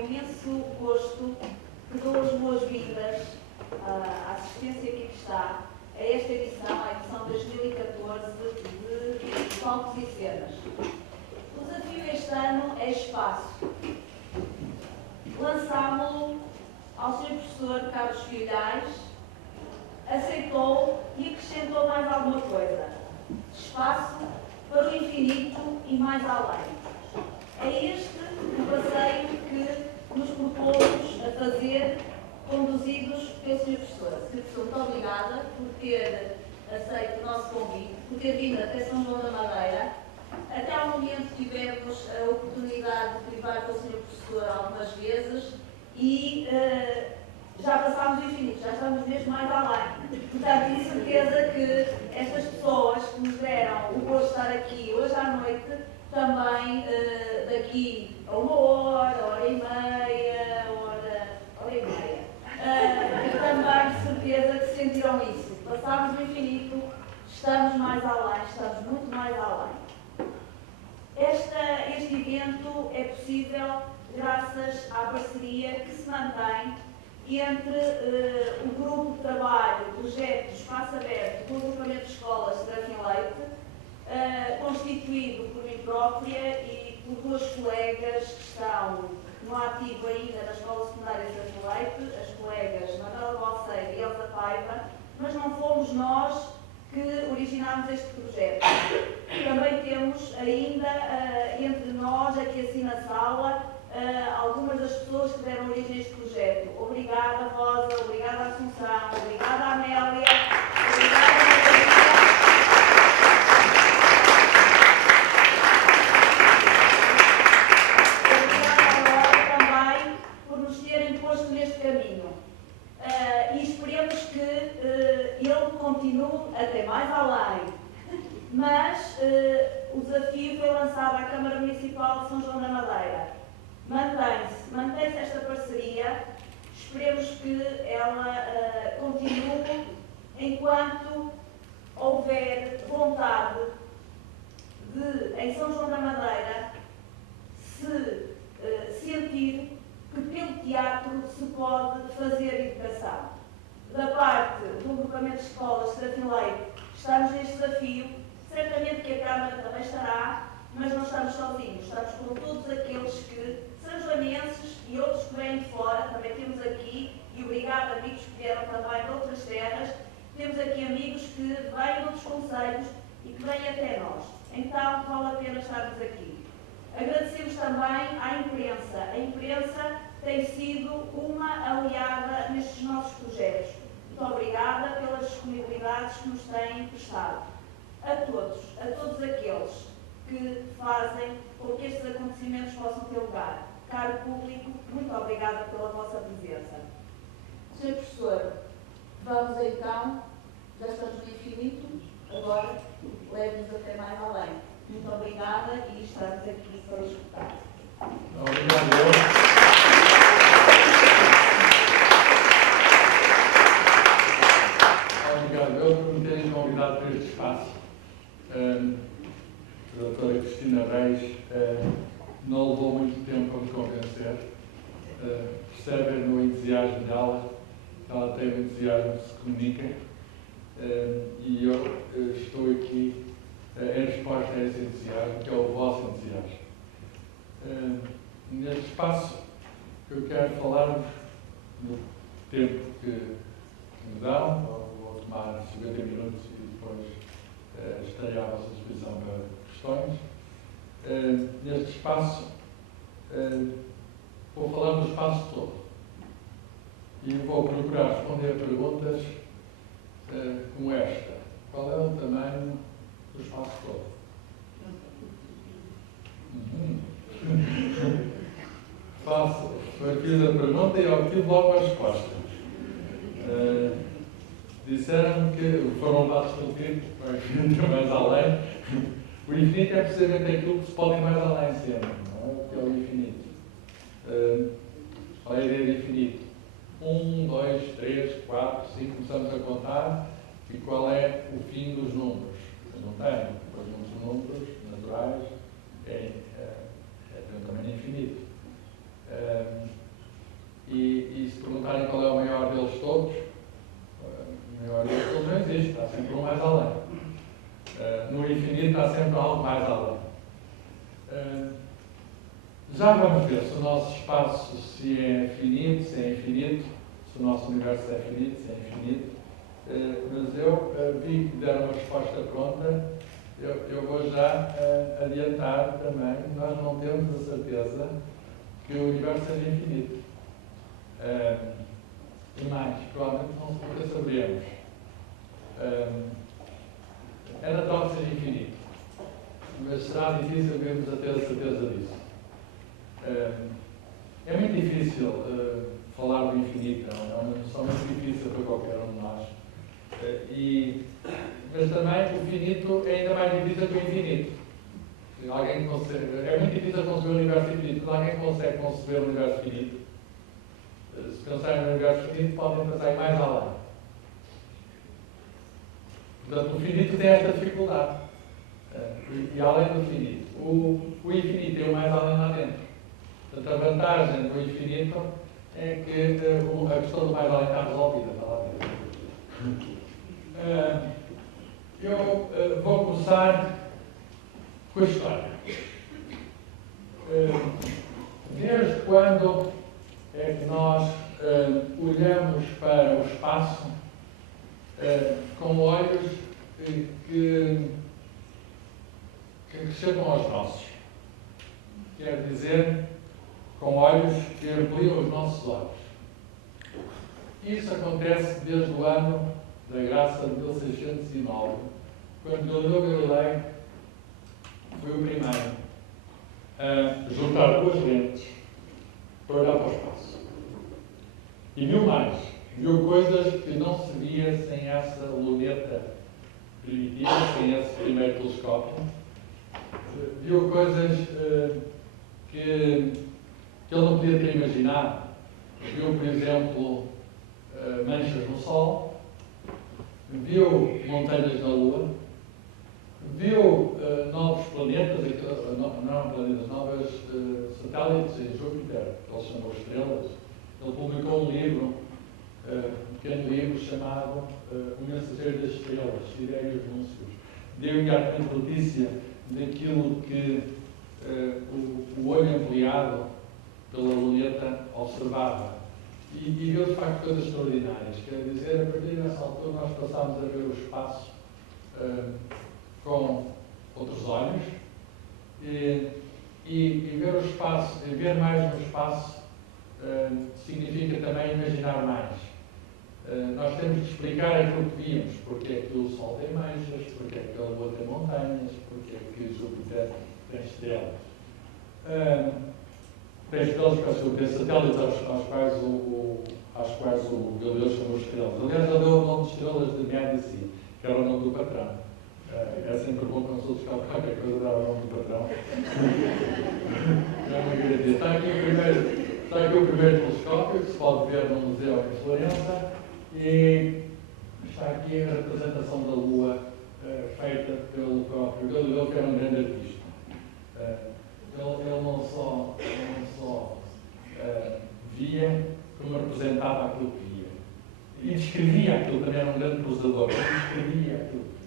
imenso gosto que dou as boas-vindas à assistência que aqui está a esta edição, a edição 2014 de Palcos e Cenas. O desafio este ano é espaço. Lançámo-lo ao Sr. Professor Carlos Filhais, aceitou e acrescentou mais alguma coisa. Espaço para o infinito e mais além. É este o passeio que nos propomos a fazer, conduzidos pelo Sr. Professor. Sr. Professor, muito obrigada por ter aceito o nosso convite, por ter vindo até São João da Madeira. Até ao momento tivemos a oportunidade de privar com o Sr. Professor algumas vezes e já passámos o infinito, já estamos mesmo mais além. Portanto, tenho certeza que estas pessoas que nos deram o gosto de estar aqui hoje à noite, também daqui a uma hora e meia, hora e meia, também de certeza que sentiram isso. Passámos o infinito, estamos mais além, estamos muito mais além. Este evento é possível graças à parceria que se mantém entre o grupo de trabalho, o projeto Espaço Aberto do Agrupamento de Escolas Serafim Leite, constituído por mim própria e por duas colegas que estão no ativo ainda na Escola Secundária Serafim Leite, as colegas Manuela Balseiro e Elsa Paiva, mas não fomos nós que originámos este projeto. Também temos ainda entre nós, aqui assim na sala, algumas das pessoas que deram origem a este projeto. Obrigada, Rosa, obrigada, Assunção, obrigada, Amélia, obrigada, também por nos terem posto neste caminho. E esperemos que ele continue até mais além. Mas o desafio foi lançado à Câmara Municipal de São João da Madeira. Mantém-se esta parceria, esperemos que ela continue enquanto houver vontade de, em São João da Madeira, se sentir que pelo teatro se pode fazer educação. Da parte do agrupamento de escolas Serafim Leite, estamos neste desafio, certamente que a Câmara também estará, mas não estamos sozinhos, estamos com todos aqueles que, sanjoanenses e outros que vêm de fora, também temos aqui, e obrigado amigos que vieram também de outras terras, temos aqui amigos que vêm de outros concelhos e que vêm até nós. Então, vale a pena estarmos aqui. Agradecemos também à imprensa. A imprensa tem sido uma aliada nestes nossos projetos. Muito obrigada pelas disponibilidades que nos têm prestado. A todos aqueles que fazem com que estes acontecimentos possam ter lugar. Caro público, muito obrigada pela vossa presença. Sr. Professor, vamos então, já estamos no infinito, agora leve-nos até mais além. Muito obrigada e estamos aqui para escutar. Obrigado. Obrigado eu por me terem convidado para este espaço. A doutora Cristina Reis não levou muito tempo a me convencer. Percebem no entusiasmo dela, ela tem o entusiasmo que se comunica, e eu estou aqui em resposta a esse entusiasmo, que é o vosso entusiasmo. Neste espaço, eu quero falar-vos no tempo que me dão, vou tomar 50 minutos e depois estarei à vossa disposição para questões. Neste espaço, vou falar do espaço todo e vou procurar responder a perguntas como esta: qual é o tamanho do espaço todo? Fiz a pergunta e obtive logo a resposta. Disseram-me que foram dados pelo tempo, para o infinito mais além. O infinito é precisamente aquilo que se pode ir mais além sempre, não é? O que é o infinito? Qual é a ideia de infinito? 1, 2, 3, 4, 5, começamos a contar. E qual é o fim dos números? Eu não tenho, pois os números naturais têm um tamanho infinito. no infinito há sempre algo mais além. Já vamos ver se o nosso espaço se é finito, se é infinito, se o nosso universo é finito, se é infinito. Mas eu vi que deram uma resposta pronta. Eu vou já adiantar também, nós não temos a certeza que o universo seja infinito. E mais, provavelmente nunca saberemos. É natural que seja infinito, mas será difícil vermos a ter a certeza disso. É muito difícil falar do infinito, é uma noção muito difícil para qualquer um de nós. Mas também o finito é ainda mais difícil que o infinito. Alguém consegue, é muito difícil conceber o universo infinito, mas alguém consegue conceber o universo finito. Se pensarem no universo finito, podem pensar em mais além. Portanto, o finito tem esta dificuldade. E além do finito, o infinito tem o mais além lá dentro. Portanto, a vantagem do infinito é que a questão do mais além está resolvida. Está lá dentro. Eu vou começar com a história. Desde quando é que nós olhamos para o espaço com olhos que chegam aos nossos? Quer dizer, com olhos que ampliam os nossos olhos. Isso acontece desde o ano da graça de 1609, quando Galileu Galilei foi o primeiro a juntar duas lentes para olhar para o espaço. E viu mais. Viu coisas que não se via sem essa luneta primitiva, sem esse primeiro telescópio. Viu coisas que ele não podia ter imaginado. Viu, por exemplo, manchas no Sol. Viu montanhas na Lua. Viu novos planetas, não planetas, novos satélites em Júpiter, que ele chamou estrelas. Ele publicou um livro, um pequeno livro chamado O Mensageiro das Estrelas, Ideias e Núncios. Deu imediatamente notícia daquilo que o olho ampliado pela luneta observava. E viu de facto coisas extraordinárias. Quer dizer, a partir dessa altura nós passámos a ver o espaço com outros olhos e ver o espaço, e ver mais no espaço significa também imaginar mais. Nós temos de explicar aquilo que vimos, porque é que o Sol tem manchas, porque é que a Lua tem montanhas, porque é que Júpiter tem estrelas. Tem estrelas, tem satélites às quais o Galileu chamou estrelas. Aliás, ele deu o nome de estrelas de Médici, que era o nome do patrão. É sempre bom quando sou buscar qualquer coisa, dar o nome do patrão. É uma garantia. Está aqui o primeiro telescópio, que se pode ver no museu em Florença, e está aqui a representação da Lua feita pelo próprio Galileu, que era um grande artista. Ele não só via, como representava aquilo que via. E descrevia aquilo, também era um grande prosador, descrevia aquilo que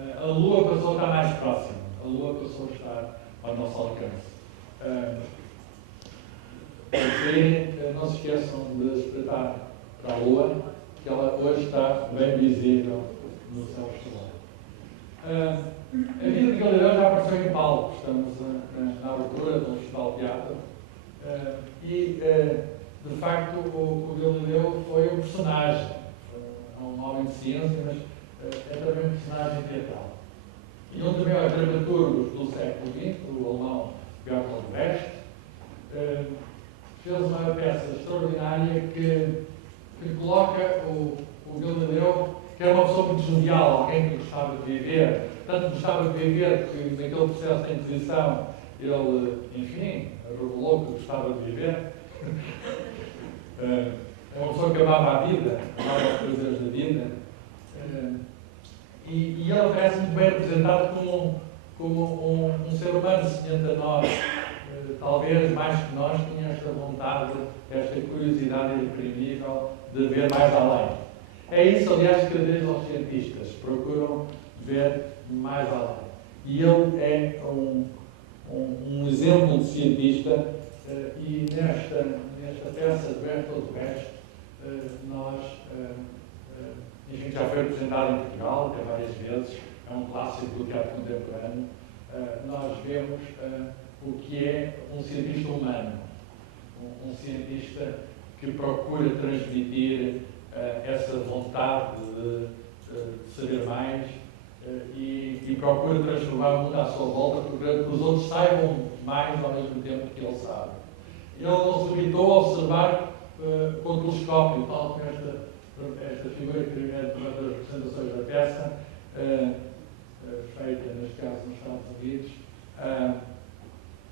via. A Lua passou a estar mais próxima, a Lua passou a estar ao nosso alcance. Não se esqueçam de espreitar para a Lua, que ela hoje está bem visível no céu estelar. A vida de Galileu já apareceu em palco, estamos na abertura de um festival de teatro, de facto o Galileu foi um personagem, um homem de ciência, mas é também um personagem teatral. E um dos maiores dramaturgos do século XX, o alemão Bertolt Brecht, fez uma peça extraordinária que coloca o Galileu, que era uma pessoa muito jovial, alguém que gostava de viver, tanto gostava de viver que naquele processo da Inquisição ele, enfim, revelou que gostava de viver. É uma pessoa que amava a vida, amava as coisas da vida. E ele aparece muito bem representado como um ser humano semelhante a nós. Talvez mais que nós tinha esta vontade, esta curiosidade irreprimível de ver mais além. É isso, aliás, que diz aos cientistas. Procuram ver mais além. E ele é um exemplo de cientista, e nesta peça do Bertolt Brecht, enfim, já foi apresentado em Portugal até várias vezes, é um clássico do teatro contemporâneo. Nós vemos o que é um cientista humano, um cientista que procura transmitir essa vontade de saber mais e procura transformar o mundo à sua volta para que os outros saibam mais ao mesmo tempo que ele sabe. Ele não se limitou a observar com o telescópio, tal como esta figura que é de uma das representações da peça, feita, neste caso, nos Estados Unidos.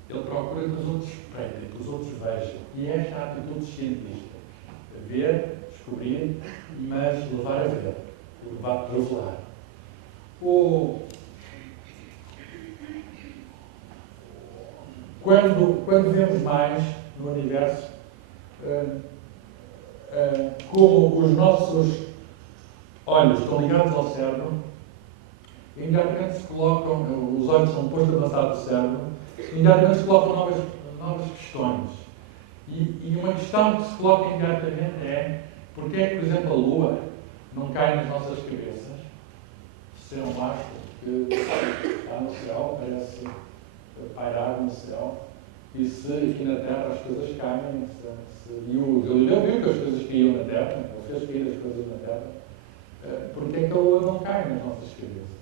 Ele procura que os outros respeitem, que os outros vejam. E esta é a atitude cientista. Ver, descobrir, mas levar a ver. Levar a revelar. Quando vemos mais no universo, como os nossos olhos estão ligados ao cérebro, imediatamente se colocam, os olhos são depois avançado do cérebro, imediatamente se colocam novas questões. E uma questão que se coloca imediatamente é: porque é que, por exemplo, a Lua não cai nas nossas cabeças? Se é um astro que está no céu, parece pairar no céu, e se aqui na Terra as coisas caem, e o Galileu viu que as coisas caíam na Terra, ele fez cair as coisas na Terra, porque é que a Lua não cai nas nossas cabeças?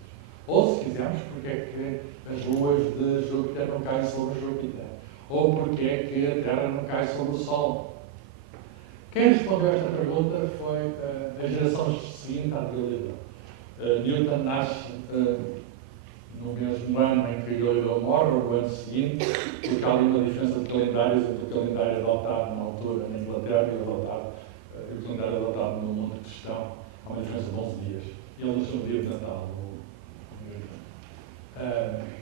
Ou, se quisermos, porque é que as luas de Júpiter não caem sobre Júpiter? Ou porque é que a Terra não cai sobre o Sol? Quem respondeu a esta pergunta foi a geração seguinte à de Galileu. Newton nasce no mesmo ano em que Galileu morre, ou no ano seguinte, porque há ali uma diferença de calendários entre o calendário adotado na altura na Inglaterra e o calendário adotado no mundo cristão. Há uma diferença de 11 dias. E ele nasceu no dia de Natal.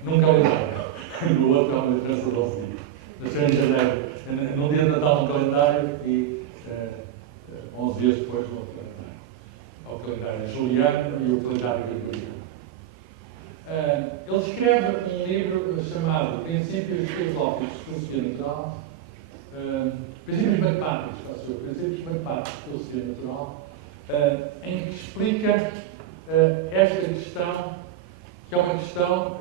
Num calendário. No outro há uma diferença de 11 dias. Nasceu em janeiro. Num dia de Natal no calendário e 11 dias depois no outro calendário. Há o calendário juliano e o calendário gregoriano. Ele escreve um livro chamado Princípios Filosóficos de Filosofia Natural, Princípios Matemáticos de Filosofia Natural, em que explica esta questão, que é uma questão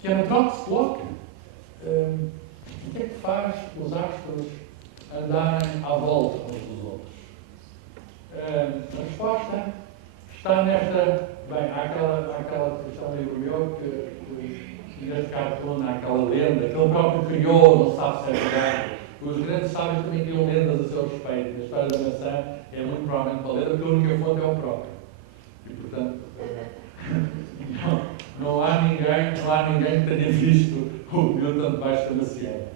que é natural que se coloque. O que é que faz os astros andarem à volta uns dos outros? A resposta está nesta. Bem, há aquela questão do livro meu que neste cartoon, há aquela lenda que ele próprio criou, não sabe se é verdade. Os grandes sábios também criam lendas a seu respeito. A história da maçã é muito provavelmente uma lenda, porque a única fonte é o próprio. E, portanto, não há ninguém que tenha visto o Newton debaixo da macieira.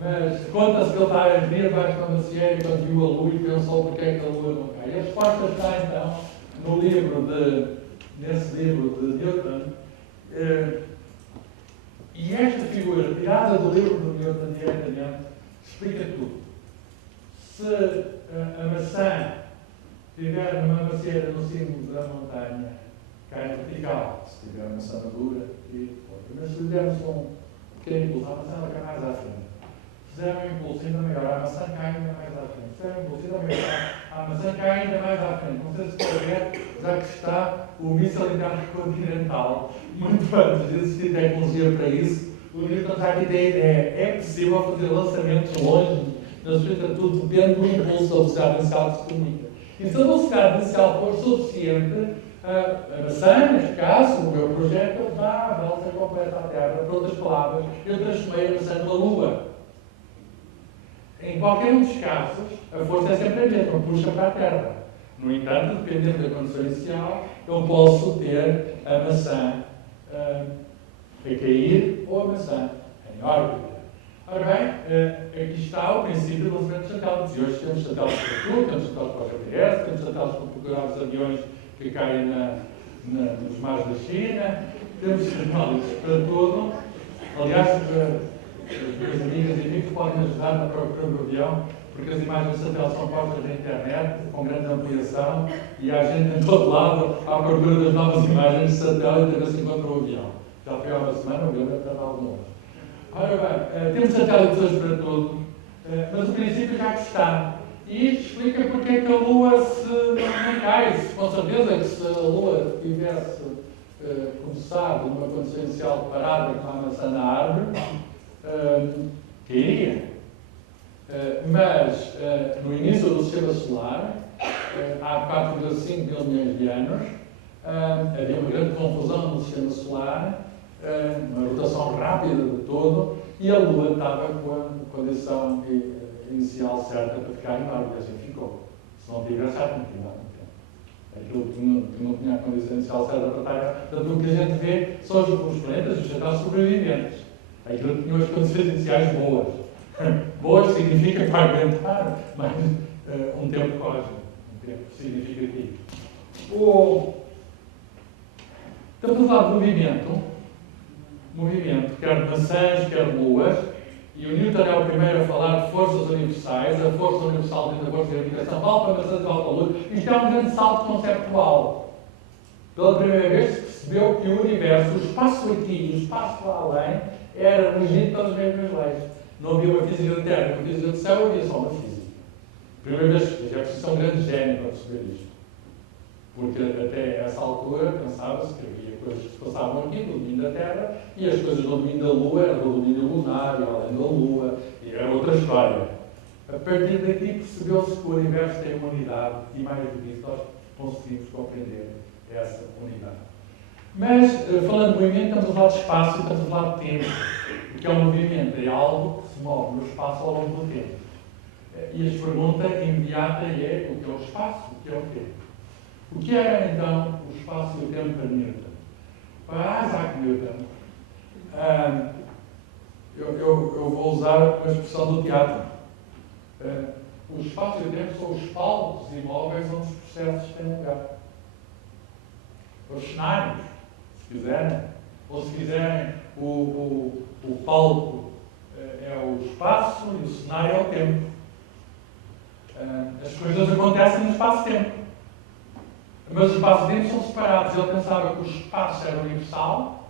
Mas conta-se que ele está a vir debaixo da macieira quando viu a lua e pensou porque é que a lua não cai. E a resposta está, então, nesse livro de Newton. E esta figura, tirada do livro de Newton diretamente, explica tudo. Se a maçã estiver numa macieira no cimo da montanha, cai vertical. Se tiver uma maçã madura, e outra. Mas se dermos um pequeno impulso, a maçã vai cair mais à frente. Se der um impulso ainda maior, a maçã cai ainda mais à frente. Se der um impulso ainda maior, a maçã cai ainda mais à frente. Não sei se pode ver, já que está o míssil intercontinental. Muito antes de existir tecnologia para isso, o Newton já aqui tem a ideia. É possível fazer lançamentos longe, na sua tudo depende do impulso da velocidade inicial que se comunica. E se a velocidade inicial for suficiente, a maçã, neste caso, o meu projeto, dá a volta completa à Terra. Por outras palavras, eu transformei a maçã numa lua. Em qualquer um dos casos, a força é sempre a mesma, puxa para a Terra. No entanto, dependendo da condição inicial, eu posso ter a maçã a cair ou a maçã em órbita. Ora bem, aqui está o princípio do lançamento de satélites. E hoje temos satélites para tudo, temos satélites para o GPS, temos satélites para procurar os aviões que caem nos mares da China, temos satélites para tudo. Aliás, as minhas amigas e amigos podem ajudar na procura do avião, porque as imagens de satélite são postas na internet, com grande ampliação, e há gente em todo lado à procura das novas imagens de satélite a ver se encontra o avião. Já foi há uma semana, o avião deve estar algumas. Ora bem, temos satélites hoje para tudo, mas o princípio já está. E isto explica porque é que a Lua não cai. Com certeza que se a Lua tivesse começado numa condição inicial parada com a maçã na árvore, cairia. Mas no início do sistema solar, há 4,5 mil milhões de anos, havia uma grande confusão no sistema solar, uma rotação rápida de todo, e a Lua estava com a condição inicial certa para ficar em órbita, assim ficou. Se não tivesse, já não tinha aquilo que não tinha a condição inicial certa para estar. Portanto, o que a gente vê são os planetas, os satélites sobreviventes. Aquilo que tinham as condições iniciais boas. Boas significa que vai aguentar mais um tempo cósmico, um tempo significativo. Estamos a falar de movimento, quer de maçãs, quer de luas, e o Newton é o primeiro a falar de forças universais, a força universal dentro da força de gravitação, vale para maçãs e vale para luz. Isto é um grande salto conceptual. Pela primeira vez se percebeu que o universo, o espaço aqui e o espaço lá além, era regido pelas mesmas leis. Não havia uma física da Terra, uma física do céu, havia só uma física. Primeira vez que é preciso um grande gênio para perceber isto. Porque até essa altura pensava-se que havia coisas que se passavam aqui no domínio da Terra e as coisas no domínio da Lua eram do domínio lunar e além da Lua, e era outra história. A partir daqui percebeu-se que o universo tem uma unidade e mais do que isso nós conseguimos compreender essa unidade. Mas, falando de movimento, estamos a falar de espaço e estamos a falar de tempo. Porque é um movimento, é algo que se move no espaço ao longo do tempo. E a pergunta imediata é o que é o espaço, o que é o tempo. O que era então o espaço e o tempo para Newton? Para Isaac Newton, eu vou usar uma expressão do teatro. O espaço e o tempo são os palcos imóveis onde os processos têm lugar. Os cenários, se quiserem. Ou se quiserem, o palco é o espaço e o cenário é o tempo. As coisas acontecem no espaço-tempo. Mas os espaços-tempo são separados. Ele pensava que o espaço era universal,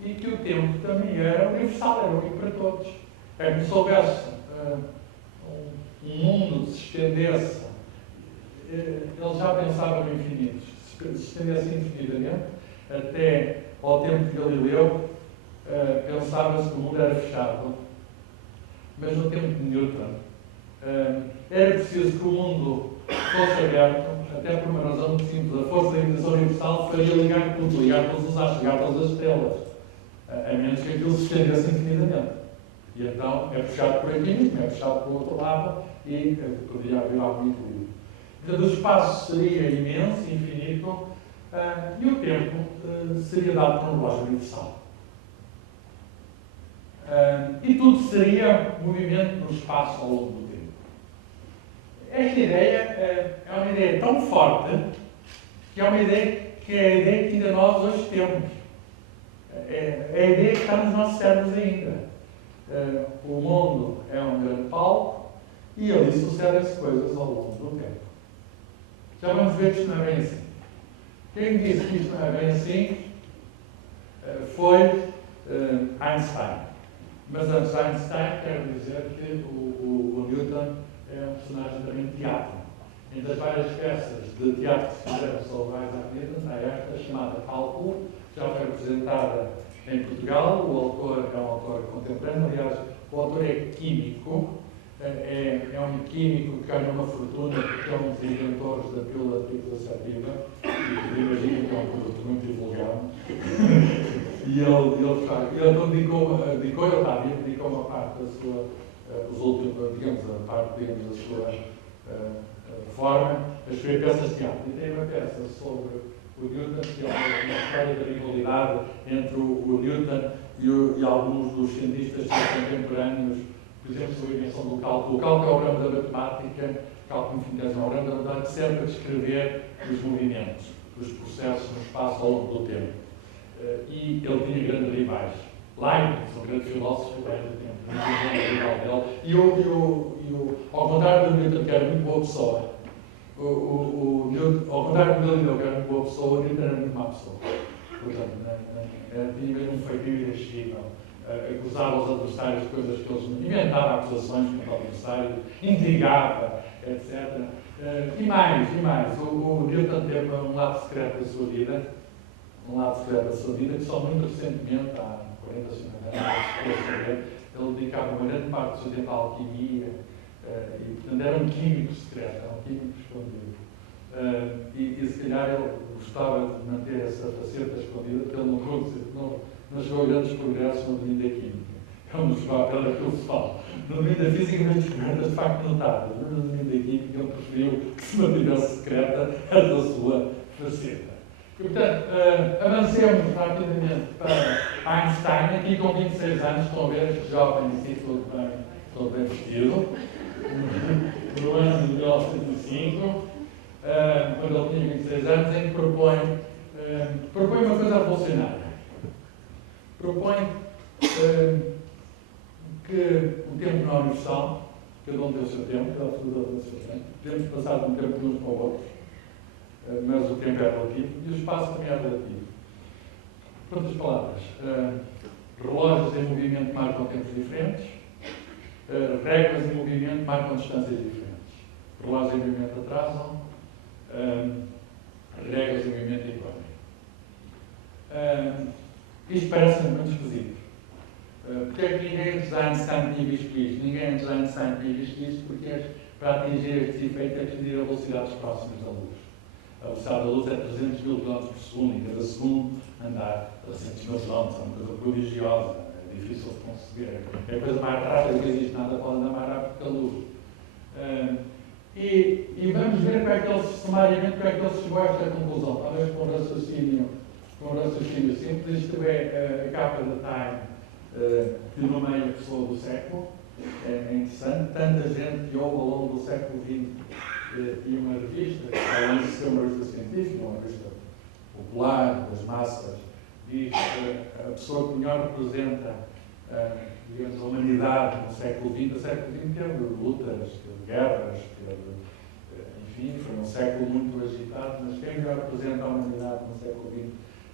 e que o tempo também era universal, era único para todos. É como se houvesse um mundo que se estendesse. Ele já pensava no infinito, se estendesse infinitamente, até ao tempo de Galileu, pensava-se que o mundo era fechado. Mas no tempo de Newton, era preciso que o mundo fosse aberto, até por uma razão muito simples. A força da gravitação universal faria ligar tudo, ligar todos os astros, ligar todas as estrelas, a menos que aquilo se estendesse infinitamente. E então é puxado por aqui, é puxado por outro lado, e poderia haver algum equilíbrio. Portanto, o espaço seria imenso, infinito, e o tempo seria dado por um relógio universal. E tudo seria movimento no espaço ao longo do tempo. Esta ideia é uma ideia tão forte que é uma ideia que é a ideia que ainda nós hoje temos. É a ideia que está nos nossos cérebros ainda. O mundo é um grande palco e ali sucedem-se coisas ao longo do tempo. Já vamos ver que isto não é bem assim. Quem disse que isto não é bem assim foi Einstein. Mas antes de Einstein, quero dizer que o Newton é um personagem também de teatro. Entre as várias peças de teatro que se fizeram sobre Isaac Newton, há esta chamada Cálculo, já foi representada em Portugal. O autor é um autor contemporâneo, aliás, o autor é químico, é um químico que ganha uma fortuna porque é um dos inventores da pílula triplacetiva, e imagino que é um produto muito divulgado. E ele dedicou uma parte da sua, da sua forma a escrever peças de teatro. E tem uma peça sobre o Newton, que é uma história da rivalidade entre o Newton e alguns dos cientistas contemporâneos, por exemplo, sobre a invenção do cálculo. O cálculo é o ramo da matemática, cálculo infinitesimal, o ramo da matemática que serve para descrever os movimentos, os processos no espaço ao longo do tempo. E ele tinha grandes rivais. Leibniz, o grande filósofo do tempo, e ao contrário do Newton, que era muito boa pessoa, ao contrário do Galileu, que era muito boa pessoa, o Newton era muito má pessoa. Portanto, tinha mesmo um feitio irresistível. Acusava os adversários de coisas que eles inventava acusações contra o adversário, intrigava, etc. E mais. O Newton teve um lado secreto da sua vida, que só muito recentemente, há 40, 50 anos, ele dedicava uma grande parte do seu tempo à alquimia, e portanto era um químico secreto, era um químico escondido. E se calhar ele gostava de manter essa faceta escondida, porque ele não chegou a grandes progressos no domínio da química. Ele não chegou à pedra filosofal. No domínio da física, muitas descobertas de facto notáveis. Mas no domínio da química, ele preferiu que se mantivesse secreta a da sua faceta. E, portanto, avancemos rapidamente para Einstein, aqui com 26 anos, estão a ver este jovem assim, todo bem vestido, no ano de 1905, quando ele tinha 26 anos, em que propõe uma coisa revolucionária. Propõe que o tempo não é universal, cada um tem o seu tempo, cada pessoa tem o seu tempo. Podemos passar de um tempo de uns para o outro, mas o tempo é relativo e o espaço também é relativo. Por outras palavras, relógios em movimento marcam tempos diferentes, regras em movimento marcam distâncias diferentes. Relógios em movimento atrasam, regras em movimento iguais. Isto parece-me muito esquisito. Porque é que ninguém antes de Einstein tinha visto isto? Ninguém antes de Einstein tinha visto isto porque para atingir estes efeitos é preciso ir a velocidades próximas da luz. A velocidade da luz é 300 mil km por segundo e cada segundo andar 300 mil km, é uma coisa prodigiosa, é difícil de conceber. É a coisa mais rápida que existe, nada pode andar mais rápido que a luz. E vamos ver sumariamente como é que ele chegou a esta conclusão, talvez com um raciocínio simples. Isto é a capa da Time, que nomeia a pessoa do século. É interessante, tanta gente que houve ao longo do século XX e uma revista, além de ser uma revista científica, uma revista popular, das massas, diz que a pessoa que melhor representa digamos, a humanidade no século XX. O século XX teve lutas, teve guerras, enfim, foi um século muito agitado, mas quem melhor representa a humanidade no século XX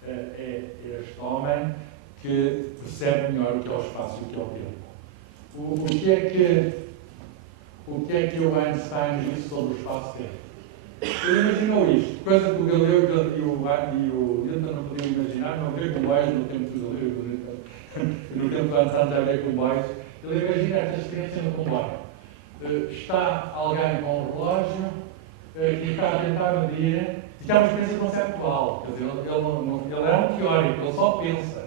é este homem que percebe melhor o que é o espaço e o que é o tempo. O que é que o Einstein disse sobre o espaço-tempo? Ele imaginou isto, coisa que o Galileu e o Newton não podiam imaginar, não havia comboios no tempo do Galileu e do Newton, no tempo do Einstein já havia comboios. Ele imagina esta experiência no comboio. Está alguém com um relógio e está a tentar medir, isto é uma experiência conceptual, quer dizer, ele é um teórico, ele só pensa.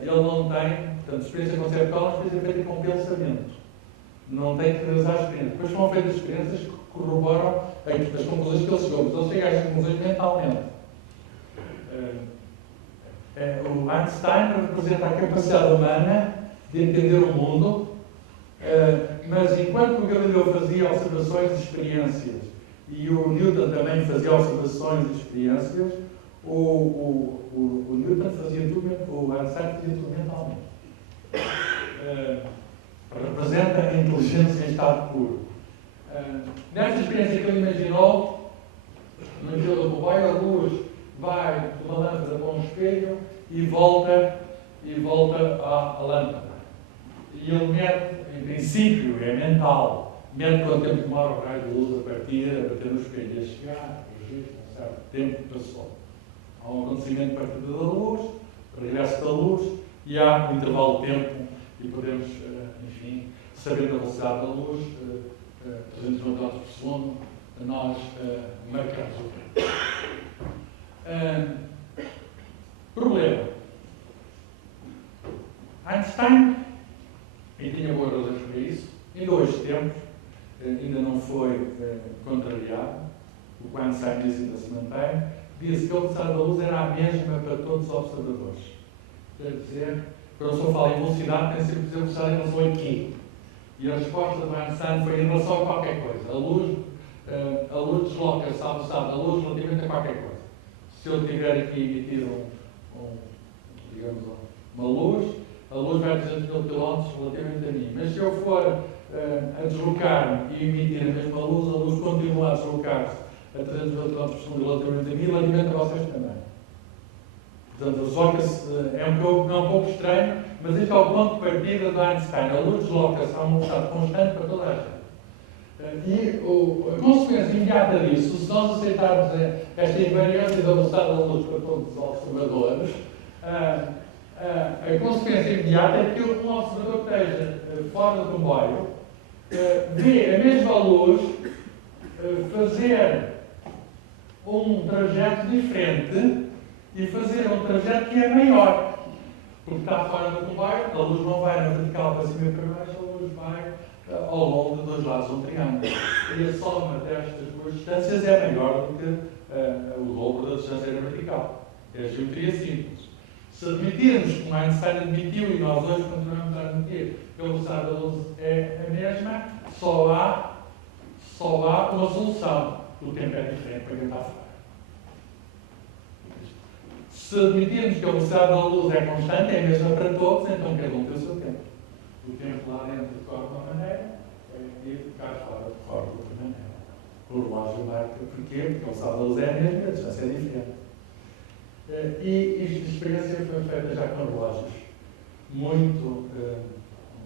Ele não tem, portanto, experiência conceptual é uma experiência feita com pensamento. Não tem que realizar a experiência. Depois foram feitas experiências que corroboram as conclusões que ele chegou, mas ele chega às conclusões mentalmente. O Einstein representa a capacidade humana de entender o mundo, mas enquanto o Galileu fazia observações e experiências e o Newton também fazia observações e experiências, o Newton fazia tudo, o Einstein fazia tudo mentalmente. Representa a inteligência em estado puro. Nesta experiência que ele imaginou, no interior do comboio, a luz vai de uma lâmpada para um espelho e volta à lâmpada. E ele mede, em princípio, é mental, mede quanto tempo demora o raio de luz a partir, a bater no espelho e a chegar, um certo tempo passou. Há um acontecimento partido da luz, regresso da luz, e há um intervalo de tempo e podemos, enfim, sabendo a velocidade da luz, 300 km por segundo, nós marcamos o tempo. Problema. Einstein, e tinha boas razões para isso, ainda hoje temos, ainda não foi contrariado, o que Einstein disse ainda se mantém, disse que a velocidade da luz era a mesma para todos os observadores. Quer dizer, quando a pessoa fala em velocidade, tem sempre que dizer velocidade em relação a quê? E a resposta do Einstein foi em relação a qualquer coisa. A luz desloca-se à velocidade da luz relativamente a qualquer coisa. Se eu tiver aqui emitido digamos, uma luz, a luz vai a 200 mil km relativamente a mim. Mas se eu for a deslocar-me e emitir a mesma luz, a luz continua a deslocar-se a 300 mil km por segundo relativamente a mim, relativamente a vocês também. Portanto, desloca-se, é um pouco estranho, mas este é o ponto de partida de Einstein. A luz desloca-se a uma velocidade constante para toda a gente. E a consequência imediata disso, se nós aceitarmos esta invariância da velocidade da luz para todos os observadores, a consequência imediata é que um observador que esteja fora do comboio vê a mesma luz fazer um trajeto diferente e fazer um trajeto que é maior. Porque está fora do comboio, a luz não vai na vertical para cima e para baixo, a luz vai ao longo de dois lados de um triângulo. E a soma destas duas distâncias é maior do que o dobro da distância na vertical. É a geometria simples. Se admitirmos, como Einstein admitiu, e nós hoje continuamos a admitir, que a velocidade da luz é a mesma, só há uma solução. O tempo é diferente para quem está fora. Se admitirmos que a velocidade da luz é constante, é a mesma para todos, então cada um tem o seu tempo. O tempo lá dentro decorre de uma maneira e cá fora decorre de outra maneira. O relógio marca. Porquê? Porque a velocidade da luz é a mesma, a distância é diferente. E esta experiência foi feita já com relógios muito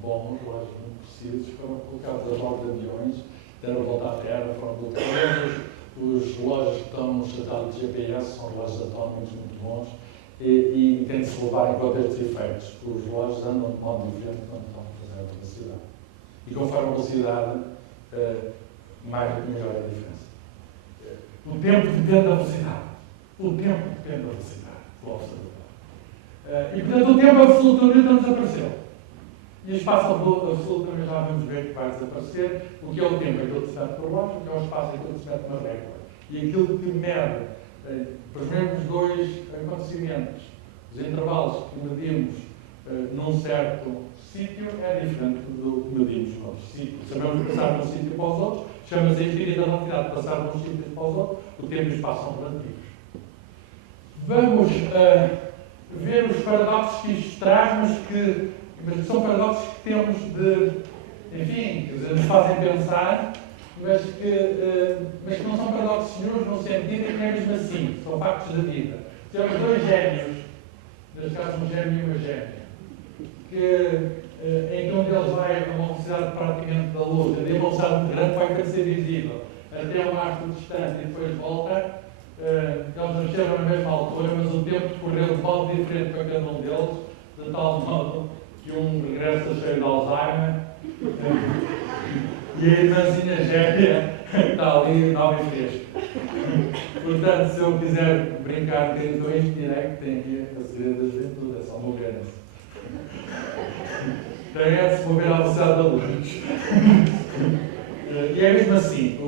bons, relógios muito precisos, foram colocados a bordo de aviões, deram a volta à Terra, foram colocados. Os relógios que estão nos satélites GPS são relógios atómicos muito bons e tem de se levar em conta estes efeitos. Os relógios andam de modo diferente quando estão a fazer a velocidade. E conforme a velocidade, maior é a diferença. O tempo depende da velocidade. O tempo depende da velocidade do observador. E, portanto, o tempo absoluto do Newton desapareceu. E o espaço absoluto também já vamos ver que vai desaparecer. O que é o tempo? É aquilo que se mede por relógio, o que é o espaço? É aquilo que se mede por uma régua. E aquilo que mede, por exemplo, os dois acontecimentos, os intervalos que medimos num certo sítio, é diferente do que medimos noutro sítio. Sabemos passar de um sítio para os outros, chama-se a infinita velocidade de passar de um sítio para os outros, o tempo e o espaço são relativos. Vamos ver os paradoxos que isto traz, mas são paradoxos que temos enfim, nos fazem pensar, mas que não são paradoxos nenhum no sentido em que é mesmo assim, são factos da vida. Temos dois gêmeos, neste caso um gêmeo e uma gêmea, em que um deles vai a uma velocidade praticamente da luz, a velocidade muito grande vai parecer visível, até um arco distante e depois volta. Eles nasceram na mesma altura, mas o tempo decorreu de modo diferente para cada um deles, de tal modo que um regressa cheio de Alzheimer e a irmãzinha gêmea está ali nova e fresca. Portanto, se eu quiser brincar de dois direto, tem aqui a segredo da juventude, é só mover-se. Tem de se mover à velocidade da luz. E é mesmo assim,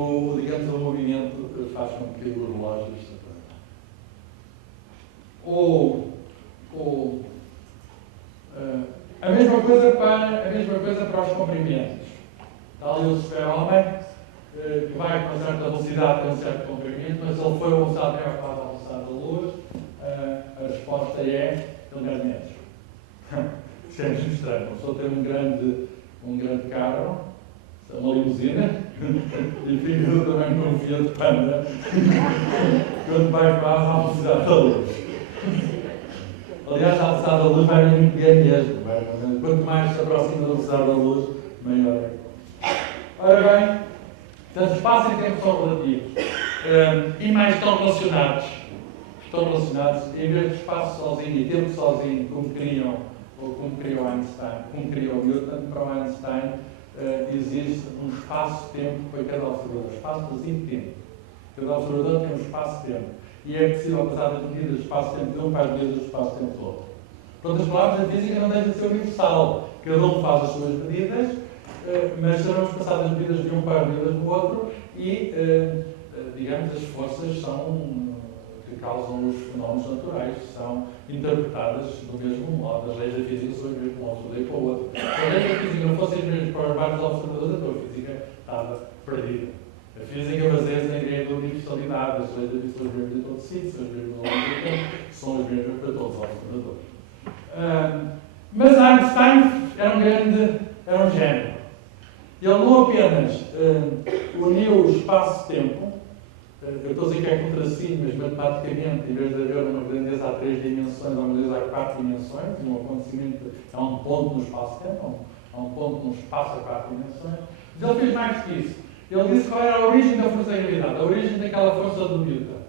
digamos, o movimento faz com que o relógio se a mesma coisa para os comprimentos. Está ali o super-homem que vai com uma certa velocidade, tem um certo comprimento, mas se ele for a velocidade maior que a velocidade da luz, a resposta é 10 metros. Isso é muito estranho. A pessoa tem um grande carro, uma limusina, e fica do tamanho de um Fiat Panda, quando vai quase à velocidade da luz. Aliás, a velocidade da luz vai muito bem mesmo. Quanto mais se aproxima da velocidade da luz, maior é. Ora bem, portanto, espaço e tempo são relativos. E mais estão relacionados. Estão relacionados, em vez de espaço sozinho e tempo sozinho, como criou Einstein, como criou Newton, para o Einstein, existe um espaço-tempo para cada observador. Espaço-tempo. Cada observador tem um espaço-tempo. E é possível passar as medidas de espaço-tempo de um para as medidas de espaço-tempo do outro. Por outras palavras, a física não deixa de ser universal. Cada um faz as suas medidas, mas sabemos passar as medidas de um para as medidas do outro e, digamos, as forças que causam os fenómenos naturais são interpretadas do mesmo modo. As leis da física são as mesmas para um observador e para o outro. Se as leis da física não fossem as mesmas para os vários observadores, então a física estava perdida. A física baseia-se na ideia da universalidade. As leis da física são as mesmas em todo sítio, são as mesmas ao longo do tempo, são as mesmas para todos os observadores. Mas Einstein era um gênio. Ele não apenas uniu o espaço-tempo, eu estou a dizer que é contrassenso, mas matematicamente, em vez de haver uma grandeza a 3 dimensões, há uma grandeza a 4 dimensões, um acontecimento é um ponto no espaço-tempo, há um ponto no espaço a 4 dimensões. Mas ele fez mais que isso. Ele disse qual era a origem da força da gravidade, a origem daquela força do Newton.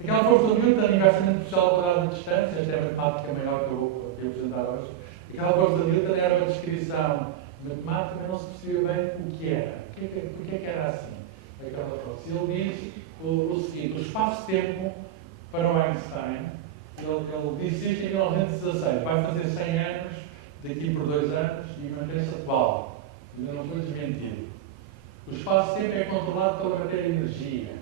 Aquela força do Newton, inversamente proporcional ao quadrado de distância, esta é a matemática maior que eu vou apresentar hoje. Aquela força do Newton era uma descrição matemática, mas não se percebia bem o que era. Porquê que era assim? Aquela força. Ele diz o seguinte: o espaço-tempo para o Einstein, ele disse isto em 1916, vai fazer 100 anos, daqui por 2 anos, e mantém-se atual. Ainda não foi desmentido. O espaço-tempo é controlado pela matéria e energia.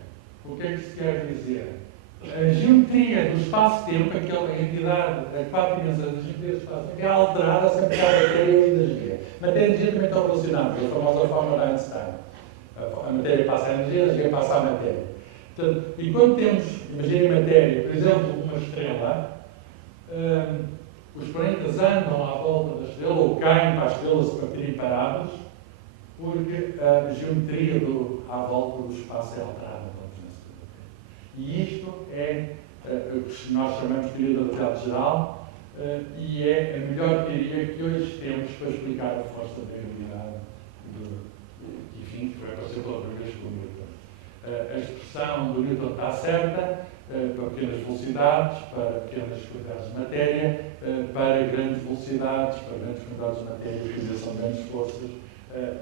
O que é que se quer dizer? A geometria do espaço-tempo, aquela entidade, a 4 dimensões da geometria do espaço-tempo, é alterada sempre pela matéria e energia. Matéria e energia também estão relacionadas, a famosa fórmula de Einstein. A matéria passa a energia, a energia passa a matéria. Portanto, e quando temos, imaginem matéria, por exemplo, uma estrela, os planetas andam à volta da estrela ou caem para as estrelas se partirem parados, porque a geometria à volta do espaço é alterada pela presença da matéria. E isto é o que nós chamamos de teoria da relatividade geral, e é a melhor teoria que hoje temos para explicar a força da gravidade, enfim, que vai aparecer pela primeira vez com o Newton. A expressão do Newton está certa para pequenas velocidades, para pequenas quantidades de matéria, para grandes velocidades, para grandes quantidades de matéria, que são grandes forças.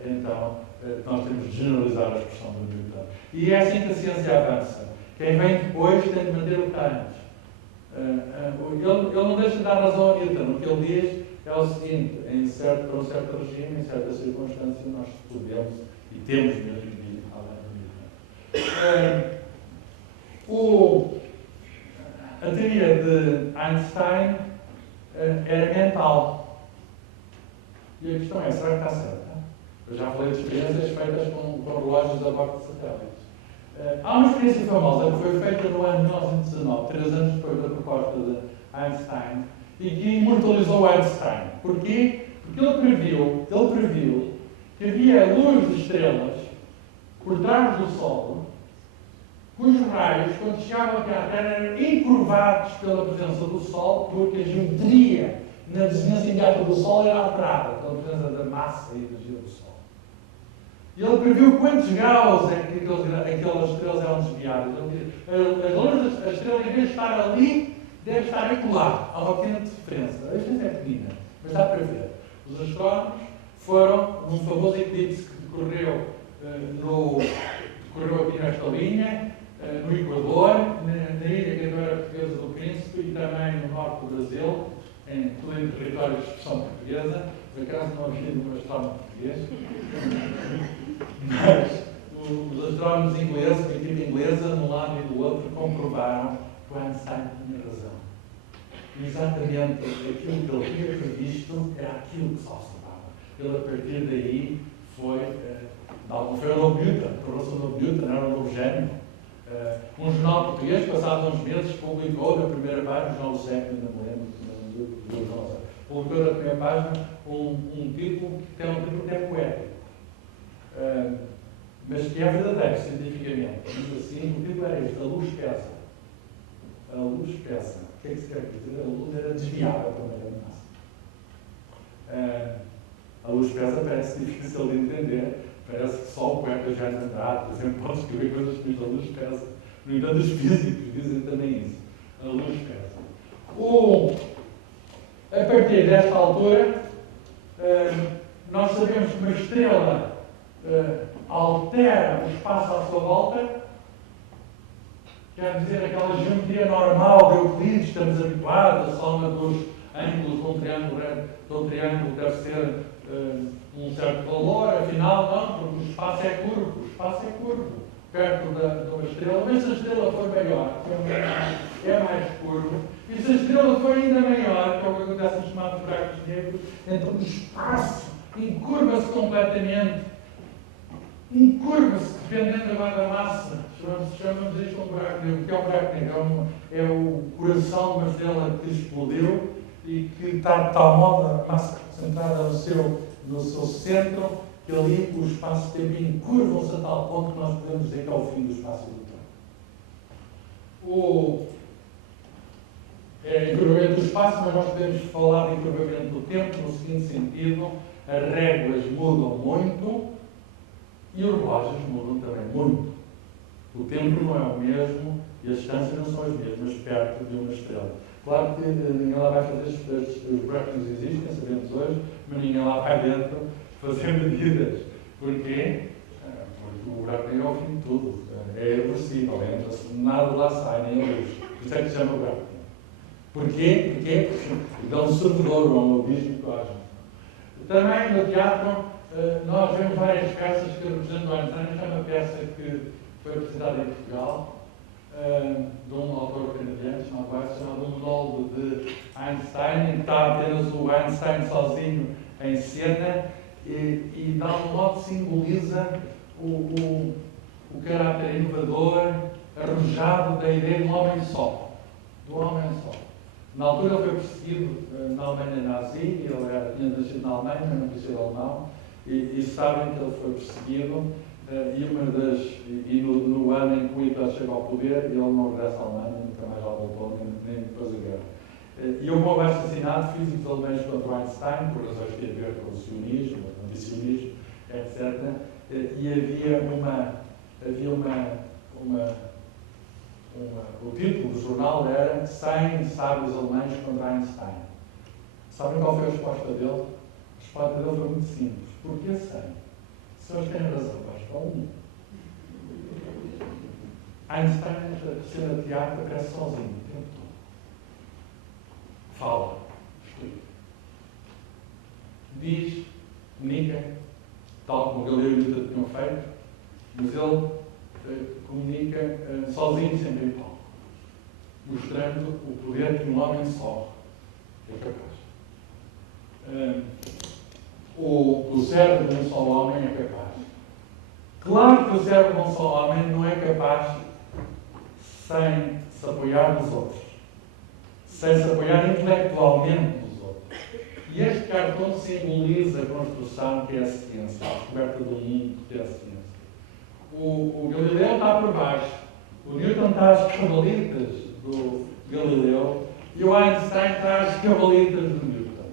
Então, nós temos de generalizar a expressão do Newton. E é assim que a ciência avança. Quem vem depois tem de manter o que está antes. Ele não deixa de dar razão a Newton. O que ele diz é o seguinte: para um certo regime, em certa circunstância, nós podemos e temos mesmo de falar do Newton. A teoria de Einstein era mental. E a questão é: será que está certa? Eu já falei de experiências feitas com relógios a bordo de satélites. Há uma experiência famosa que foi feita no ano 1919, 3 anos depois da proposta de Einstein, e que imortalizou Einstein. Porquê? Porque ele previu que havia luz de estrelas por trás do Sol, cujos raios, quando chegavam aqui à Terra, eram encurvados pela presença do Sol, porque a geometria na vizinhança imediata do Sol era alterada pela presença da massa e energia do Sol. E ele previu quantos graus é que aquelas estrelas eram desviadas. A luz da estrela, em vez de estar ali, deve estar acolá. Há uma pequena diferença. A diferença é pequena, mas dá para ver. Os astrónomos foram num famoso eclipse que decorreu aqui nesta linha, no Equador, na ilha que agora é portuguesa do Príncipe, e também no norte do Brasil, tudo em território de expressão portuguesa. Por acaso não havia nenhum astrónomo português. Mas os astrónomos ingleses, a equipe inglesa, de um lado e do outro, comprovaram que o Einstein tinha razão. E exatamente aquilo que ele tinha previsto era aquilo que se observava. Ele, a partir daí, foi o novo Newton, tornou-se o novo Newton, era um novo gênio. Um jornal português, passados uns meses, publicou na primeira página, o jornal do século, não me lembro, publicou na primeira página um título que tem um título que é poético. Mas que é verdadeiro, cientificamente. Diz assim, o título era este: a luz pesa. A luz pesa. O que é que se quer dizer? A luz era desviável também da massa. A luz pesa parece difícil de entender. Parece que só o poeta Jaime Andrade, por exemplo, pode escrever coisas que diz a luz pesa. No entanto, os físicos dizem também isso. A luz pesa. A partir desta altura, nós sabemos que uma estrela altera o espaço à sua volta, quer dizer, aquela geometria normal de Euclides, estamos habituados, a soma dos ângulos de um triângulo deve ser um certo valor, afinal não, porque o espaço é curvo, perto de uma estrela, mas se a estrela for maior, é mais curvo, e se a estrela for ainda maior, que é o que acontece nos chamados buracos negros, então o espaço encurva-se completamente, encurva-se, dependendo agora da massa, chamamos isto um buraco negro. O que é um buraco negro? É o coração de uma estrela que explodiu e que está de tal modo a massa concentrada no seu centro, que ali o espaço-tempo curvam-se a tal ponto que nós podemos dizer que é o fim do espaço do tempo. É encurvamento do espaço, mas nós podemos falar de encurvamento do tempo no seguinte sentido: as réguas mudam muito e os relógios mudam também muito. O tempo não é o mesmo e as distâncias não são as mesmas perto de uma estrela. Claro que ninguém lá vai fazer os buracos existem, sabemos hoje, mas ninguém lá vai dentro fazer medidas. Porquê? Porque o buraco negro é o fim de tudo. É irreversível, nada lá sai, nem a luz. Por isso é que se chama buraco negro. Porquê? Porque é um servidor, um abismo cósmico. Também no teatro, nós vemos várias peças que representam o Einstein. Esta é uma peça que foi apresentada em Portugal, de um autor canadiano chamado Um Monólogo de Einstein, em que está apenas o Einstein sozinho em cena e dá um modo que simboliza o caráter inovador, arrojado da ideia do homem só. Do homem só. Na altura ele foi perseguido na Alemanha nazi, ele tinha nascido na Alemanha, mas não quis ser alemão, e sabem que ele foi perseguido, e no ano em que o Hitler chega ao poder, ele não regressa à Alemanha, nunca mais lá voltou, nem depois da guerra. E houve um assassinato físicos alemães contra o Einstein, por razões que têm a ver com o sionismo, o antisionismo, etc. E havia o título do jornal era 100 sábios alemães contra Einstein. Sabem qual foi a resposta dele? A resposta dele foi muito simples. Porquê 100? Se eles têm razão, basta um. Einstein, a cena de teatro, aparece sozinho o tempo todo. Fala, explica. Diz, comunica, tal como Galileu e Newton tinham feito, mas ele comunica sozinho, sempre em palco, mostrando o poder que um homem só é capaz. O cérebro de um só homem é capaz. Claro que o cérebro de um só homem não é capaz sem se apoiar nos outros, sem se apoiar intelectualmente nos outros. E este cartão simboliza a construção que é a ciência, a descoberta do mundo que é a ciência. O Galileu está por baixo, o Newton está às cavalitas do Galileu e o Einstein está às cavalitas do Newton.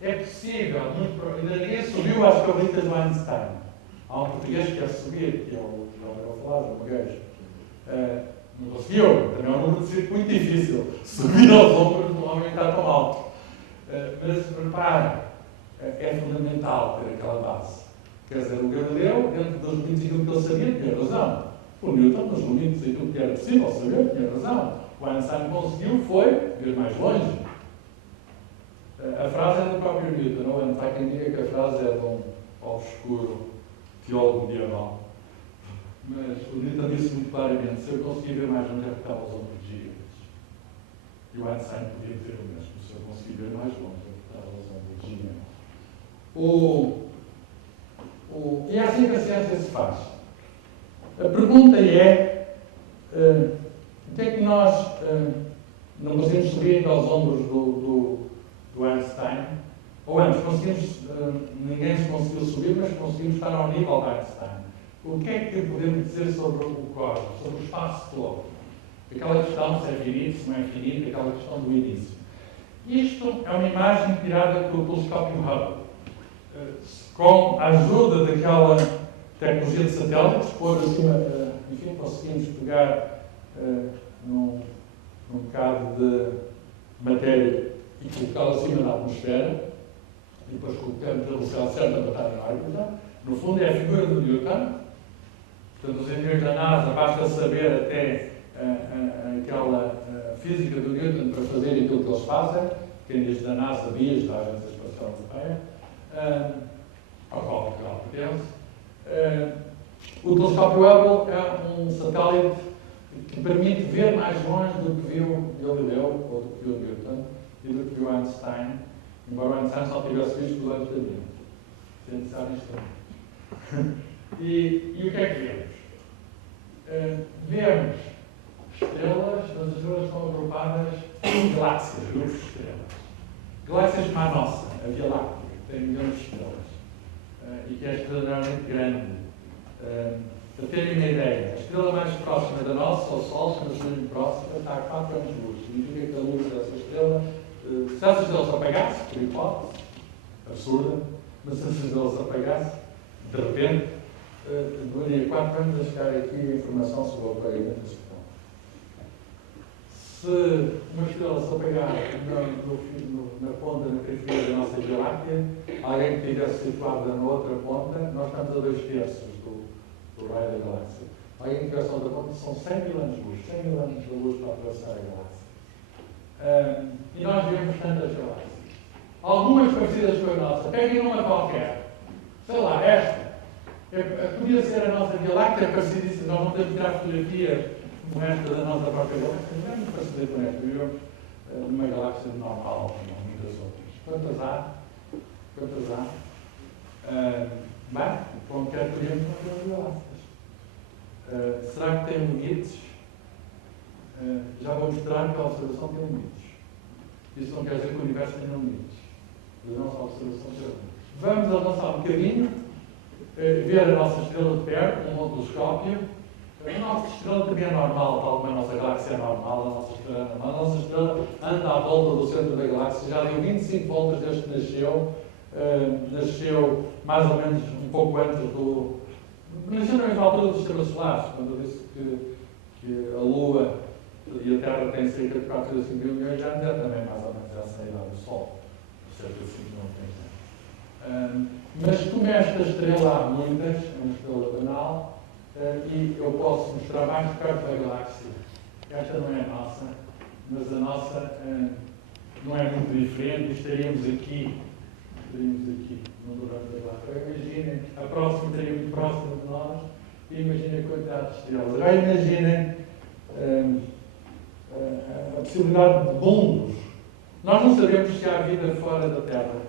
É possível, ainda ninguém subiu às cavalitas do Einstein. Há um português que quer subir, que é o João Flávio, o gajo. Não conseguiu, também é um número de circo muito difícil, subir aos ombros de um homem que está tão alto. Mas repara, é fundamental ter aquela base. Quer dizer, o Galileu, dentro dos limites daquilo que ele sabia, tinha razão. O Newton, nos limites daquilo que era possível saber, tinha razão. O Einstein conseguiu, foi ver mais longe. A frase é do próprio Newton, não é? Há quem diga que a frase é de um obscuro teólogo medieval. Mas o Newton disse muito claramente: se eu conseguir ver mais longe, é porque estava aos ombros de gigantes. E o Einstein podia dizer o mesmo: se eu conseguir ver mais longe, é porque estava aos ombros de gigantes. E é assim que a ciência se faz. A pergunta é: o que é que nós não conseguimos subir aos ombros do Einstein? Ou antes, ninguém se conseguiu subir, mas conseguimos estar ao nível de Einstein. O que é que podemos dizer sobre o cosmos, sobre o espaço todo? Aquela questão se é finito, se não é finito, aquela questão do início. Isto é uma imagem tirada pelo telescópio Hubble. Com a ajuda daquela tecnologia de satélites, pôr acima, enfim, conseguimos pegar num bocado de matéria e colocá-la acima da atmosfera, e depois colocamos a velocidade certa para estar em órbita. No fundo, é a figura do Newton. Portanto, os engenheiros da NASA, basta saber até aquela física do Newton para fazer aquilo que eles fazem. Quem diz da NASA diz da Agência Espacial Europeia, ao qual Portugal pertence. O telescópio Hubble é um satélite que permite ver mais longe do que viu Galileu, ou do que viu Newton, e do que viu Einstein, embora o Einstein só tivesse visto os olhos da mente. Sem pensar nisto também. E o que é que vemos? vemos estrelas, mas as estrelas estão agrupadas em galáxias, grupos de estrelas. Galáxias como a nossa, a Via Láctea, que tem milhões de estrelas, e que é extraordinariamente grande. Para terem uma ideia, a estrela mais próxima da nossa, o Sol, chama-se muito próxima, está a 4 anos de luz. Significa que a luz dessa estrela, se essa estrela se apagasse, por hipótese, absurda, mas se essa estrela se apagasse, de repente, demoraria 4 anos a chegar aqui a informação sobre o apagamento da estrela. Se uma estrela se apagar na ponta, na periferia da nossa Via Láctea, alguém que estivesse situado na outra ponta, nós estamos a 2/3 do raio da galáxia. Alguém que estivesse na outra ponta, são 100 mil anos de luz, 100 mil anos de luz para atravessar a galáxia. E nós vemos tantas galáxias. Algumas parecidas com a nossa. Peguem uma qualquer. Sei lá, esta. Podia ser a nossa Via Láctea, parecidíssima. Nós não podemos tirar fotografias como esta da nossa própria galáxia. Não é muito parecido com esta. Vivemos numa galáxia normal, como muitas outras. Quantas há? Bem, como quer que olhemos para as galáxias. Será que tem limites? Já vou mostrar que a observação tem limites. Isso não quer dizer que o universo tenha limites. Mas a nossa observação tem limites. Vamos avançar um bocadinho, ver a nossa estrela de perto, um outro telescópio. A nossa estrela também é normal, tal como a nossa galáxia é normal, a nossa estrela é normal. A nossa estrela anda à volta do centro da galáxia, já deu 25 voltas desde que nasceu. Nasceu mais ou menos um pouco antes do... Nasceu na mesma altura dos sistemas solares, quando eu disse que a Lua e a Terra têm cerca de 4,5 mil milhões de anos, é também mais ou menos essa a idade do Sol, cerca de 5 milhões de anos. Mas como esta estrela há muitas, é uma estrela banal, e eu posso mostrar mais perto da galáxia. Esta não é a nossa, mas a nossa não é muito diferente, estaríamos aqui, no durante da galáxia. Imaginem, a próxima estaria muito próxima de nós, e imaginem a quantidade de estrelas. Agora imaginem a possibilidade de mundos. Nós não sabemos se há vida fora da Terra.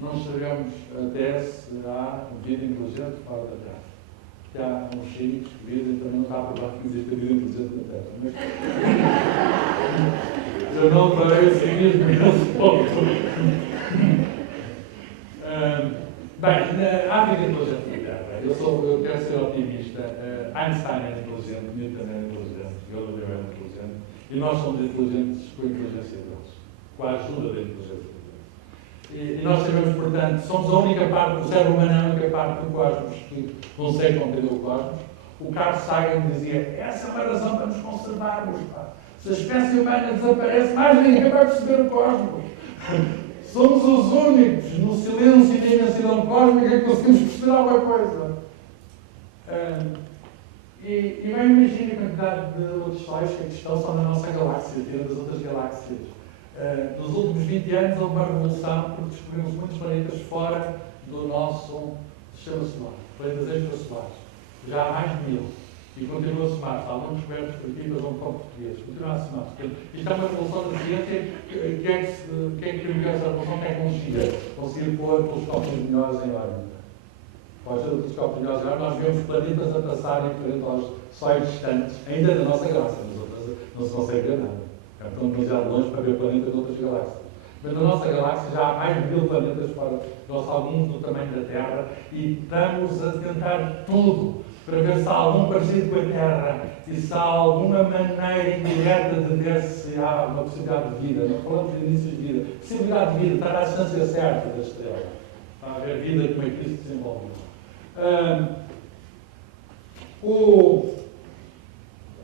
Não sabemos até se há vida inteligente fora da Terra. Que há uns cínicos que dizem que também não está provado que existe vida inteligente na Terra. Mas eu não farei o cinismo nesse ponto. Bem, há vida inteligente na Terra. Eu quero ser otimista. Einstein é inteligente, Newton é inteligente, Galileu é inteligente. E nós somos inteligentes com a inteligência deles, com a ajuda da inteligência deles. E nós sabemos, portanto, somos a única parte, o ser humano é a única parte do cosmos que consegue compreender o cosmos. O Carl Sagan dizia, essa é uma razão para nos conservarmos. Pá. Se a espécie humana desaparece, mais ninguém vai perceber o cosmos. Somos os únicos, no silêncio e na imensidão cósmica, que conseguimos perceber alguma coisa. E bem, imagine a quantidade de outros sóis que estão só na nossa galáxia, tirando das outras galáxias. Nos últimos 20 anos houve uma revolução porque descobrimos muitos planetas fora do nosso sistema solar, planetas extrasolares. Já há mais de 1000. E continua a somar-se. Há muitos descobertos por aqui, mas não com português. Continua a somar-se. Isto é uma revolução da ciência. Quem é que criou essa revolução? Tecnologia. Conseguir pôr telescópios melhores em órbita. Pode ser o telescópio melhores em órbita, nós vemos planetas a passarem frente aos sóis distantes, ainda da nossa galáxia. Nas outras não se consegue ver nada. Estão demasiado longe para ver planetas de outras galáxias. Mas na nossa galáxia já há mais de 1000 planetas fora, nós alguns do tamanho da Terra, e estamos a tentar tudo para ver se há algum parecido com a Terra e se há alguma maneira indireta de ver se há uma possibilidade de vida. Não falamos de início de vida. Possibilidade de vida, estar à distância certa da estrela. Para haver vida como é que isso se desenvolve.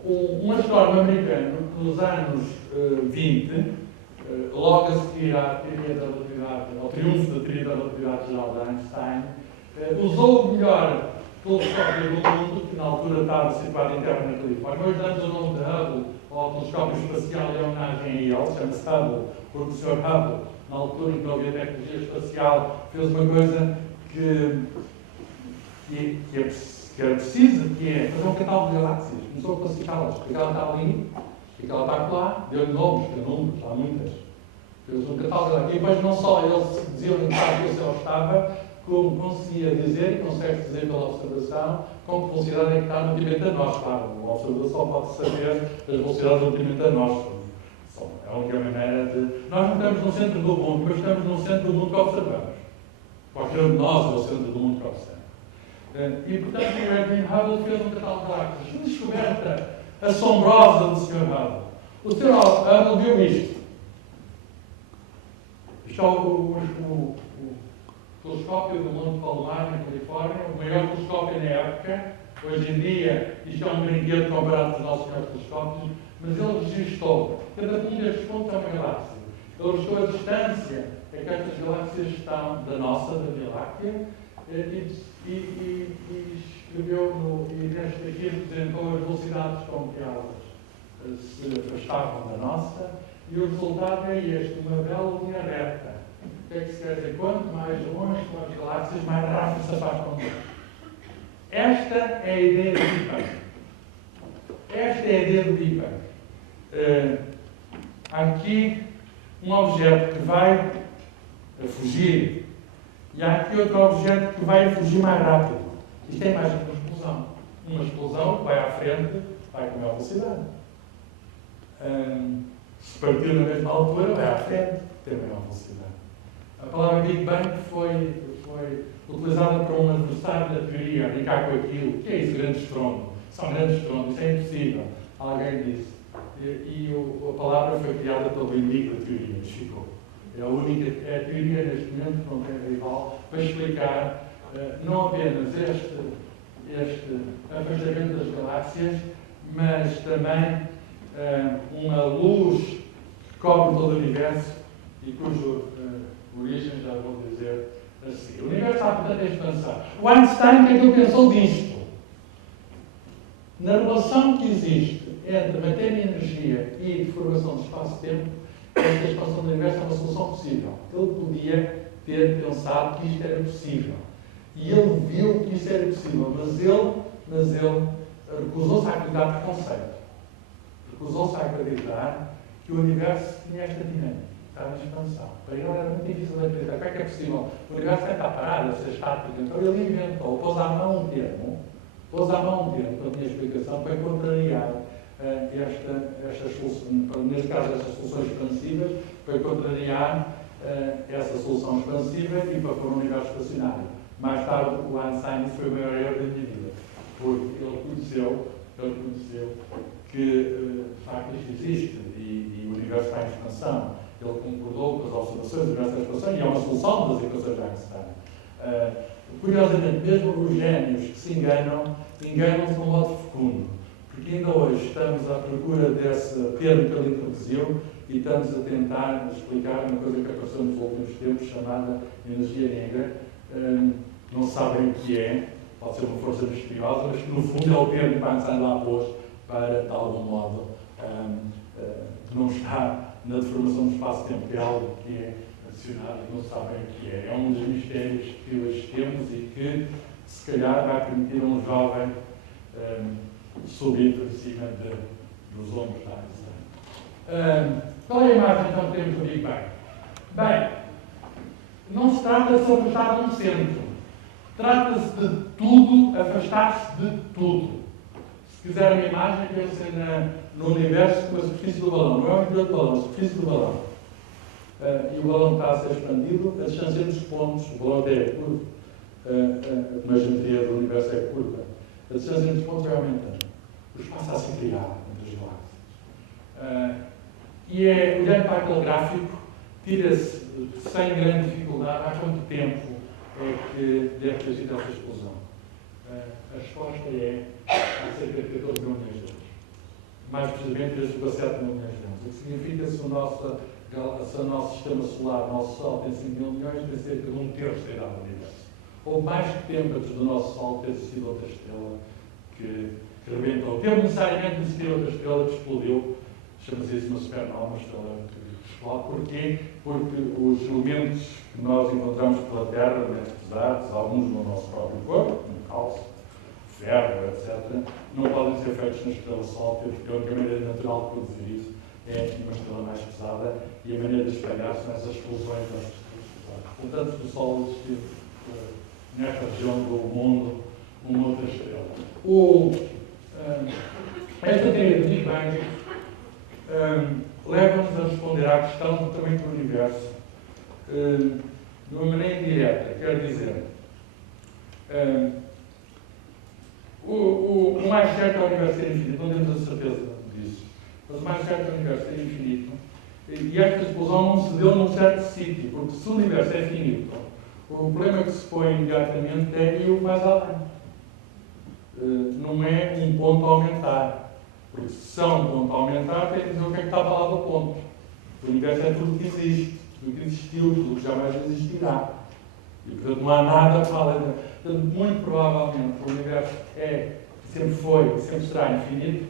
Um astrónomo americano, nos anos 20, logo a seguir à teoria da relatividade, ao triunfo da teoria da relatividade geral de Einstein, usou o melhor telescópio do mundo, que na altura estava situado em terra na Califórnia. Hoje damos o nome de Hubble ao telescópio espacial em homenagem a ele, chama-se Hubble, porque o Sr. Hubble, na altura em que houve a tecnologia espacial, fez uma coisa que era precisa, que é fazer um catálogo de galáxias. Começou a classificá-las, porque ela está ali, porque ela está lá, deu-lhe nomes, deu números, há muitas. Fez um catálogo de galáxias. E depois não só eles diziam em que parte do céu estava, como conseguia dizer, e consegue dizer pela observação, com que velocidade é que está relativamente a nós. Claro, o observador só pode saber as velocidades relativamente a nós. É a única maneira de... Nós não estamos no centro do mundo, mas estamos no centro do mundo que observamos. Qualquer um de nós é o centro do mundo que observa. E, portanto, o Edwin Hubble fez um catálogo de galáxias. Uma descoberta assombrosa do Sr. Hubble. O Sr. Hubble viu isto. Isto é o telescópio do Monte Palomar, na Califórnia, o maior telescópio na época. Hoje em dia, isto é um brinquedo comparado com os nossos maiores telescópios, mas ele registou. Cada um destes pontos é uma galáxia. Ele registou a distância a que estas galáxias estão da nossa, da Via Láctea, e escreveu, e neste aqui representou as velocidades com que elas se afastavam da nossa, e o resultado é este, uma bela linha reta. O que é que se quer dizer? Quanto mais longe estão as galáxias, mais rápido se afastam de nós. Esta é a ideia do Big Bang. Esta é a ideia do Big Bang. Há aqui um objeto que vai fugir e há aqui outro objeto que vai fugir mais rápido. Isto é a imagem de uma explosão. Uma explosão que vai à frente, vai com a maior velocidade. Se partir na mesma altura, vai à frente, tem a maior velocidade. A palavra Big Bang foi utilizada por um adversário da teoria, a brincar com aquilo. O que é isso, grande estrondo? São grandes estrondos, isso é impossível. Alguém disse. A palavra foi criada pelo inimigo da teoria, mas ficou. É a única, é a teoria neste momento que não tem rival para explicar não apenas este afastamento das galáxias, mas também uma luz que cobre todo o universo e cuja origem já vou dizer a seguir. O universo está, portanto, em expansão. O Einstein, o que é que ele pensou disto? Na relação que existe entre matéria e energia e deformação do espaço-tempo, esta expansão do universo é uma solução possível. Ele podia ter pensado que isto era possível. E ele viu que isto era possível, mas ele recusou-se a acreditar no conceito. Recusou-se a acreditar que o universo tinha esta dinâmica, estava em expansão. Para ele era muito difícil de acreditar. Como é que é possível? O universo deve estar parado, deve ser estático. Então ele inventou, pôs à mão um termo, para a minha explicação, para contrariar estas soluções, neste caso estas soluções expansivas, para contrariar essa solução expansiva e para pôr um universo estacionário. Mais tarde, o Einstein, isso foi o maior erro da minha vida, porque ele conheceu que, de facto, isto existe e o universo está em expansão. Ele concordou com as observações do universo em expansão e é uma solução das equações de Einstein. Curiosamente, mesmo os génios que se enganam-se de um modo fecundo, porque ainda hoje estamos à procura desse termo que ele introduziu e estamos a tentar explicar uma coisa que apareceu nos últimos tempos, chamada energia negra. Não sabem o que é, pode ser uma força misteriosa, mas que no fundo é o termo que Einstein lá pôs para, de algum modo, não estar na deformação do espaço-tempo, que é algo que é adicionado e não sabem o que é. É um dos mistérios que hoje temos e que, se calhar, vai permitir a um jovem subir por cima dos ombros da Einstein. Qual é a imagem então que temos do Big Bang? Bem, não se trata de se afastar de um centro. Trata-se de tudo, afastar-se de tudo. Se quiserem uma imagem, pensem no universo com a superfície do balão. Não é o interior do balão, a superfície do balão. E o balão está a ser expandido, a distância dos pontos, o balão até é curvo, a geometria do universo é curva. A distância dos pontos vai aumentando. O espaço está a ser criado entre as galáxias. Olhando para aquele gráfico, tira-se sem grande dificuldade há quanto tempo é que deve ter sido essa explosão. A resposta é há cerca de 14 milhões de anos. Mais precisamente 17 milhões de anos. O que significa que se o nosso sistema solar, o nosso Sol, tem 5 mil milhões, tem cerca de 1/3 da idade do universo. Houve mais tempo antes do nosso Sol ter sido outra estrela que rebentou. Teve necessariamente de existir outra estrela que explodiu. Chama-se isso uma supernova, uma estrela que explode. Porquê? Porque os elementos que nós encontramos pela Terra, elementos pesados, alguns no nosso próprio corpo, no cálcio, ferro, etc., não podem ser feitos na estrela-sol, porque a única maneira natural de produzir isso é uma estrela mais pesada e a maneira de espalhar-se nessas explosões das estrelas pesadas. Portanto, se o Sol existir nesta região do mundo, uma outra estrela. Esta teoria do Big Bang leva-nos a responder à questão do tamanho do universo de uma maneira indireta. Quer dizer, o mais certo é o universo ser infinito, não temos a certeza disso, mas o mais certo é o universo ser infinito. E esta explosão não se deu num certo sítio, porque se o universo é finito, o problema que se põe imediatamente é ir mais além. Não é um ponto a aumentar. Porque se é um ponto a aumentar, tem que dizer o que é que está para lá do ponto. O universo é tudo que existe, tudo que existiu, tudo que jamais existirá. E, portanto, não há nada para além. Portanto, muito provavelmente, o universo sempre foi, sempre será infinito,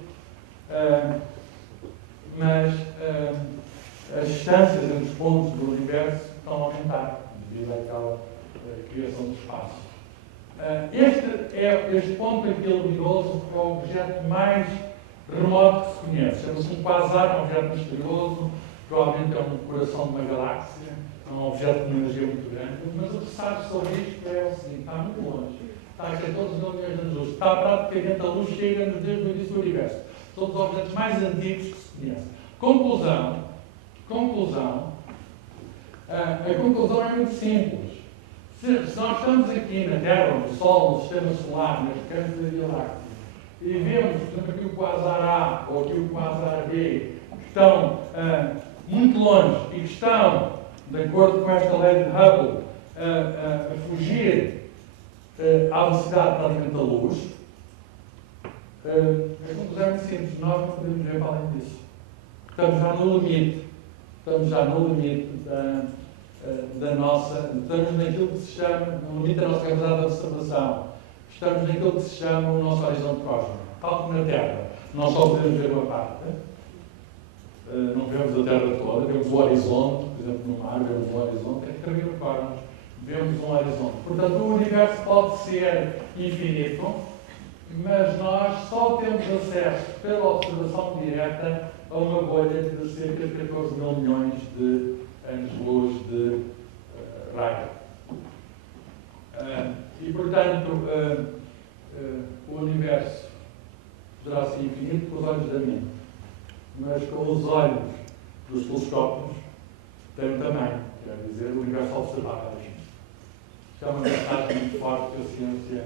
mas as distâncias entre os pontos do universo estão a aumentar, devido àquela criação do espaço. Este ponto aqui luminoso é o objeto mais remoto que se conhece. Chama-se um quasar, um objeto misterioso, provavelmente é um coração de uma galáxia, é um objeto de uma energia muito grande, mas o que se sabe sobre isto é o seguinte: está muito longe, está a 14 milhões de anos luz, está praticamente a luz chega-nos desde o início do universo. São os objetos mais antigos que se conhecem. Conclusão, a conclusão é muito simples. Se nós estamos aqui na Terra, no Sol, no Sistema Solar, neste campo da Via Láctea, e vemos, por exemplo, aqui o quasar A ou aqui o quasar B, que estão muito longe e que estão, de acordo com esta lei de Hubble, a fugir à velocidade praticamente da luz, a conclusão é muito simples: nós não podemos ver para além disso. Estamos já no limite. Estamos já no limite da nossa. Estamos naquilo que se chama, no limite da nossa capacidade de observação. Estamos naquilo que se chama o nosso horizonte cósmico. Tal como na Terra. Nós só podemos ver uma parte. Não vemos a Terra toda. Vemos o horizonte, por exemplo, no mar, vemos o horizonte. É que terminamos. Vemos um horizonte. Portanto, o universo pode ser infinito, mas nós só temos acesso, pela observação direta, a uma bolha de cerca de 14 mil milhões de anos-luz de raio. E, portanto, o universo poderá ser infinito com os olhos da mente, mas com os olhos dos telescópios tem um tamanho, quer dizer, o universo observável. Isto é uma mensagem muito forte que a ciência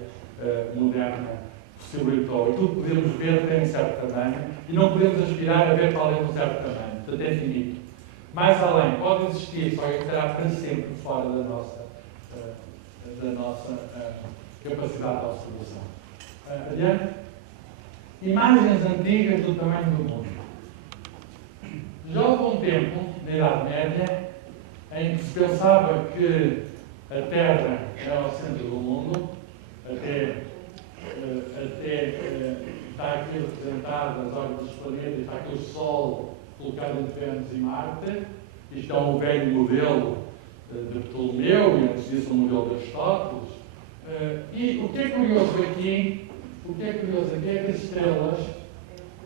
moderna possibilitou. E tudo que podemos ver tem um certo tamanho e não podemos aspirar a ver para além de um certo tamanho, portanto é finito. Mais além, pode existir, só que estará para sempre fora da nossa capacidade de observação. Adiante. Imagens antigas do tamanho do mundo. Já houve um tempo, na Idade Média, em que se pensava que a Terra era o centro do mundo, até está aqui representado as órbitas dos planetas, está aqui o Sol colocado entre Vênus e Marte. Isto é um velho modelo de Ptolomeu, e antes disso um modelo de Aristóteles. E o que é curioso aqui é que as estrelas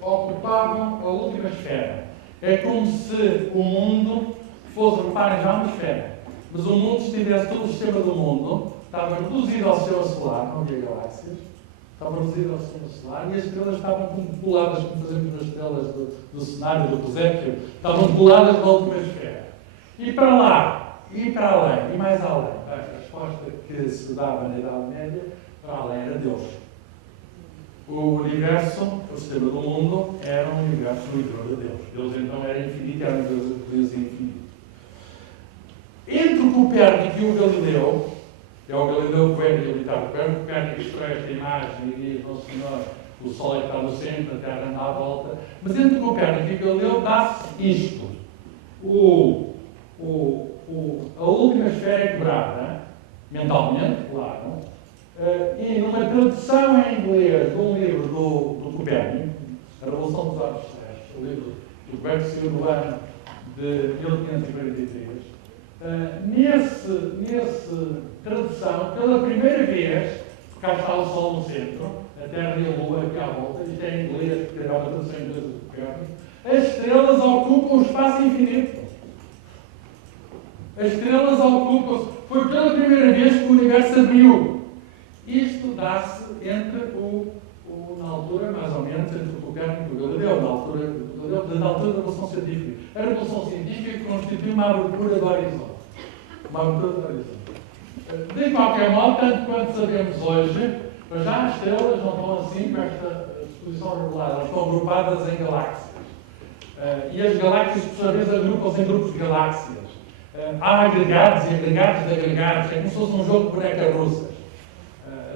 ocupavam a última esfera. É como se o mundo fosse, reparem, já uma esfera, mas o mundo estivesse todo o sistema do mundo, estava reduzido ao sistema solar, não havia galáxias, estava reduzido ao sistema solar, e as estrelas estavam coladas, como fazemos nas estrelas do cenário do Cosépio, estavam coladas na última esfera. E para lá, e para além, e mais além, a resposta que se dava na Idade Média, para além era Deus. O universo, o sistema do mundo, era um universo no interior de Deus. Deus então era infinito, era um Deus infinito. Entre o Copérnico e o Galileu, é o Galileu que veio reabilitar o Copérnico. O Copérnico estreou esta imagem e diz: Nosso Senhor, o Sol é que está no centro, a Terra anda à volta. Mas entre o Copérnico e o Galileu dá-se isto. A última esfera é quebrada, mentalmente, claro, e numa tradução em inglês de um livro do Copérnico, A Revolução dos Orbes Celestes, o livro do Copérnico saiu no ano de 1543, nessa tradução, pela primeira vez, cá está o Sol no centro, a Terra e a Lua aqui à volta, isto é em inglês, porque era uma tradução em inglês do Copérnico, as estrelas ocupam o espaço infinito. As estrelas ocupam-se. Foi pela primeira vez que o universo abriu. Isto dá-se entre na altura, mais ou menos, entre o Copérnico e o Galileu, na altura da Revolução Científica. A Revolução Científica constitui uma abertura do horizonte. Uma abertura do horizonte. De qualquer modo, tanto quanto sabemos hoje, já as estrelas não estão assim com esta disposição regular, elas estão agrupadas em galáxias. E as galáxias, por sua vez, agrupam-se em grupos de galáxias. Há agregados e agregados de agregados, é como se fosse um jogo de bonecas russas.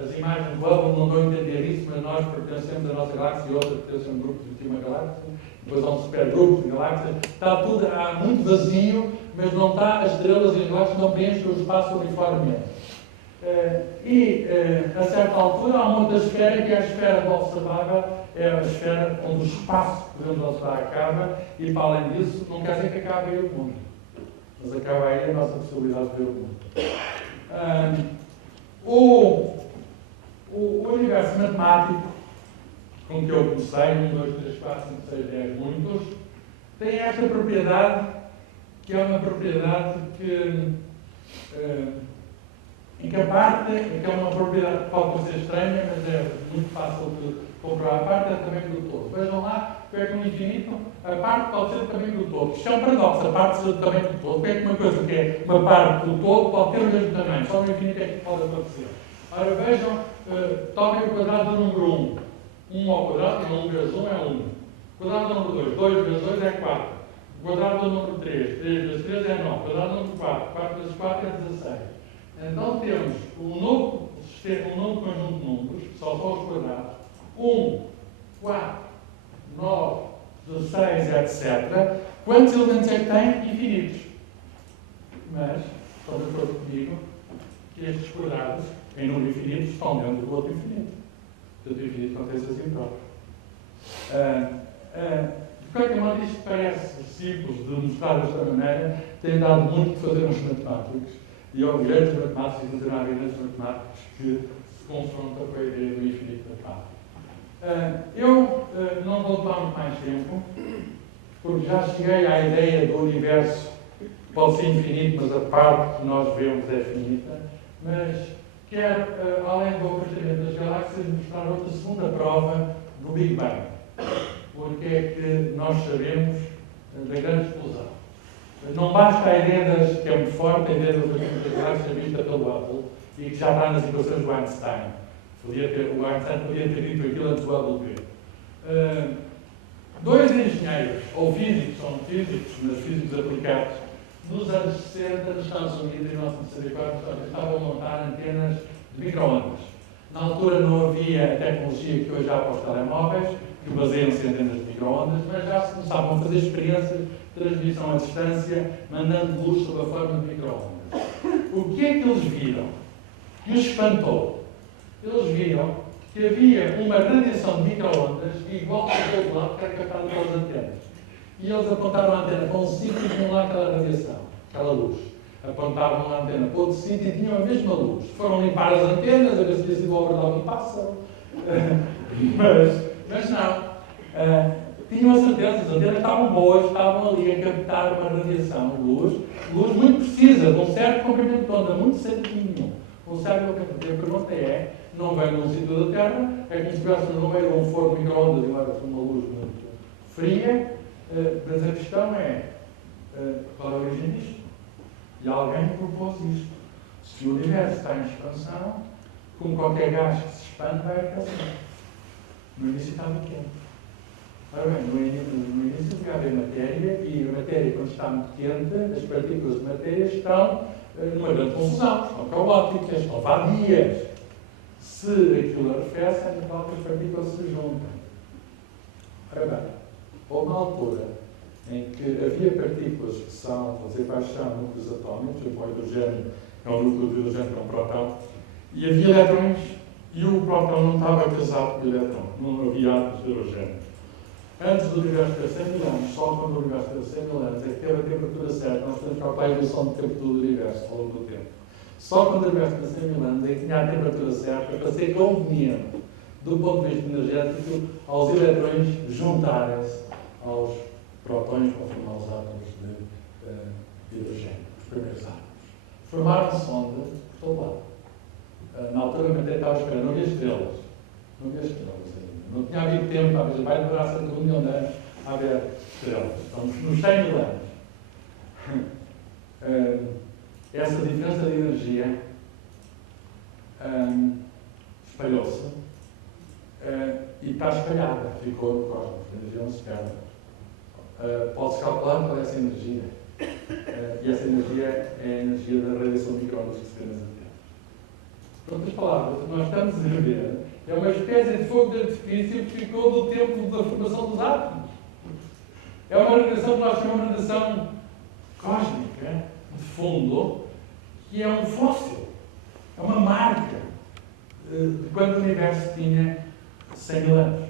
As imagens do Hubble não dão a entender isso, mas nós pertencemos à nossa galáxia e outras pertencem a um grupo de uma galáxia, depois há um supergrupo de galáxias. Está tudo muito vazio, mas não está, as estrelas e as galáxias não preenchem o espaço uniformemente. A certa altura, há uma outra esfera, que é a esfera do observável, é a esfera onde o espaço que podemos observar acaba, e para além disso, não quer dizer que acabe aí o mundo, mas acaba aí a nossa possibilidade de ver o mundo. O universo matemático, com que eu comecei, 1, 2, 3, 4, 5, 6, 10, muitos, tem esta propriedade, que é uma propriedade em que a parte, que é uma propriedade que pode parecer estranha, mas é muito fácil de comprovar, a parte é o tamanho do todo. Vejam lá, como é que no infinito, a parte pode ser o tamanho do todo. Isto é um paradoxo, a parte ser o tamanho do todo. Como é que uma coisa que é uma parte do todo pode ter o mesmo tamanho? Só no infinito é que pode acontecer. Ora, vejam, tomem o quadrado do número 1. 1 ao quadrado, 1 vezes 1 é 1. O quadrado do número 2, 2 vezes 2 é 4. O quadrado do número 3, 3 vezes 3 é 9. O quadrado do número 4, 4 vezes 4 é 16. Então temos um novo conjunto de números, que só são os quadrados, 1, 4, 9, 16, etc. Quantos elementos é que tem? Infinitos. Mas, estão de acordo comigo, que estes quadrados, em número infinito, estão dentro do outro infinito. Portanto, o infinito contém-se a si próprio. De qualquer modo, isto parece simples de mostrar desta maneira, tem dado muito que fazer nos matemáticos. E há grandes matemáticos e continuar grandes matemáticos que se confrontam com a ideia do infinito matemático. Eu não vou tomar muito mais tempo, porque já cheguei à ideia do universo que pode ser infinito, mas a parte que nós vemos é finita. Mas quero, além do aparecimento das galáxias, mostrar outra segunda prova do Big Bang. Porque é que nós sabemos da grande explosão. Não basta a ideia que é muito forte, a ideia do aparecimento das galáxias vista pelo Hubble e que já está nas equações do Einstein. O Einstein podia ter dito aquilo antes do Hubble ver. Dois engenheiros, ou físicos, são físicos, mas físicos aplicados, nos anos 60, nos Estados Unidos, em 1964, estavam a montar antenas de micro-ondas. Na altura não havia a tecnologia que hoje há para os telemóveis, que baseiam-se em antenas de micro-ondas, mas já se começavam a fazer experiências de transmissão à distância, mandando luz sob a forma de micro-ondas. O que é que eles viram? Que os espantou. Eles viram que havia uma radiação de micro-ondas igual a todo lado que era captada pelas antenas. E eles apontaram a antena para um sítio e tinham lá aquela radiação, aquela luz. Apontavam a antena para outro sítio e tinham a mesma luz. Foram limpar as antenas, a ver se tinha sido obra de algum pássaro. Mas não. Tinham a certeza, as antenas estavam boas, estavam ali a captar uma radiação, luz muito precisa, de um certo comprimento de onda, muito certinho. Um certo comprimento. A pergunta é, não vem num sítio da Terra, é como se estivéssemos no meio de um forno de micro-ondas e leva-se uma luz muito fria, mas a questão é, qual é a origem disto? E alguém propôs isto. Se o universo está em expansão, como qualquer gás que se expande, vai aquecer. No início estava quente. Ora bem, no início devia haver matéria, e a matéria, quando está muito quente, as partículas de matéria estão numa grande confusão, estão caóticas, estão vadias. Se aquilo arrefece, é natural que as partículas se juntam. Ora bem, houve uma altura em que havia partículas que são, vou dizer quais são, núcleos atómicos, o hidrogênio é um núcleo de hidrogênio que é um próton, e havia elétrons, e o próton não estava casado com o elétron, não havia átomos de hidrogênio. Antes do universo ter 100 mil anos, só quando o universo teve 100 mil anos, é que teve a temperatura certa, nós podemos calcular a evolução de temperatura do universo ao longo do tempo. Só quando o universo teve 100 mil anos, é que tinha a temperatura certa para ser conveniente, do ponto de vista energético, aos eletrões juntarem-se aos prótons, conforme aos átomos de hidrogênio, os primeiros átomos. formaram-se onde? Por todo lado. Na altura, eu até estava esperando, não havia estrelas. Não havia estrelas ainda. Não tinha havido tempo, talvez vai demorar cerca de 1 milhão de anos a haver estrelas. Estamos nos 100 mil anos. Essa diferença de energia espalhou-se e está espalhada, ficou no cosmos. A energia não se perde. Pode-se calcular qual é essa energia. E essa energia é a energia da radiação de micro-ondas que se vê nas antenas. Por outras palavras, o que nós estamos a ver é uma espécie de fogo de artifício que ficou do tempo da formação dos átomos. É uma radiação que nós chamamos de radiação cósmica, de fundo, que é um fóssil. É uma marca de quando o universo tinha 100 mil anos.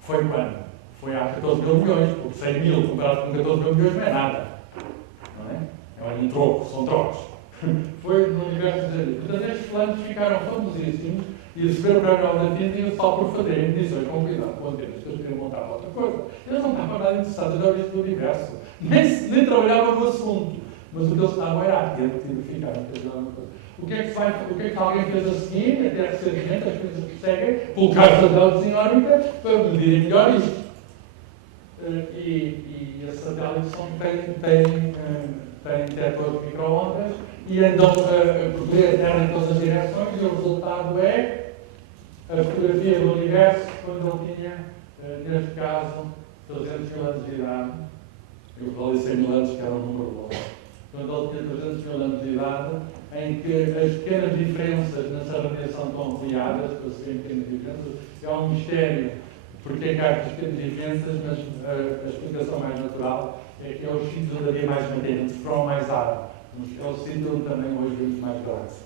Foi quando? Foi há 14 mil milhões, porque 100 mil comparado com 14 mil milhões não é nada. Não é? É um troco, são trocos. Foi no universo de... Portanto, estes planos ficaram famosíssimos e receberam o prémio Nobel da Física só por fazerem medições com cuidado com antenas que eles queriam montar para outra coisa. Eles não estavam nada interessados na origem do universo. Nem trabalhavam no assunto. Mas o que eles estavam era a identificar alguma coisa. O que é que alguém fez a seguir, até recentemente, as coisas que seguem, colocar os satélites em órbita para medirem melhor isto. E esses satélites têm detectores de micro-ondas e andam a percorrer a Terra em todas as direções e o resultado é a fotografia do universo quando ele tinha, neste caso, 300 mil anos de idade. Eu falei 100 mil anos, que era um número bom. Quando ele tinha 300 mil anos de idade, em que as pequenas diferenças nessa radiação estão ampliadas, para se verem pequenas diferenças, é um mistério porque é que há estas pequenas diferenças, mas a explicação mais natural é que é o sítio onde havia mais matéria, onde se forma mais ar. É o sítio onde também hoje vemos mais galáxias.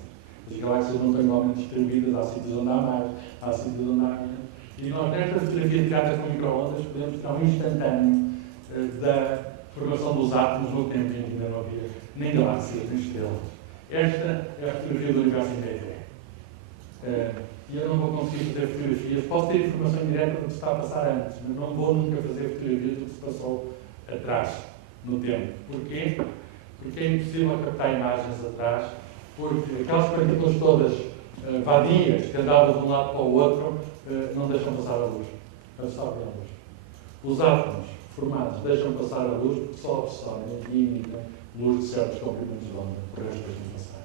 As galáxias não estão igualmente distribuídas, há sítios onde há mais, há sítios onde há menos. E nós, nesta fotografia tirada com micro-ondas, podemos ter um instantâneo da formação dos átomos no tempo em que ainda não havia nem galáxias, nem estrelas. Esta é a fotografia do universo em TV. E eu não vou conseguir fazer fotografias. Posso ter informação direta do que se está a passar antes, mas não vou nunca fazer fotografias do que se passou atrás, no tempo. Porquê? Porque é impossível captar imagens atrás, porque aquelas partículas todas vadias que andavam de um lado para o outro não deixam passar a luz. Absorvem a luz. Os átomos formados deixam passar a luz porque só absorvem e emitem luz de certos comprimentos de onda. Por resto deixam passar.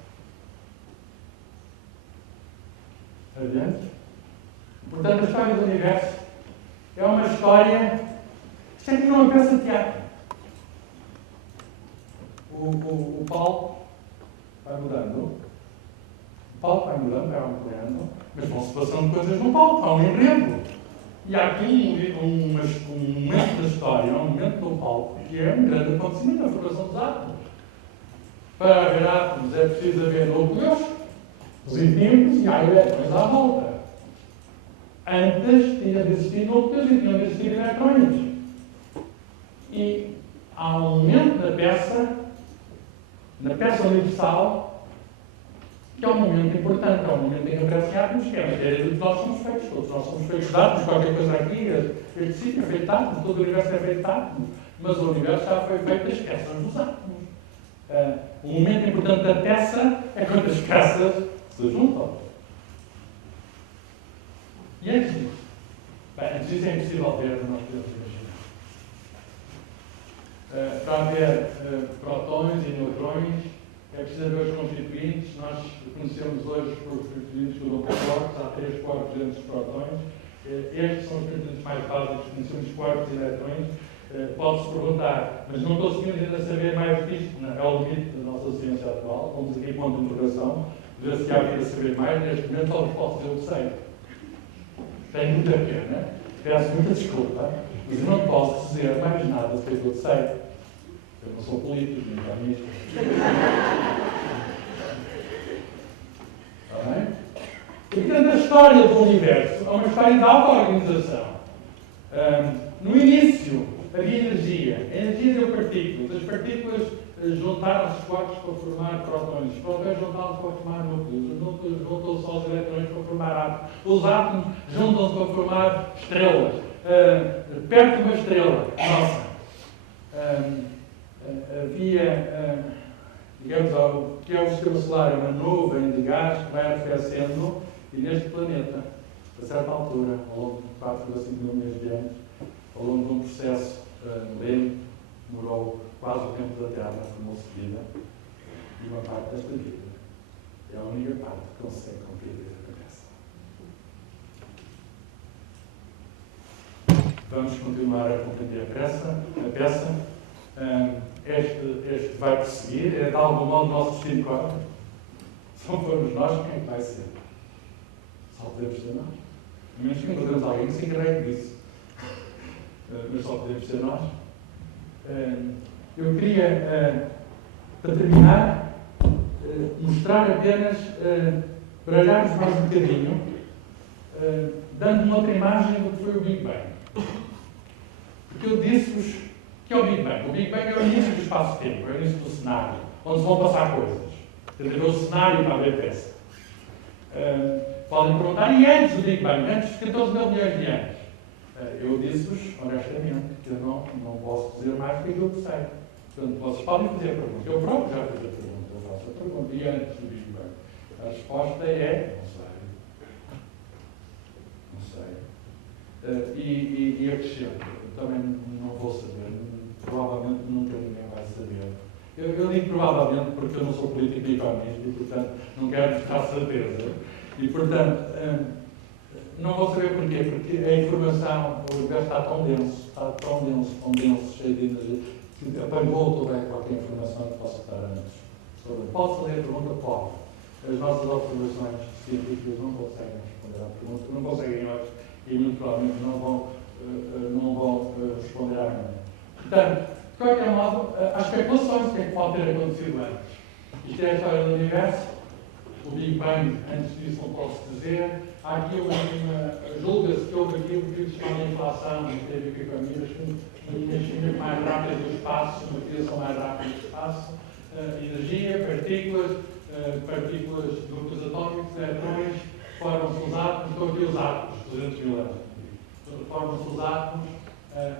Adiante. Portanto, a história do universo é uma história. Isto é que não é uma peça de teatro. O palco vai mudando. O palco vai mudando, vai ampliando, mas vão-se passando coisas no palco, há um enredo. E há aqui um momento da história, um momento do palco, que é um grande acontecimento, a formação dos átomos. Para haver átomos é preciso haver núcleos positivos e há elétrons à volta. Antes tinha de existir núcleos e tinham de existir eletrões. E há um momento na peça universal, que é um momento importante, é um momento em que aparecem átomos, que é a matéria de que nós somos feitos. Todos nós somos feitos de átomos, qualquer coisa aqui, este sítio é feito de átomos, todo o universo é feito de átomos, mas o universo já foi feito das peças dos átomos. O momento importante da peça é quando as peças se juntam. E antes disso? Antes disso é impossível ver, nós podemos imaginar. Para haver prótons e neutrões, é preciso haver os constituintes. Nós conhecemos hoje os constituintes que usam quarks, há 3 quarks dentro dos prótons. Estes são os constituintes mais básicos, conhecemos quarks e eletrões. Pode-se perguntar, mas não conseguimos ainda saber mais disto, não é o limite da nossa ciência atual. Vamos aqui ponto de interrogação, ver se há vida a saber mais. Neste momento só vos posso dizer o que sei. Tenho muita pena, peço muita desculpa, mas eu não posso dizer mais nada do que eu sei. Eu não sou político, nem economista. Está bem? E, portanto, a história do universo é uma história de auto-organização. No início, havia energia. A energia deu partículas. As partículas juntaram-se os quarks para formar prótons. Os prótons juntaram-se para formar núcleos. Os núcleos juntam-se aos eletrões para formar átomos. Os átomos juntam-se para formar estrelas. Perto de uma estrela nossa, havia digamos, que é o sistema solar, é uma nuvem de gás que vai arrefecendo, e neste planeta, a certa altura, ao longo de 4,5 mil milhões de anos, ao longo de um processo lento, demorou quase o tempo da Terra, formou-se vida, e uma parte desta vida é a única parte que consegue compreender a peça. Vamos continuar a compreender a peça. Este vai prosseguir, é de algum modo o nosso destino próprio. Se não formos nós, quem é que vai ser? Só podemos ser nós. A menos que encontremos alguém que se encarregue disso. Mas só podemos ser nós. Eu queria, para terminar, mostrar apenas, baralhar-vos mais um bocadinho, dando uma outra imagem do que foi o Big Bang. Porque eu disse-vos que é o Big Bang. O Big Bang é o início do espaço-tempo, é o início do cenário, onde se vão passar coisas. Quer dizer, é o cenário para abrir peça. Podem perguntar, e antes do Big Bang, antes de 14 mil milhões de anos? Eu disse-vos, honestamente, que eu não posso dizer mais do que aquilo que sei. Portanto, vocês podem fazer a pergunta. Eu próprio já fiz a pergunta, eu faço a pergunta. E antes do Big Bang? A resposta é, não sei. E acrescento, também não vou saber. Provavelmente nunca ninguém vai saber. Eu digo provavelmente porque eu não sou político e economista e, portanto, não quero estar certeza. E, portanto, não vou saber porquê, porque a informação, o universo está tão denso, cheio de energia, que apagou toda qualquer informação que possa estar antes. Posso fazer a pergunta? Pode. As nossas observações científicas não conseguem responder à pergunta, não conseguem hoje e muito provavelmente não vão responder amanhã. Portanto, de qualquer modo, as especulações do que é que pode ter acontecido antes. Isto é a história do universo. O Big Bang, antes disso, não posso dizer. Há aqui julga-se que houve aquilo que se chama de inflação, que teve a ver com a meximento mais rápido do espaço, uma criação mais rápida do espaço, energia, partículas, grupos atómicos, eletrões, formam-se os átomos, estão aqui os átomos, 200 mil anos. Formam-se os átomos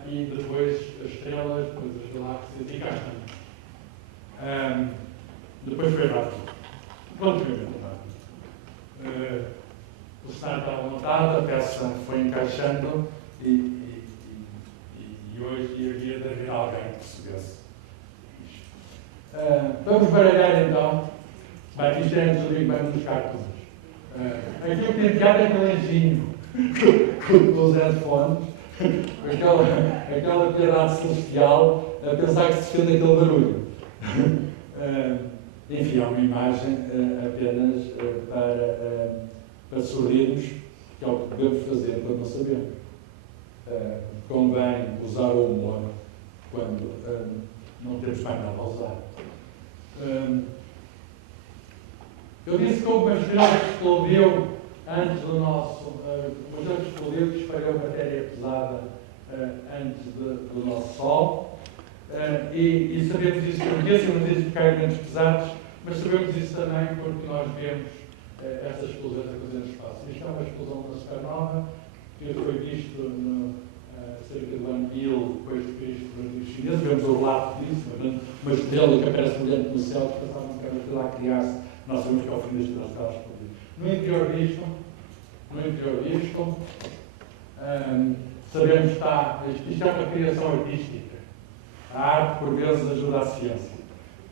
e depois as estrelas, depois as galáxias e cá estamos. Depois foi rápido. Relativamente rápido. O cenário estava montado, a peça foi encaixando e hoje havia de haver alguém que percebesse isto. Vamos baralhar então. Bem, isto é antes do Big Bang dos cartoons. Aquilo que tem piada é aquele anjinho com os headphones, aquela piedade celestial, a pensar que se fez aquele barulho. Enfim, é uma imagem apenas para sorrirmos, que é o que devemos fazer quando não sabemos. Convém usar o humor quando não temos mais nada a usar. Eu disse que houve uma estrela que explodiu antes do nosso... uma estrela que explodiu, que espalhou matéria pesada antes do nosso Sol. E sabemos isso porque sabemos isso porque há elementos pesados, mas sabemos isso também porque nós vemos essas explosões acontecer no espaço. Isto é uma explosão da supernova que foi visto cerca do ano 1000 depois de Cristo pelos chineses. Vemos o relato disso, uma estrela que aparece brilhante no céu, que passavam que era estrela a criar-se. Nós sabemos que ao fim da estrela estava a explodir. No interior disto, sabemos que isto é uma criação artística. A arte, por vezes, ajuda a ciência.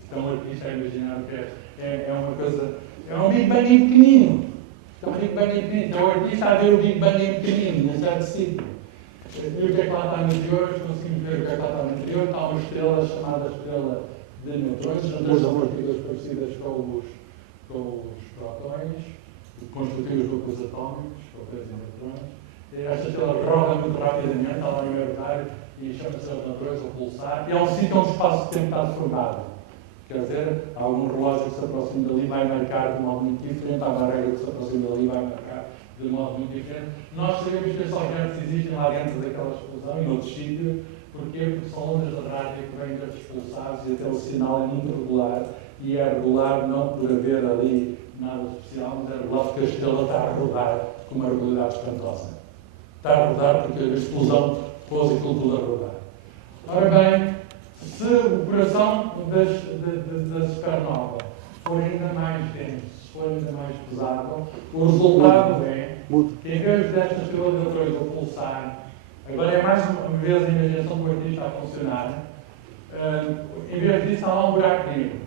Então, um artista a imaginar o que é uma coisa... É um Big Bang em pequenino. Então, o artista a ver o Big Bang em pequenino, num certo sítio. E o que é que lá está no interior? Conseguimos ver o que é que lá está no interior. Está uma estrela chamada estrela de neutrões, são duas partículas parecidas com os protões, que constituem os núcleos atómicos, protões e neutrões. Esta estrela roda muito rapidamente, está lá no orbitário, e chama-se a natureza, o pulsar, e é um sítio onde o espaço-tempo está deformado. Quer dizer, há algum relógio que se aproxima dali vai marcar de um modo muito diferente, há uma regra que se aproxima dali vai marcar de um modo muito diferente. Nós sabemos que estes objetos existem lá dentro daquela explosão, em outros sítios. Porquê? Porque são ondas de rádio que vêm desses pulsares e até o sinal é muito regular. E é regular não por haver ali nada especial, mas é regular porque a estrela está a rodar com uma regularidade espantosa. Está a rodar porque a explosão pôs aquilo tudo a rodar. Ora bem, se Se o coração da supernova for ainda mais denso, se for ainda mais pesado, o resultado é que, em vez destas estrelas neutrões a pulsar, agora é mais uma vez a imaginação do artista a funcionar, em vez disso há lá um buraco negro.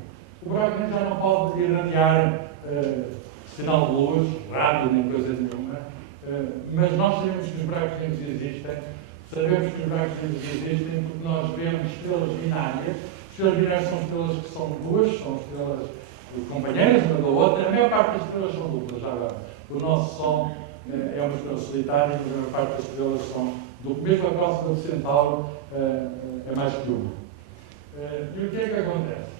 O buraco negro já não pode irradiar sinal de luz, rádio, nem coisa nenhuma, mas nós sabemos que os buracos negros existem. Sabemos que os buracos negros existem porque nós vemos estrelas binárias. Estrelas binárias são estrelas que são duas, são estrelas companheiras uma da outra. A maior parte das estrelas são duplas, já agora. O nosso Sol é uma estrela solitária, mas a maior parte das estrelas são duplas. Mesmo a próxima do Centauro é mais que uma. E o que é que acontece?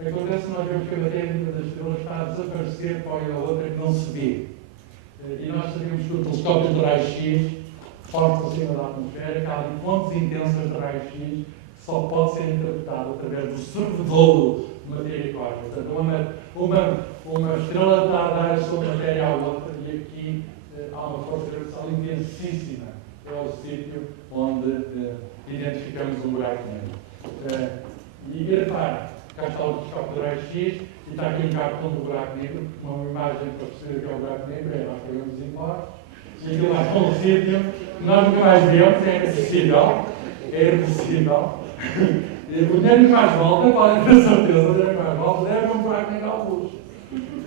Acontece que nós vemos que a matéria das estrelas está a desaparecer para a outra que não se vê. E nós sabemos que o telescópio de raio-x, forte acima da atmosfera, há fontes intensas de raio-x que só pode ser interpretado através do servidor de matéria cósmica. Portanto, uma estrela está a dar a sua matéria à outra e aqui há uma força gravitacional intensíssima. É o sítio onde identificamos um buraco negro. E repare, cá está o telescópio de raio-x e está aqui um cartão do buraco negro, uma imagem para perceber o que é o buraco negro, nós pegamos em embora. E aquilo lá está um sítio que nós nunca mais vemos, é irreversível. É irreversível. E o dinheiro que mais volta, podem ter certeza, o dinheiro que mais volta deve um buraco negro à luz.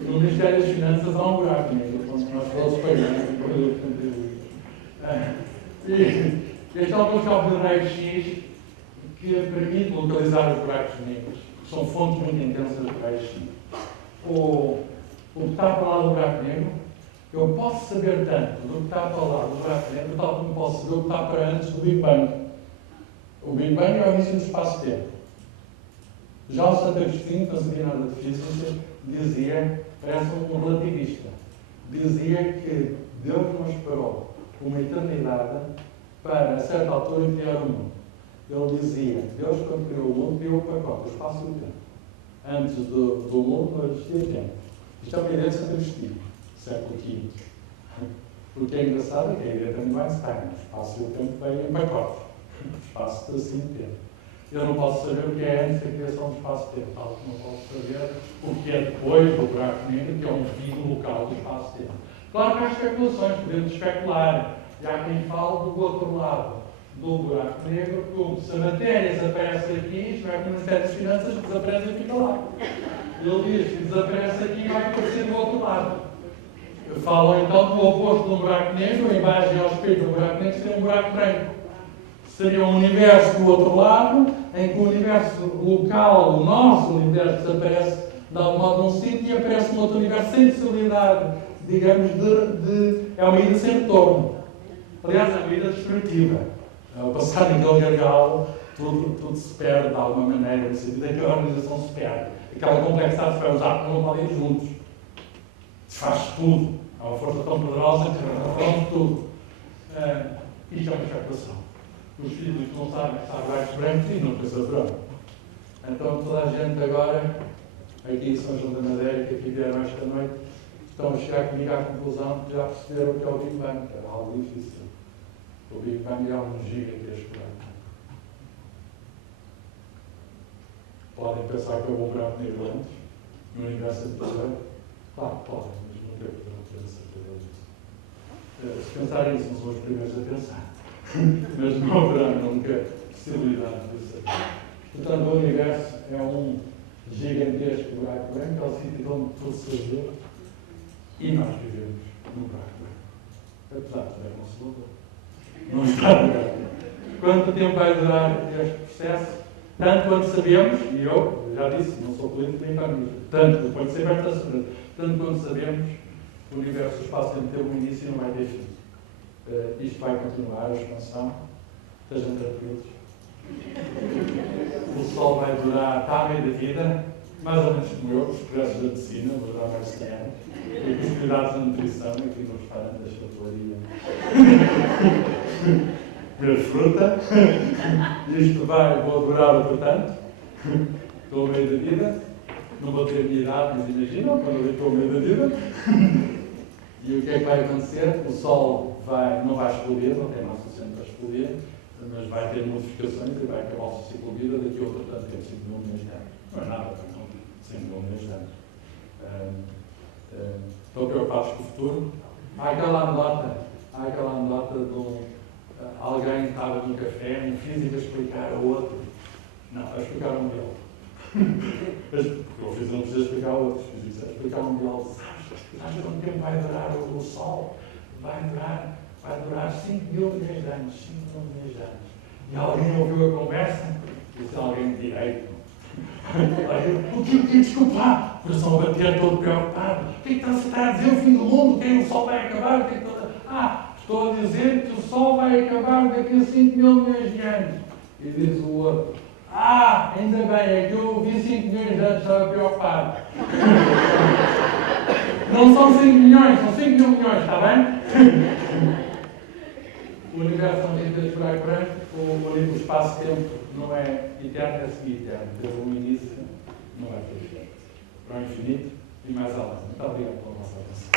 No Ministério das Finanças há um buraco negro, quando nós todos pagamos o produto contribuído. E este é o telescópio de raio-x que permite localizar os buracos negros, que são fontes muito intensas de raio-x. O que está para lá do buraco negro, eu posso saber tanto do que está para lá do buraco negro, tal como posso saber o que está para antes do Big Bang. O Big Bang é o início do espaço-tempo. Já o Santo Agostinho, que não sabia nada de física, dizia, parece um relativista, dizia que Deus nos parou uma eternidade para, a certa altura, criar o mundo. Ele dizia, Deus, quando criou o mundo, criou o pacote, o espaço e o tempo. Antes do mundo não existia tempo. Isto é uma ideia de Santo Agostinho, século V. O que é engraçado é que a ideia também vai estar. O espaço e o tempo vêm em pacote. Espaço assim e tempo. Eu não posso saber o que é antes da criação do espaço-tempo, tal como não posso saber o que é depois do buraco negro, que é um fim local do espaço-tempo. Claro que há especulações, podemos especular. E há quem fale do outro lado do buraco negro, como se a matéria desaparece aqui, isto é como o Ministério das Finanças, que desaparece e fica lá. Ele diz que desaparece aqui e vai aparecer do outro lado. Falam então do oposto de um buraco negro, a imagem ao espelho do buraco negro seria um buraco branco. Seria um universo do outro lado, em que o universo local, o nosso universo, desaparece de algum modo num sítio e aparece um outro universo sem possibilidade, digamos, é uma ida sem retorno. Aliás, é uma ida destrutiva. Ao passar naquele gargalo, tudo se perde de alguma maneira, no sentido em que a organização se perde. Aquela complexidade se perde, os átomos não podem ir juntos. Desfaz tudo. Há uma força tão poderosa que rompe tudo. Isto é uma especulação. Os físicos não sabem que sabe buracos brancos e nunca saberão. Então toda a gente agora, aqui em São João da Madeira, que aqui vieram esta noite, estão a chegar comigo à conclusão que já perceberam o que é o Big Bang, que era algo difícil. O Big Bang é um gigantesco buraco. Podem pensar que eu vou buraco negro antes, no universo anterior? Claro que podem, mas nunca poderão ter a certeza disso. Se pensarem isso, não são os primeiros a pensar. Mas não haverá nunca possibilidade de saber. Portanto, o universo é um gigantesco buraco branco, é o sítio onde tudo se vê e nós vivemos num buraco branco. Apesar de ter um soludo, não está no buraco branco. Quanto tempo vai durar este processo? Tanto quanto sabemos, e eu já disse, não sou político nem economista, tanto quanto sabemos, o universo, o espaço sempre teve um início e não vai ter fim. Isto vai continuar, a expansão, estejam tranquilos. O Sol vai durar até à meia da vida, mais ou menos como eu, os progressos da medicina, vou durar mais 100 anos. E com os cuidados da nutrição, aqui no restaurante da chapelaria. Comer fruta. Isto vou durar outro tanto. Estou ao meio da vida. Não vou ter a minha idade, mas imaginam, quando eu estou ao meio da vida. E o que é que vai acontecer? O Sol não vai explodir, não tem massa suficiente para explodir. mas vai ter modificações e vai acabar o seu ciclo de vida daqui a outro tanto tempo, 5 mil milhões de anos. Não é nada, não, 5 mil milhões de anos. Estão preocupados com o futuro? Há aquela anedota de alguém que estava num café, um físico a explicar ao outro. Não, a explicar um modelo. O físico não precisa explicar ao outro, a explicar um modelo. Sabes quanto tempo vai durar o Sol? Vai durar 5 mil milhões de anos. 5 mil milhões de anos. E alguém ouviu a conversa? Disse alguém de direito. O que desculpa lá? O coração a bater todo preocupado. O que você está a dizer? O fim do mundo? O Sol vai acabar? Estou a dizer que o Sol vai acabar daqui a 5 mil milhões de anos. E diz o outro. Ainda bem, é que eu vi 5 milhões de anos, estava preocupado. Não são 5 milhões, são 5 mil milhões, está bem? O universo não tem três buracos brancos, o espaço-tempo não é eterno, é semi-eterno. Teve um início, não vai ter fim. Para o infinito e mais além. Muito obrigado pela vossa atenção.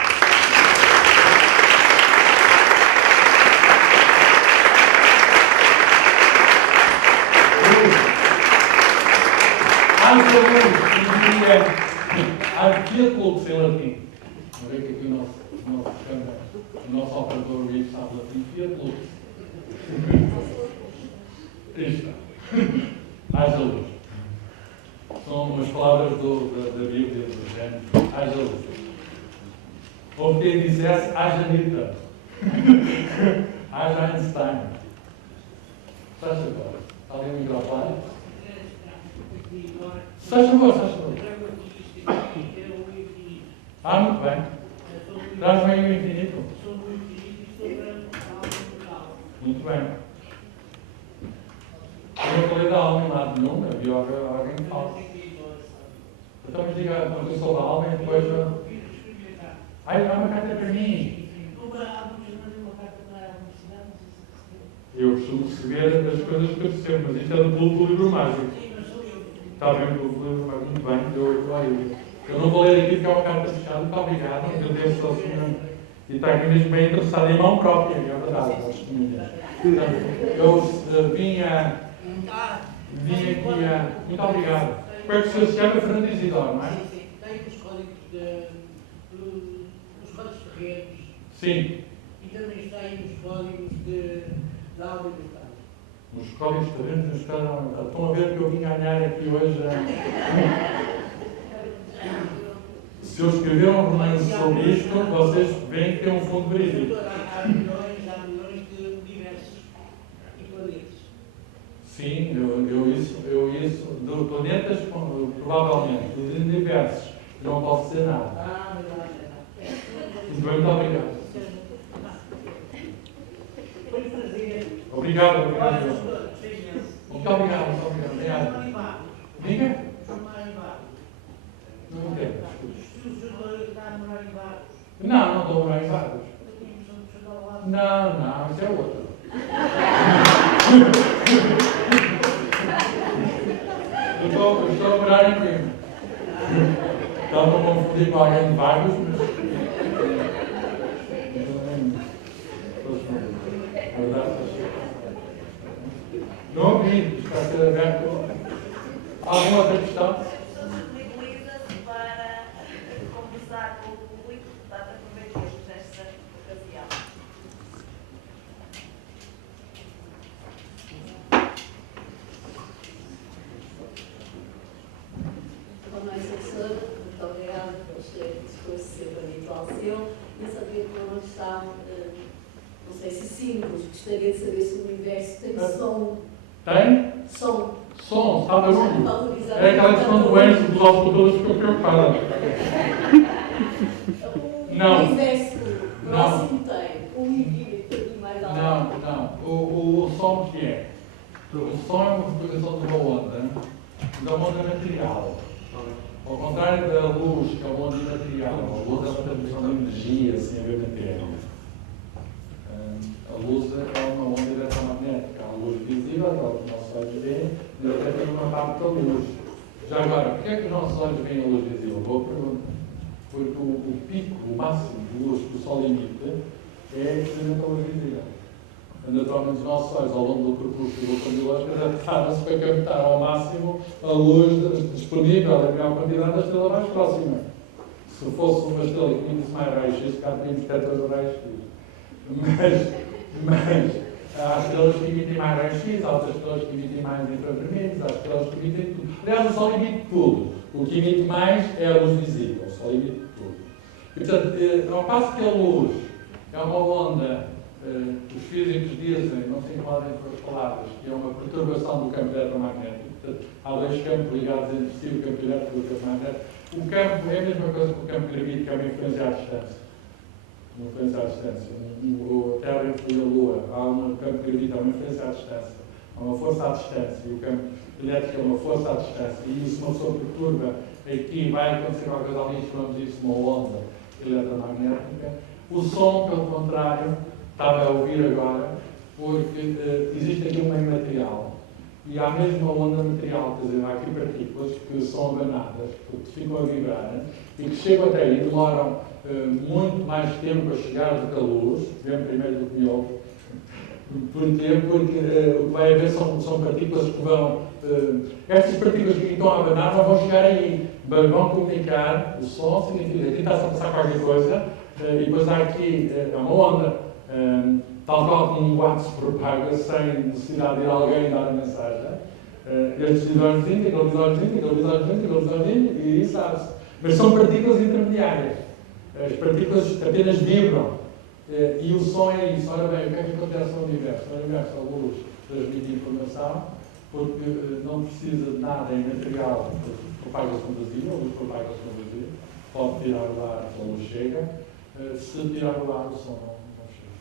Fiat Lux em latim. Vamos ver que aqui o nosso operador Luís sabe latim. Fiat Lux. Isto. Haja luz. São umas palavras da Bíblia, do Gênesis. Haja luz. Houve quem dissesse haja Newton. Haja Einstein. Faz favor. Alguém me microfone? Faz favor. Muito bem. Traz bem o infinito. Muito bem. Eu não falei da alma em lado nenhum, havia alguém que fala. Então me diga quando eu sou da alma e depois. Há uma carta para mim. Eu costumo receber as coisas que eu recebo, mas isto é do livro mágico. Está bem, do livro mágico. Muito bem. Eu não vou ler aqui porque é uma carta fechada. Muito obrigado. Eu devo ao senhor. E está aqui mesmo bem interessado em mão própria, é verdade. Eu vim aqui a. Muito obrigado. Como é que o senhor se chama? Fernando Isidoro, não é? Sim. Tem os códigos de redes. Sim. E também tem os códigos da alimentação. Os códigos de redes nos estão a aumentar. Estão a ver que eu vim ganhar aqui hoje. Se eu escrever um romance sobre isto, vocês veem que tem um fundo verídico. Há milhões de universos e planetas. Sim, eu isso, do planetas, provavelmente, dos universos, não posso dizer nada. Muito bem, muito obrigado. Foi um prazer. Obrigado. Muito obrigado. Diga? Não entendo. Não estou a morar em Barros. Não, isso é outro. Eu estou a morar em Coimbra. Estava a confundir com alguém de Barros, mas. Não ouvi, está a ser aberto. Alguma outra questão? Muito obrigada por este discurso sempre habitual seu. Eu sabia que não está, não sei se simples, gostaria de saber se o universo tem som. Tem? Som. Som, está barulho. É aquela questão do doença dos auscultadores que ficou preocupada. O universo próximo tem, o infinito e mais alto. Não. O som que é? O som é uma representação de uma onda, da onda material. Ao contrário da luz, que é uma onda imaterial, a luz é uma transmissão de energia sem haver matéria. A luz é uma onda eletromagnética. Há a luz visível, que é o que os nossos olhos veem, e até tem uma parte da luz. Já agora, porquê é que os nossos olhos veem a luz visível? Boa pergunta. Porque o pico, o máximo de luz que o Sol emite é precisamente a luz visível. Naturalmente, os nossos olhos, ao longo do percurso ultravioleta, adaptaram-se para captar ao máximo a luz disponível, em maior quantidade, da estrela mais próxima. Se fosse uma estrela que emitisse mais raios-x, cá tínhamos detectores de raios-x. Mas há estrelas que emitem mais raios-x, há outras estrelas que emitem mais infravermelhos, há estrelas que emitem tudo. Aliás, o Sol emite tudo. O que emite mais é a luz visível. O Sol emite tudo. E, portanto, ao passo que a luz é uma onda, os físicos dizem, não se incomodem com as palavras, que é uma perturbação do campo eletromagnético. Portanto, há dois campos ligados entre si, o campo elétrico e o campo magnético. O campo é a mesma coisa que o campo gravítico, é uma influência à distância. Uma influência à distância. A Terra influi a Lua. Há um campo gravítico, há uma influência à distância. Há uma força à distância. E o campo elétrico é uma força à distância. E isso, uma pessoa perturba, aqui vai acontecer uma coisa ali, chamamos isso uma onda eletromagnética. O som, pelo contrário, estava a ouvir agora, porque existe aqui um meio material. E há mesmo uma onda material, quer dizer, há aqui partículas que são abanadas, que ficam a vibrar, e que chegam até aí, demoram muito mais tempo a chegar do que a luz, vem primeiro do que me ouve. Porquê? Porque o que vai haver são partículas que vão... estas partículas que estão a abanar não vão chegar aí, mas vão comunicar. O som significa que aqui está-se a passar qualquer coisa, e depois há aqui uma onda, tal qual como um boato se propaga sem necessidade de alguém dar a mensagem. Estes visões e isso sabe-se. Mas são partículas intermediárias. As partículas apenas vibram. E o som é isso. Ora bem, o que é que acontece no universo? No universo, a luz transmite informação, porque não precisa de nada em material, propaga-se no vazio, a luz propaga-se no vazio. Pode tirar o ar, a luz chega. Se tirar o ar, o som não chega.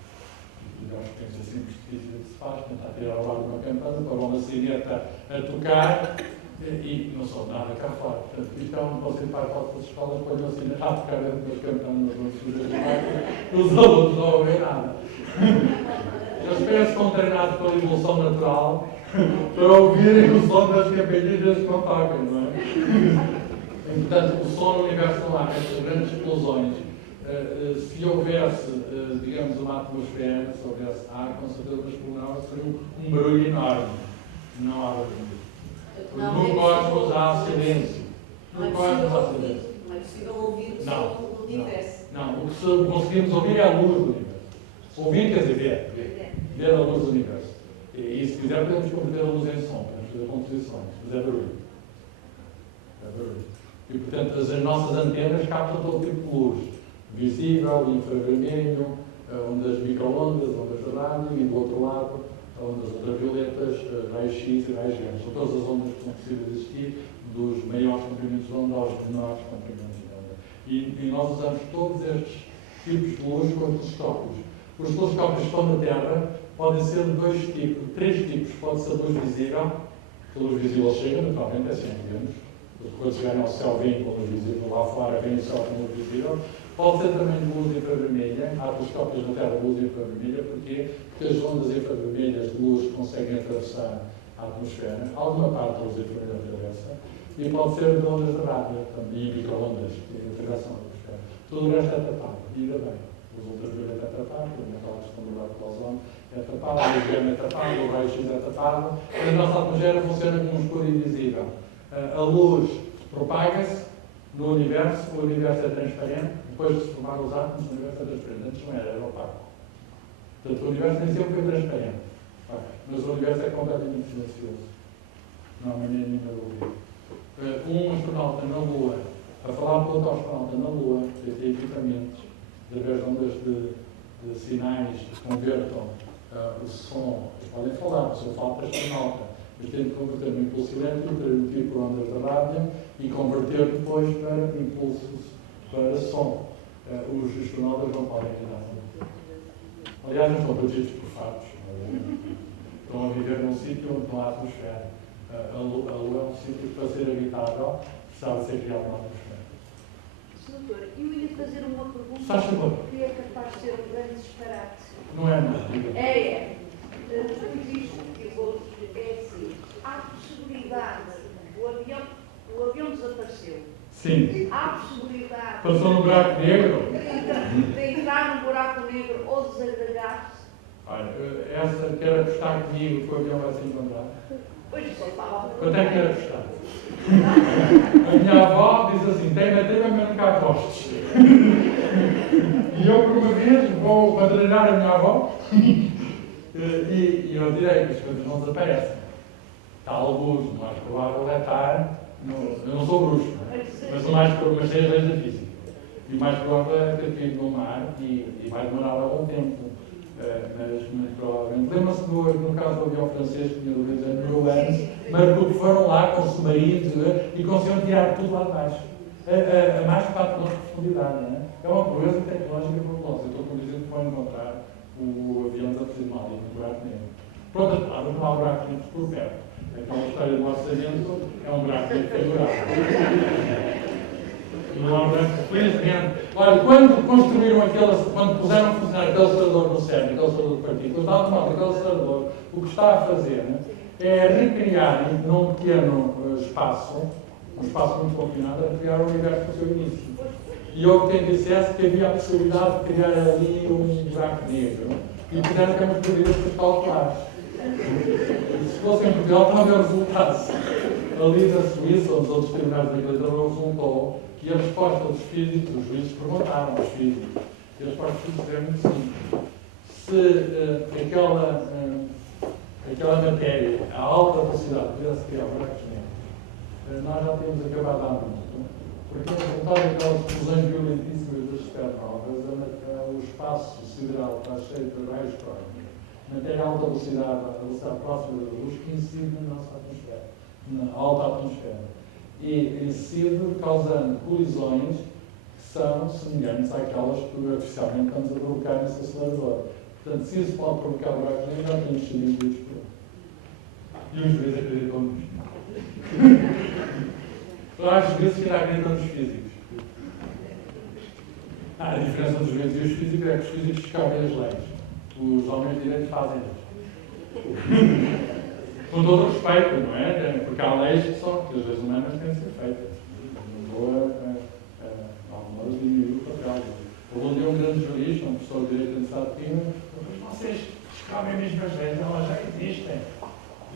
Eu acho que é simples que se faz, tentar tirar o ar de uma campana, para uma sineta a tocar, e não sou nada cá fora. Portanto, isto é um conceito para as vossas escolas, quando a sineta a tocar dentro das campanas, os alunos não ouvem nada. Eles pensam que estão treinados pela evolução natural para ouvirem o som das campanilhas que não tocam, não é? E, portanto, o som no universo não há, estas grandes explosões. Se houvesse, digamos, uma atmosfera, se houvesse ar, com certeza, mas por não, seria um barulho enorme. Não há barulho. No cosmos há silêncio. Não é possível ouvir o som do universo. Não, o que conseguimos ouvir é a luz do universo. Ouvir quer dizer ver a luz do universo. E se quiser, podemos converter a luz em som, podemos fazer composições, mas é barulho. É barulho. E, portanto, as nossas antenas captam todo tipo de luz. Visível, infravermelho, ondas microondas, ondas de rádio, e do outro lado, ondas ultravioletas, raios-x e raios-gama. São todas as ondas que são possíveis de existir, dos maiores comprimentos de onda aos menores comprimentos de onda. E nós usamos todos estes tipos de luz com telescópios. Os telescópios que estão na Terra podem ser de dois tipos, três tipos. Pode ser luz visível, que a luz visível chega, naturalmente, é sempre vemos. Quando chegarem ao céu, vêm com a luz visível, lá fora vem o céu com a luz visível. Pode ser também de luz infravermelha. Há telescópios na Terra de luz infravermelha. Porquê? Porque as ondas infravermelhas de luz conseguem atravessar a atmosfera. Alguma parte da luz infravermelha atravessa. E pode ser de ondas de rádio também, e microondas que atravessam a atmosfera. Tudo o resto é tapado. E ainda bem. Os ultravioleta é tapado, aquela questão do lado do ozono é tapado, o gama é tapado, o raio-x é tapado. A nossa atmosfera funciona como um escuro invisível. A luz propaga-se no universo, o universo é transparente. Depois de se formar os átomos, o universo é transparente. Antes não era opaco. Portanto, o universo nem sempre foi transparente. Mas o universo é completamente silencioso. Não há maneira nenhuma de ouvir. Um astronauta na Lua, a falar para outro astronauta na Lua, tem equipamentos, através de ondas de sinais que convertam o som. Eles podem falar, se eu falo para astronauta, eles têm de converter no impulso elétrico, transmitir por ondas de rádio e converter depois para impulsos para som. Os astronautas não podem ter nada. Aliás, não estão protegidos por fatos. Estão a viver num sítio onde não há atmosfera. A Lua é um sítio que, para ser habitável, precisava ser criado uma atmosfera. Doutor, eu ia fazer uma pergunta que é capaz de ser um grande disparate. Não é nada. É. Isto que eu vou dizer é assim. Há possibilidade, o avião desapareceu. Sim. Há possibilidade Passou no buraco negro? de entrar no buraco negro ou desagregar-se? Olha, essa quer apostar comigo que o avião vai se encontrar? Pois só estava. Quanto é que quer apostar? A minha avó diz assim, tem matéria, mas nunca apostes. E eu, por uma vez, vou madrinhar a minha avó e eu direi que as coisas não desaparecem. Está alguns, o mais provável é estar... eu não sou bruxo, mas sei as leis da física. E o mais provável é ter caído no mar e vai demorar algum tempo. Mas muito provavelmente. Lembra-se no caso do avião francês, que tinha 2 anos, mas porque foram lá com submarinos e conseguiram tirar tudo lá de baixo. A mais de 4 km de profundidade, não é? É uma proeza tecnológica fabulosa. Eu estou convencido que vão encontrar o avião desaparecimento no buraco negro. Pronto, claro, não há buraco negro por perto. Então a história do orçamento é um buraco negro figurado. Não há um buraco, felizmente. Olha, quando construíram quando puseram a funcionar aquele acelerador no CERN, aquele acelerador de partículas, dá mal, aquele acelerador, o que está a fazer é recriar num pequeno espaço, um espaço muito confinado, a recriar o universo no seu início. E houve quem dissesse que havia a possibilidade de criar ali um buraco negro. E puseram que umas medidas para calcular. E se fosse em Portugal, não havia resultados. Ali na Suíça, onde os outros tribunais da Igreja resultou, e a resposta dos físicos, os juízes perguntaram aos físicos, e a resposta dos físicos é muito simples. Se aquela matéria, a alta velocidade, pudesse criar buracos negros, nós já tínhamos acabado há muito, porque o resultado daquelas explosões violentíssimas das supernovas, o espaço sideral está cheio de raios cósmicos, matéria a alta velocidade, a velocidade próxima da luz, que incide na nossa atmosfera, na alta atmosfera. E incide causando colisões que são semelhantes àquelas que artificialmente estamos a provocar nesse acelerador. Portanto, se isso pode provocar buracos negros, já temos sabido disso por aí. E os juízes acreditam nisto. Às vezes que ainda acreditam nos físicos. A diferença dos juízes e os físicos é que os físicos descobrem as leis. Os homens de direito fazem-as. Com todo o respeito, não é? Porque há leis que as leis humanas têm de ser feitas. Não vou algumas diminuir o papel. Houve um dia um grande jurista, um professor de Direito da Universidade de Pina, mas vocês descobrem mesmo as leis, elas já existem.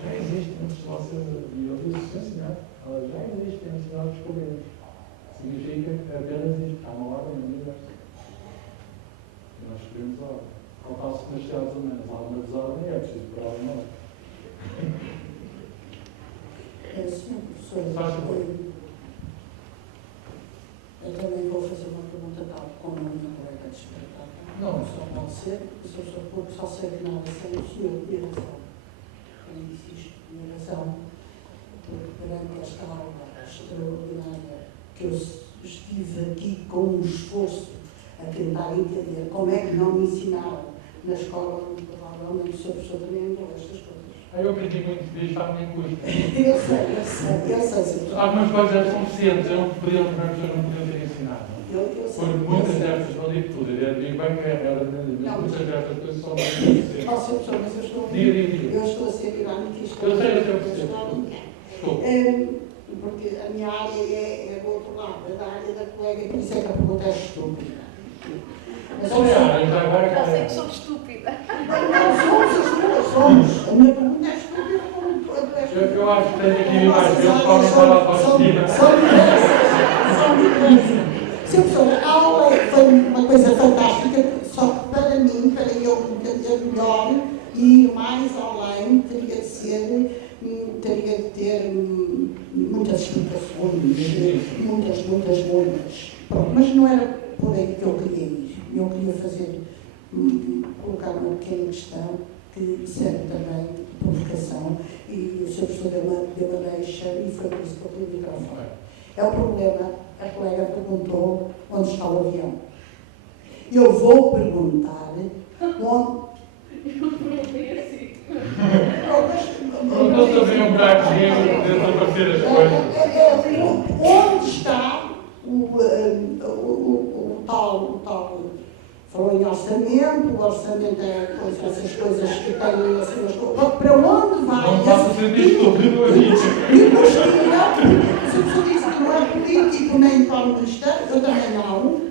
Já existem, e eu disse, sim senhor, elas já existem, antes de nós descobrirmos. Significa apenas isto, há uma ordem no universo. E nós descobrimos a ordem. Faltam-se nas sociedades humanas, há alguma desordem e é preciso por alguma ordem. Senhor professor, eu também vou fazer uma pergunta tal como a minha colega despertada. Não só pode ser, porque só sei que nada sem o senhor e a razão. Eu disse isto e a razão, porque perante esta aula extraordinária que eu estive aqui com um esforço a tentar entender como é que não me ensinaram na escola, provavelmente o senhor professor também me deu estas coisas. Eu aprendi muito disto à minha custa. Eu sei. Algumas coisas são suficientes, eu não podia ter ensinado. Por muitas destas, não digo tudo, eu digo bem que era muitas destas coisas são mais suficientes. Mas eu estou a ser irónica. Eu sei. Porque a minha área é do outro lado, é da área da colega, e por isso é que a pergunta é estúpida. Mas Já sei que sou estúpida. Não, somos. A minha pergunta é estúpida como tu és. Eu acho que tenho aqui mais, eu podem falar para a autoestima. São diferentes. Sr. Professor, a aula foi uma coisa fantástica, só que para mim, para eu entender melhor e ir mais além, teria de ter muitas explicações, muitas. Pronto, mas não era por aí que eu queria ir. Eu queria colocar uma pequena questão que serve também de provocação, e o Sr. Professor deu uma deixa, e foi por isso que eu pedi o microfone. É o problema, a colega perguntou onde está o avião. Eu vou perguntar onde... Não estou a ver um buraco negro de desaparecer as coisas. Onde está o tal... Falou em orçamento, o orçamento é essas coisas que têm assim as coisas. Para onde vai? Não faço sentir estúpido a gente. Se você disse que não é político nem economista, eu também não,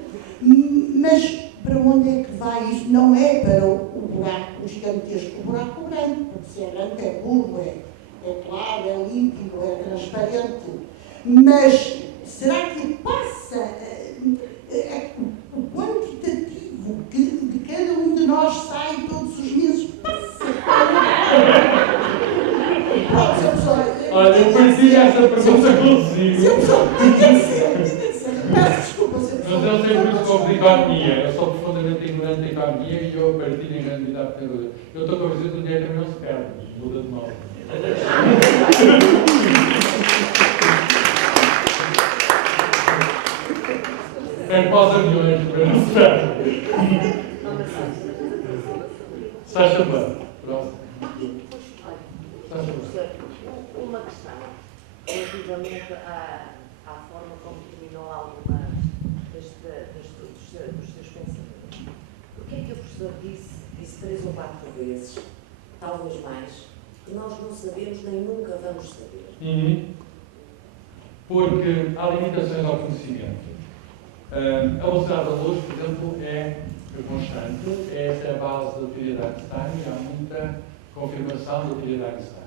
mas para onde é que vai isso? Não é para o buraco gigante Mas será que passa o quantitativo que de cada um de nós sai todos os meses? Passa. Pronto, se a pessoa... Olha, eu partilho essa pergunta consigo. Se a pessoa... Tinha de ser. Peço desculpa, se a pessoa... Mas eu sei muito sobre economia. Eu sou profundamente ignorante da economia e eu partilho em grande medida a dúvida. Eu estou convencido que o dinheiro também não se perde. Muda de modo. É para os aviões, para não se perde. Sacha bem. Próximo. Uma questão relativamente à forma como terminou algumas dos seus pensamentos. Porquê é que o professor disse 3 ou 4 vezes, talvez mais, que nós não sabemos nem nunca vamos saber? Porque há limitações ao conhecimento. A velocidade da luz, por exemplo, é constante. Essa é a base da teoria de Einstein e há muita confirmação da teoria de Einstein.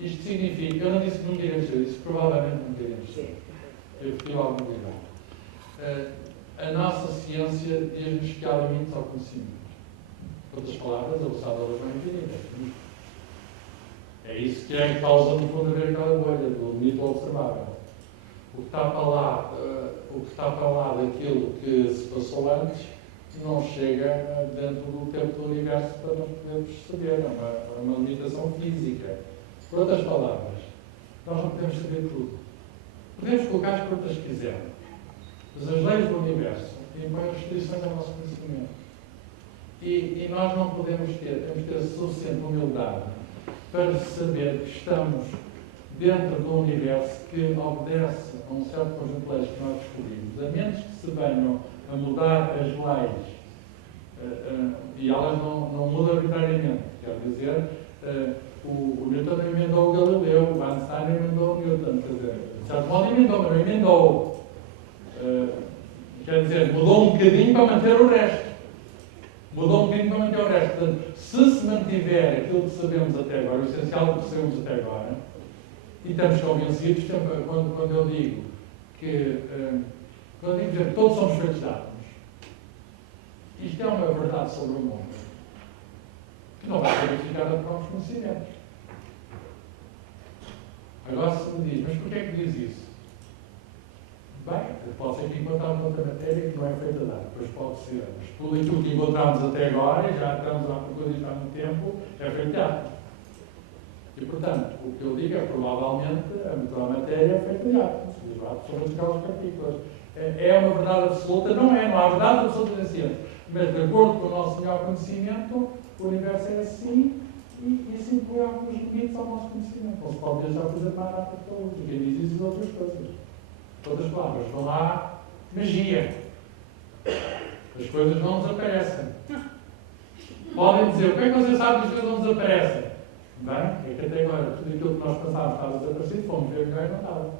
Isto significa, eu não disse que nunca iremos ser, eu disse provavelmente nunca iremos ser. Eu fui algum lugar. A nossa ciência diz-nos que há limites ao conhecimento. Por outras palavras, a velocidade da luz não é infinita. É isso que é que causa, no fundo, a ver aquela bolha do limite observável. O que está para lá daquilo que se passou antes não chega dentro do tempo do universo para nós podermos perceber. É uma limitação física. Por outras palavras, nós não podemos saber tudo. Podemos colocar as perguntas que quisermos, mas as leis do universo impõem restrições ao nosso conhecimento. E nós não podemos temos que ter a suficiente humildade para saber que estamos dentro de um universo que obedece a um certo conjunto de leis que nós descobrimos, a menos que se venham a mudar as leis, e elas não mudam arbitrariamente. Quer dizer, o Newton emendou o Galileu, o Einstein emendou o Newton, quer dizer, de certo modo emendou, mas não emendou. Quer dizer, mudou um bocadinho para manter o resto. Mudou um bocadinho para manter o resto. Portanto, se mantiver aquilo que sabemos até agora, o essencial do que sabemos até agora, e estamos convencidos, quando eu digo que, quando eu digo que todos somos feitos de átomos, isto é uma verdade sobre o mundo, que não vai ser verificada por novos conhecimentos. Agora, se me diz, mas porquê é que diz isso? Bem, pode ser que encontramos outra matéria que não é feita de átomos, depois pode ser. Mas tudo aquilo que encontramos até agora, e já estamos à procura disto há muito tempo, é feito de átomos. E, portanto, o que eu digo é provavelmente a matéria é feita de átomos. Os átomos são aquelas partículas. É uma verdade absoluta? Não é, não há verdade absoluta na ciência. Mas, de acordo com o nosso melhor conhecimento, o universo é assim e isso inclui alguns limites ao nosso conhecimento. Não se pode deixar de fazer para a luz. Quem diz isso outras coisas. Outras palavras, não há magia. As coisas não desaparecem. Podem dizer, o que é que você sabe que as coisas não desaparecem? Bem, é que até agora tudo aquilo que nós pensávamos estava desaparecido, fomos ver melhor e não estava.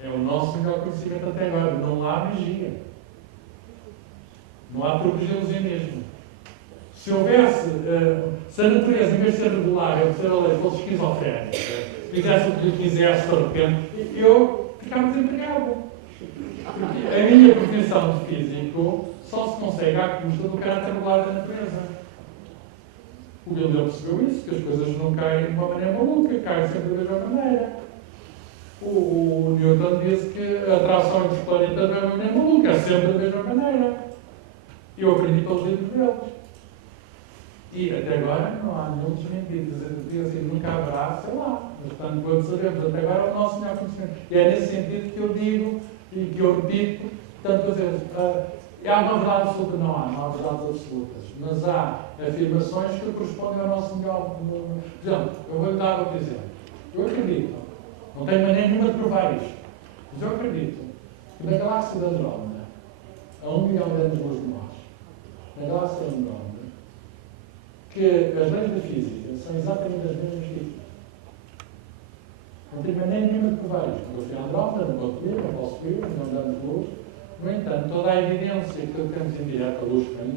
É o nosso melhor conhecimento até agora. Não há magia. Não há truques de ilusionismo. Se houvesse, se a natureza, em vez de ser regular, em vez de ser a lei, fosse esquizofrénica, fizesse o que lhe quisesse de repente, eu ficava desempregado. A minha profissão de físico só se consegue à custa do caráter regular da natureza. O Galileu percebeu isso, que as coisas não caem de uma maneira maluca, caem sempre da mesma maneira. O Newton disse que a atração entre os planetas não é de uma maneira maluca, é sempre da mesma maneira. Eu acredito aos livros deles. E até agora não há nenhum desmentido. Dizer assim, nunca haverá, sei lá. Mas, portanto, quando sabemos até agora é o nosso melhor conhecimento. E é nesse sentido que eu digo e que eu repito tantas vezes. Há uma verdade absoluta? Não há verdades absolutas. Mas há afirmações que correspondem ao nosso melhor. Por exemplo, eu vou-lhe dar outro exemplo. Eu acredito, não tenho maneira nenhuma de provar isto, mas eu acredito que na galáxia da Andrómeda, a 1 milhão de anos-luz de nós, na galáxia da Andrómeda, que as leis da física são exatamente as mesmas que isto. Não tenho maneira nenhuma de provar isto. Não fui a Andrómeda, não posso ver, não posso ver, não damos luz. No entanto, toda a evidência que temos em direto, a luz que vem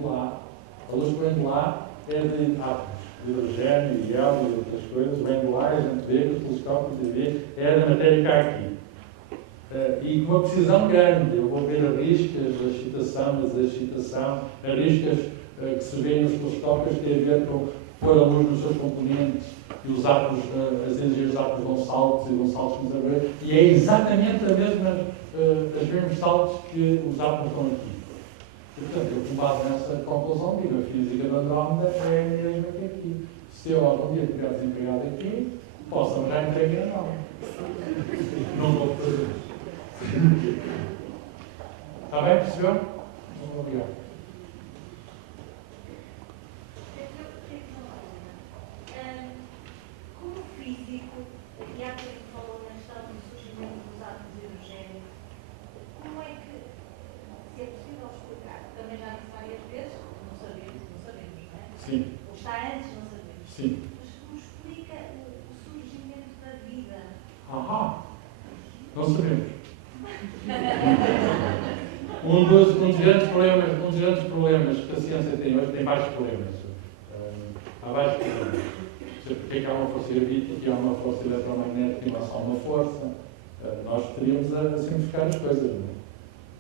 de lá é de átomos, de hidrogênio e hélio e outras coisas, vem de lá microscópio, é da matéria que há aqui. E com uma precisão grande, eu vou ver ariscas, a excitação, desexcitação, ariscas que se vêem nos telescópios têm a ver com pôr a luz nos seus componentes e os átomos, as energias dos átomos dão saltos e dão saltos como saber, e é exatamente os mesmos saltos que os átomos dão aqui. Portanto, eu, com base nessa conclusão, digo, a física da Andrómeda é a mesma que aqui. Se eu algum dia estiver desempregado aqui, posso arranjar emprego na Andrómeda. Não vou fazer isso. Está bem, percebeu? Muito obrigado. Como físico, e há quem falou na questão do surgimento dos átomos hidrogênicos, como é que, se é possível explicar, também já disse várias vezes, não sabemos, não é? Sim. Ou está antes, não sabemos. Sim. Mas como explica o surgimento da vida? Não sabemos. Um dos grandes problemas que a ciência tem hoje, tem vários problemas. Há vários problemas. Porque é que há uma força gravítica e há uma força eletromagnética e não há só uma força? Nós teríamos a simplificar as coisas. Não é?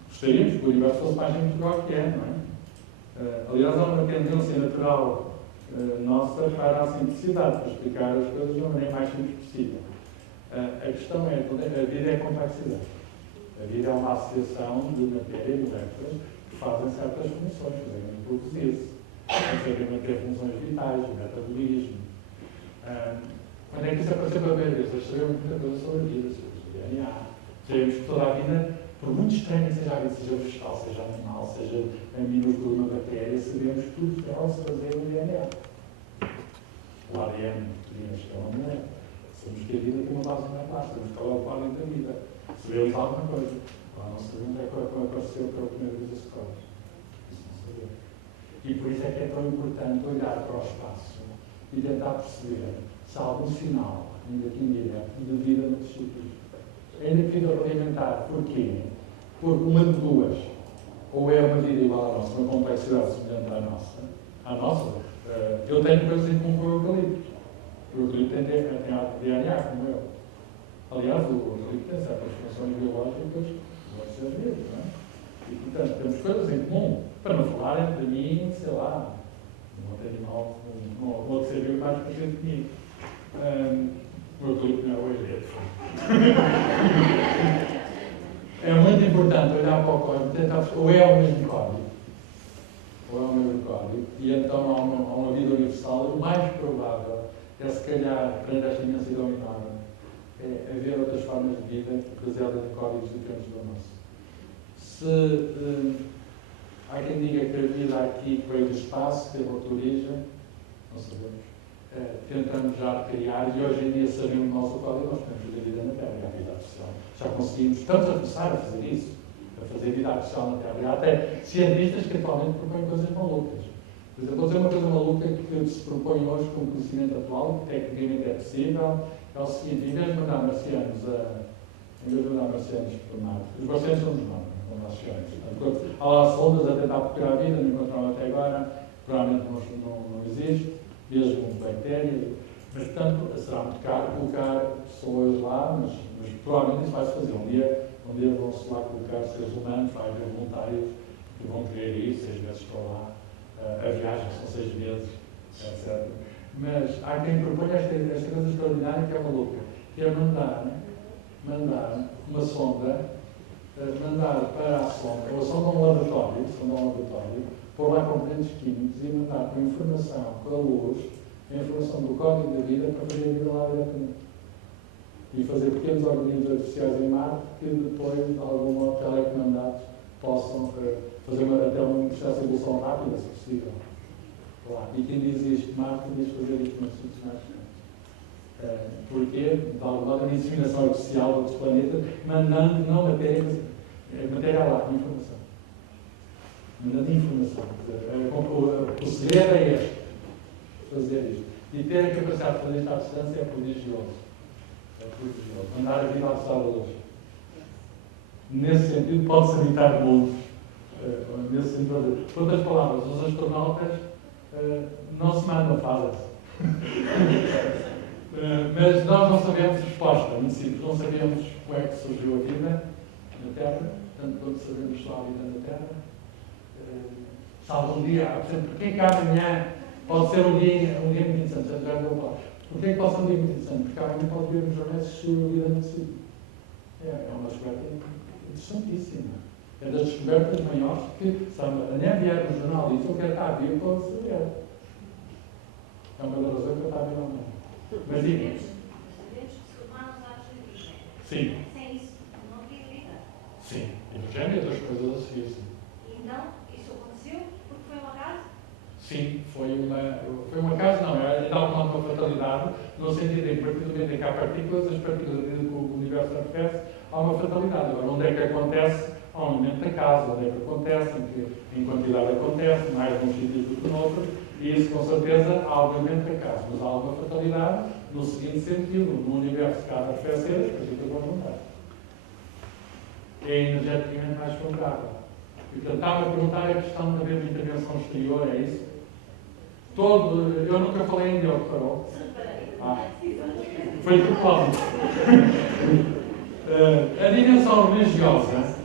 Gostaríamos que o universo fosse mais simples do que é, não é? Aliás, há uma tendência natural nossa para a simplicidade, para explicar as coisas de uma maneira mais simples possível. A questão é, a vida é complexidade. A vida é uma associação de matéria e moléculas que fazem certas funções, podem reproduzir-se, conseguem manter funções vitais, o metabolismo. Quando é que isso apareceu pela primeira vez? Sabemos muita coisa sobre a vida, sobre o DNA. Sabemos que toda a vida, por muito estranha que seja a vida, seja vegetal, seja animal, seja a minúscula uma bactéria, sabemos que tudo ela se baseia no DNA. O ADN, podíamos ter uma molécula. Sabemos que a vida tem uma base molecular, sabemos qual é o quadro da vida. Sabemos alguma coisa. Agora não sabemos como apareceu pela primeira vez as coisas. Isso não sabemos. E por isso é que é tão importante olhar para o espaço e tentar perceber se há algum sinal, ainda que indireto, de vida no tecido. Ainda que vida rudimentar. Porquê? Porque uma de duas. Ou é uma vida igual à nossa, uma complexidade semelhante à nossa. Eu tenho coisas em comum com o eucalipto. O eucalipto tem DNA, como eu. Aliás, o eucalipto tem certas funções biológicas, pode ser mesmo, não é? E, portanto, temos coisas em comum. Para não falar entre mim, sei lá, um outro animal, um outro ser vivo mais presente comigo. O eucalipto não é hoje, é muito importante olhar para o código, tentar, ou é o mesmo código, e então há uma vida universal. O mais provável é, se calhar, perante esta imensidão enorme, é haver outras formas de vida baseadas em códigos diferentes do nosso. Se há quem diga que a vida aqui veio do espaço, teve outra origem, não sabemos. Tentamos já criar, e hoje em dia sabemos o nosso código, nós podemos fazer vida na Terra, a vida artificial. Já conseguimos, estamos a começar a fazer isso, a fazer vida artificial na Terra. E há até cientistas que atualmente propõem coisas malucas. Por exemplo, vou dizer uma coisa maluca que se propõe hoje com o conhecimento atual, que tecnicamente é possível, é o seguinte: em vez de mandar marcianos para Marte, os marcianos são os nós, não nós chegamos. Portanto, há lá sondas a tentar procurar a vida, não encontraram até agora, provavelmente não existe, mesmo bactérias, mas portanto será muito caro colocar pessoas lá, mas provavelmente isso vai-se fazer. Um dia vão-se lá colocar seres humanos, vai haver voluntários que vão querer ir 6 vezes para lá, a viagem são 6 meses, etc. Mas há quem proponha esta coisa extraordinária que é maluca, que é mandar uma sonda, mandar para a sonda, ou a sonda a um laboratório, pôr lá componentes químicos e mandar com informação, com a luz, a informação do código da vida para fazer a vida lá diretamente. E fazer pequenos organismos artificiais em Marte que depois, de algum modo telecomandados, possam fazer até um processo de evolução rápida, se possível. Lá. E quem diz isto, Marte, diz fazer isto nos sítios mais pequenos. Porquê? De algum modo, a disseminação artificial de outros planetas, mandando não matéria, mas matéria lá, informação. Mandando informação. O segredo é este, fazer isto. E ter a capacidade de fazer isto à distância é prodigioso. Mandar a vida à velocidade da luz. Nesse sentido, pode-se habitar mundos. Nesse sentido, por outras palavras, os astronautas não se mandam, fazem-se. Mas nós não sabemos a resposta, muito simples. Não sabemos como é que surgiu a vida na Terra, tanto quanto sabemos só a vida na Terra. Se algum dia, por exemplo, porquê que amanhã pode ser um dia muito interessante? Porquê que pode ser um dia muito interessante? Porque amanhã pode ver nos jornais se surgiu a vida no Cid. É uma descoberta interessantíssima. É das descobertas maiores que, sabe, nem vier no jornal e eu quero estar vivo para saber. É uma das razões que eu estava vivo ou não. Mas diga. Sabemos que se humanos atos de origem. Sim. Sem isso, não havia vida. Sim. Hidrogênio é das coisas a seguir, sim. E não, isso aconteceu porque foi um acaso? Sim, foi uma caso, não, é tal como uma fatalidade, no sentido em que, a partir do momento em que há partículas, as partículas, que o universo arrefece, há uma fatalidade. Agora, onde é que acontece? Há um momento da casa, onde é que acontece, em quantidade acontece, mais num sítio do que no outro, e isso, com certeza, há obviamente da casa. Mas há alguma fatalidade no seguinte sentido: no universo que há de arrefecer, as partículas vão juntar. É energeticamente mais favorável. E, portanto, estava a perguntar a questão de haver uma intervenção exterior, é isso? Eu nunca falei em Deus, parou? Foi propósito. A dimensão religiosa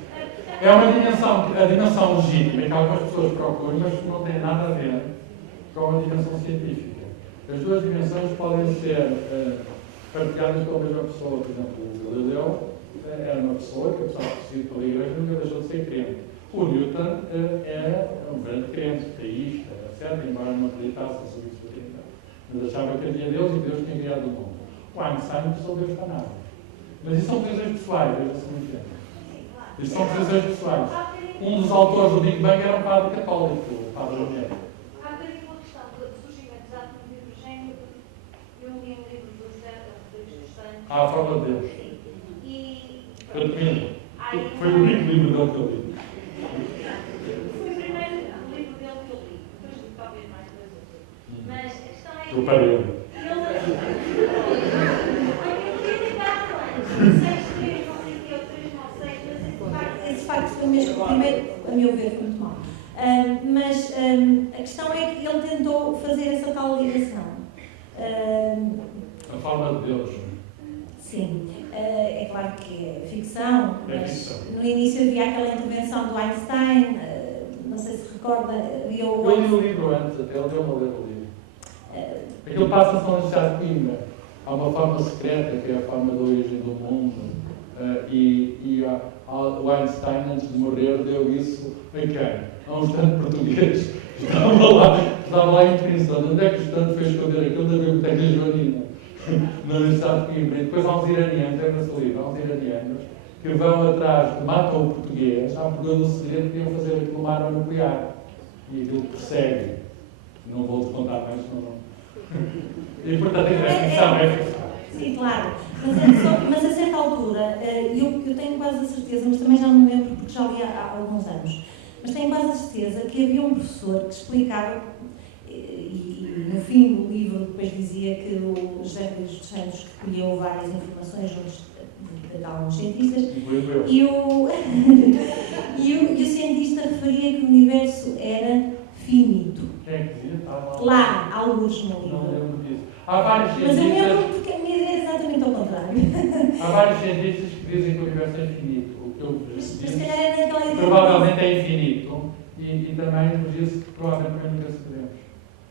é uma dimensão, a dimensão legítima, que algumas pessoas procuram, mas que não tem nada a ver com a dimensão científica. As duas dimensões podem ser partilhadas pela mesma pessoa. Por exemplo, o Galileu era uma pessoa que, apesar de ser pela igreja, nunca deixou de ser crente. O Newton era um grande crente, teísta, etc., embora não acreditasse sobre isso, mas achava que havia Deus e Deus tinha criado o mundo. O Einstein não precisou de Deus para nada. Mas isso são posições pessoais, veja-se muito bem. Isso são posições pessoais. Um dos autores do Big Bang era um padre católico, o padre Romero. Há bocadinho uma questão do surgimento dos átomos de hidrogênio. Eu li um livro do José dos Santos. À forma de Deus. E. Eu também. Foi o único livro dele que eu li. Foi o primeiro livro dele que eu li. Depois talvez mais dois ou três. Mas a questão é que. Eu parei. Eu queria tentar antes. 6, 3, não sei o que, ou 3, não sei, mas Esse facto foi mesmo o primeiro, a meu ver, foi muito mal. Mas a questão é que ele tentou fazer essa tal ligação. A forma de Deus. Sim, é claro que é ficção, É mas ficção. no início havia aquela intervenção do Einstein, não sei se recorda, havia o... Eu li o livro antes, até ele deu-me a ler o livro. Aquilo passa-se na Universidade de Coimbra. Há uma forma secreta, que é a forma da origem do mundo. O Einstein, antes de morrer, deu isso a quem? A um estudante português. Estava lá em Princeton. Onde é que o estudante foi esconder aquilo da Biblioteca Joanina? Na Universidade de Coimbra. E depois há uns iranianos, é nesse livro, há uns iranianos que vão atrás, que matam o português, há um problema no segredo que iam fazer aquilo uma arma nuclear. E aquilo persegue. Não vou descontar mais, não. E portanto, a ficção é ficção. Sim, claro. Mas a certa altura, eu tenho quase a certeza, mas também já não me lembro porque já li há alguns anos, mas tenho quase a certeza que havia um professor que explicava, e no fim do livro depois dizia que o José Luís dos Santos recolheu várias informações juntos de alguns cientistas, e o cientista referia que o universo era finito. Quem é que dizia? Lá, alguns no Não livro. lembro disso. Há vários Mas eu cientistas. lembro porque a minha ideia é exatamente ao contrário. Há vários cientistas que dizem que o universo é infinito. O que eu Mas se disse calhar é naquela ideia. provavelmente é infinito. E também nos disse que provavelmente nunca sabemos.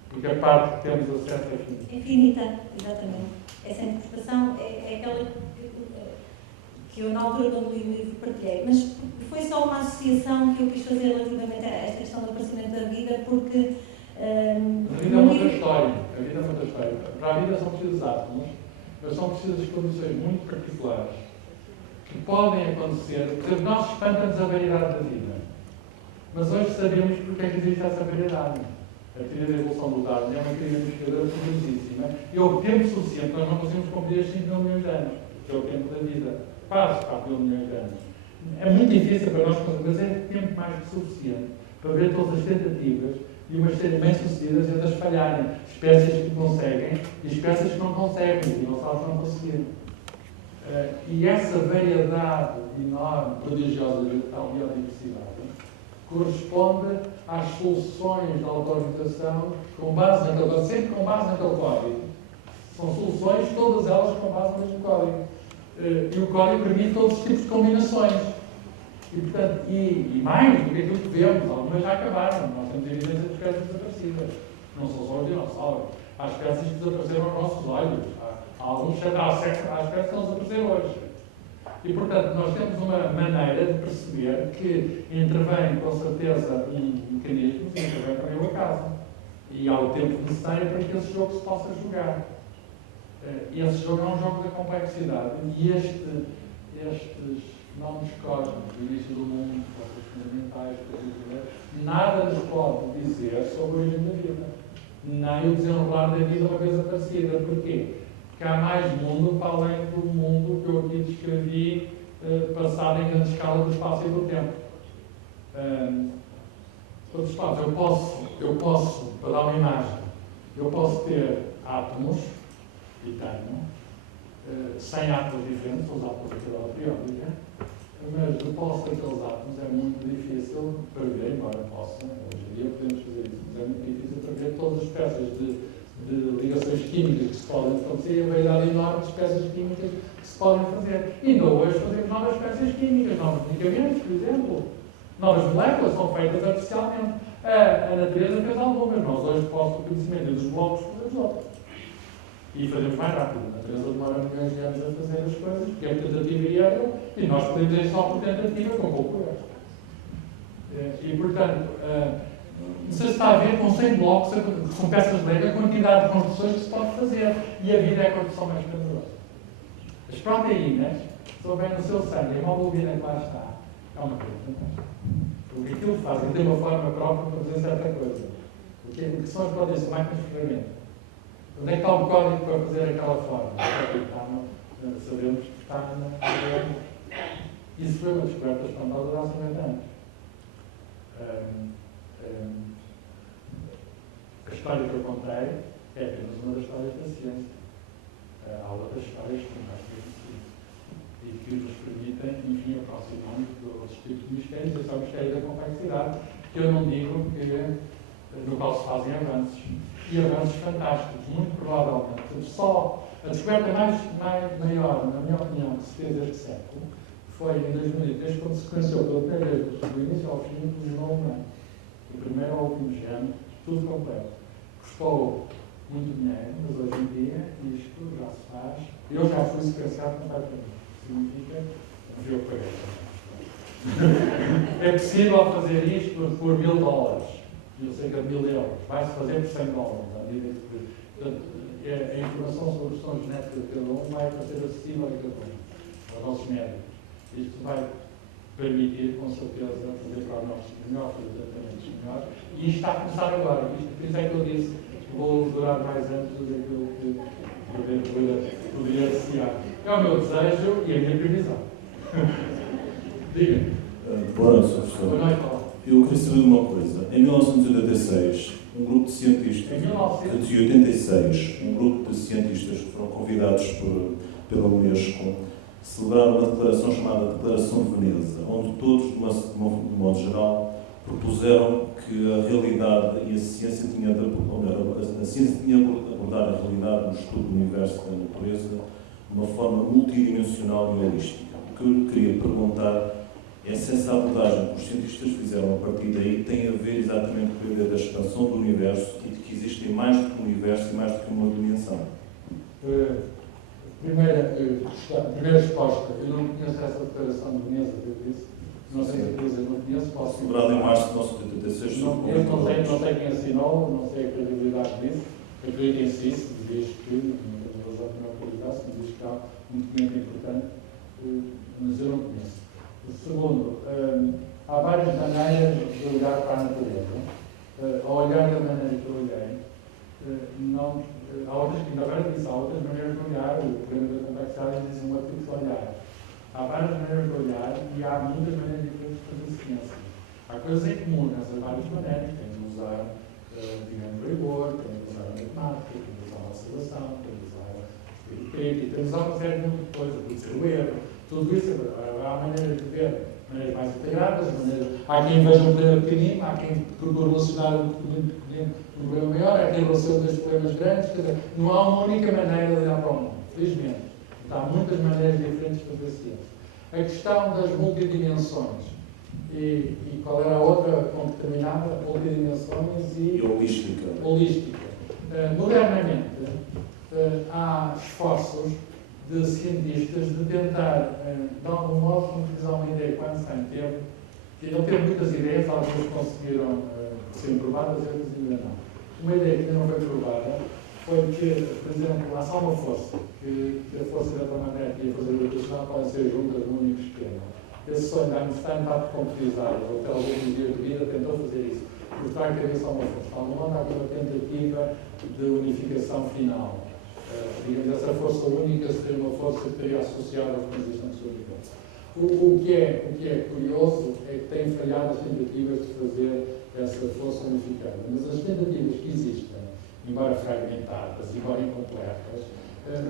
Porque a parte que temos acesso é finita. Infinita, exatamente. Essa interpretação é aquela que eu, na altura, quando li o livro, partilhei. Mas foi só uma associação que eu quis fazer relativamente a esta questão do aparecimento da vida, porque. Mas a vida é uma outra história. A vida é uma outra história. Para a vida são precisos átomos, mas são precisas condições muito particulares que podem acontecer. Por exemplo, nós espanta-nos a variedade da vida. Mas hoje sabemos porque é que existe essa variedade. A teoria da evolução do Darwin é uma teoria investigadora poderosíssima e houve tempo suficiente, nós não conseguimos cumprir os 5 mil milhões de anos, que é o tempo da vida, quase 4 mil milhões de anos. É muito difícil para nós conseguir, mas é tempo mais que suficiente para ver todas as tentativas e umas serem bem-sucedidas e outras falharem. Espécies que conseguem e espécies que não conseguem, os dinossauros não conseguiram. E essa variedade enorme, prodigiosa de tal biodiversidade corresponde às soluções da autorregulação com base naquele, sempre com base naquele código. São soluções, todas elas com base no mesmo código. E o código permite todos os tipos de combinações. E, portanto, e mais do que aquilo que vemos, algumas já acabaram. Nós temos evidência de espécies desaparecidas. Não são só os dinossauros. Há espécies que desapareceram aos nossos olhos. Há alguns espécies que estão a desaparecer hoje. E, portanto, nós temos uma maneira de perceber que intervém, com certeza, mecanismos e intervém também o acaso. E há o tempo necessário para que esse jogo se possa jogar. Esse jogo é um jogo da complexidade. E estes fenómenos cósmicos do início do mundo, forças fundamentais, nada nos pode dizer sobre a origem da vida. Nem o desenrolar da vida uma vez aparecida. Porquê? Porque há mais mundo para além do mundo que eu aqui descrevi, passado em grande escala do espaço e do tempo. Outros espaços, eu posso, para dar uma imagem, eu posso ter átomos, e tenho, 100 átomos diferentes, os átomos da tabela periódica, mas o poço daqueles átomos é muito difícil para ver, embora possa, hoje em dia podemos fazer isso, mas é muito difícil para ver todas as espécies de ligações químicas que se podem acontecer e a variedade enorme de espécies químicas que se podem fazer. E ainda hoje fazemos novas espécies químicas, novos medicamentos, por exemplo. Novas moléculas são feitas artificialmente. A natureza fez algumas. Nós hoje, posto o conhecimento dos blocos, fazemos outras. E fazemos mais rápido. A natureza demora milhões de anos a fazer as coisas, porque é tentativa e erro, e nós podemos ir só por tentativa com pouco erro. E, portanto, não sei se está a ver com 100 blocos, com peças de Lego, a quantidade de construções que se pode fazer. E a vida é a construção mais poderosa. As proteínas, se houver no seu sangue, a hemoglobina que lá está, é uma coisa fantástica. Porque aquilo que fazem tem uma forma própria para fazer certa coisa. O que são as proteínas? São máquinas de ferramenta. Onde é que está o código para fazer aquela forma? Sabemos que está na. Isso foi uma descoberta espantosa há 50 anos. A história que eu contei é apenas uma das histórias da ciência. Há outras histórias fantásticas da ciência. E que nos permitem, enfim, aproximar-nos de outros tipos de mistérios. Esse é o mistério da complexidade, que eu não digo no qual se fazem avanços. E avanços fantásticos, muito provavelmente. Só a descoberta maior, na minha opinião, que se fez este século, foi em 2003, quando se conheceu pela primeira vez, do início ao fim, o genoma humano. O primeiro ao último gene, tudo completo. Custou muito dinheiro, mas hoje em dia isto já se faz. Eu já fui sequenciado completamente. Significa que eu paguei. É possível fazer isto por $1000. Eu sei que é €1000. Vai-se fazer por $100. Portanto, a informação sobre a questão genética de cada um vai ser acessível a cada um, aos nossos médicos. Isto vai permitir, com certeza, fazer prognósticos melhores, fazer tratamentos melhores. E isto está a começar agora. Por isso é que eu disse que vou durar mais anos do que aquilo que poderia associar. É o meu desejo e a minha previsão. Diga. Boa noite, Sr. Professor. Boa noite, Paulo. Eu queria saber uma coisa. Em 1986, um grupo de cientistas, de 86, um grupo de cientistas que foram convidados pela Unesco, celebraram uma declaração chamada Declaração de Veneza, onde todos, de modo geral, propuseram que a realidade e a ciência tinham de abordar a realidade no estudo do universo e da natureza de uma forma multidimensional e holística. O que eu queria perguntar é se essa abordagem que os cientistas fizeram a partir daí tem a ver exatamente com a ideia da expansão do universo e de que existem mais do que um universo e mais do que uma dimensão. Primeira resposta, eu não conheço essa declaração de Veneza, eu disse. Não sei se dizer, não conheço, posso... Celebrado em março de 1986. Não sei quem assinou, não sei a credibilidade disso. Acredito em si, se diz que, não tenho razão para não acreditar, se diz que há um documento importante, mas eu não conheço. Segundo, há várias maneiras de olhar para a natureza. Ao olhar da maneira que eu olhei, há outras que ainda agora disse, há outras maneiras de olhar, o problema da complexidade diz um outro tipo de olhar. Há várias maneiras de olhar e há muitas maneiras diferentes de fazer ciência. Há coisas em comum nessas várias maneiras, tem de usar, digamos, rigor, tem de usar a matemática, tem de usar a observação, tem de usar a crítica, tem de usar uma série de coisas, pode ser o erro. Tudo isso, há maneiras de ver maneiras mais integradas, há quem veja um problema pequenino, há quem procure relacionar um problema maior, há quem relaciona dois problemas grandes, quer dizer, não há uma única maneira de olhar para o mundo, felizmente. Há muitas maneiras diferentes de fazer ciência. A questão das multidimensões, e qual era a outra com que terminava? Multidimensões e holística. Modernamente, há esforços de cientistas de tentar, de algum modo, concretizar uma ideia que Einstein teve, que ele teve muitas ideias, algumas conseguiram ser provadas, outras ainda não. Uma ideia que ainda não foi provada foi que, por exemplo, há só uma força, que a força eletromagnética e a força gravitacional podem ser juntas num único esquema. Esse sonho de Einstein está concretizado, ou até alguns dias de vida tentou fazer isso. Por trás que havia só uma força. Há uma tentativa de unificação final. Digamos, essa força única seria uma força que estaria associada ao que existe na sua vida. O que é curioso é que têm falhado as tentativas de fazer essa força unificada. Mas as tentativas que existem, embora fragmentadas, embora incompletas,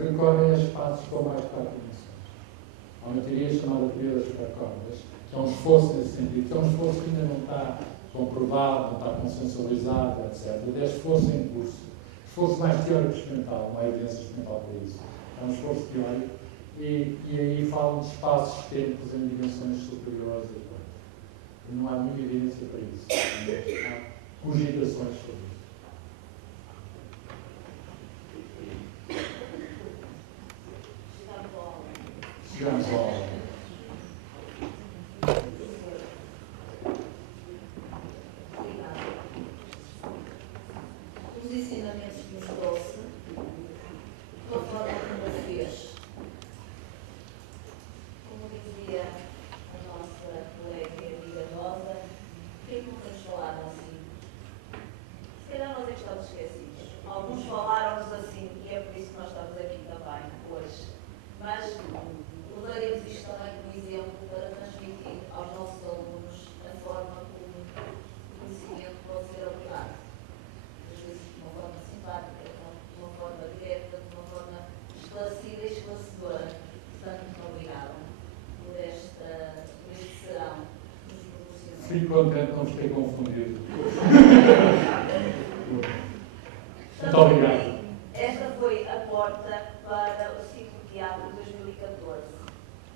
recorrem a espaços com mais de 4 dimensões. Há uma teoria chamada teoria das supercómodas, que é um esforço nesse sentido, que é um esforço que ainda não está comprovado, não está consensualizado, etc. É esforço em curso. Esforço mais teórico experimental, não há evidência experimental para isso. É um esforço teórico e aí falam de espaços sistêmicos em dimensões superiores a 4. Não há nenhuma evidência para isso. Há cogitações sobre isso. Chegamos ao aula. Os ensinamentos que nos trouxe, pela forma como o fez. Como dizia a nossa colega e amiga Rosa, por que não nos falaram assim? Se calhar nós é que estamos esquecidos. Alguns falaram-nos assim, e é por isso que nós estamos aqui também, hoje. Mas usaremos isto também como exemplo para transmitir aos nossos alunos a forma como o conhecimento pode ser aplicado. Às vezes de uma forma simpática, de uma forma direta, de uma forma esclarecida e esclarecedora. Portanto, muito obrigada por este serão que nos proporcionou. Fico contente de não vos ter confundido. Muito obrigado. Esta foi a porta para o ciclo de teatro 2014.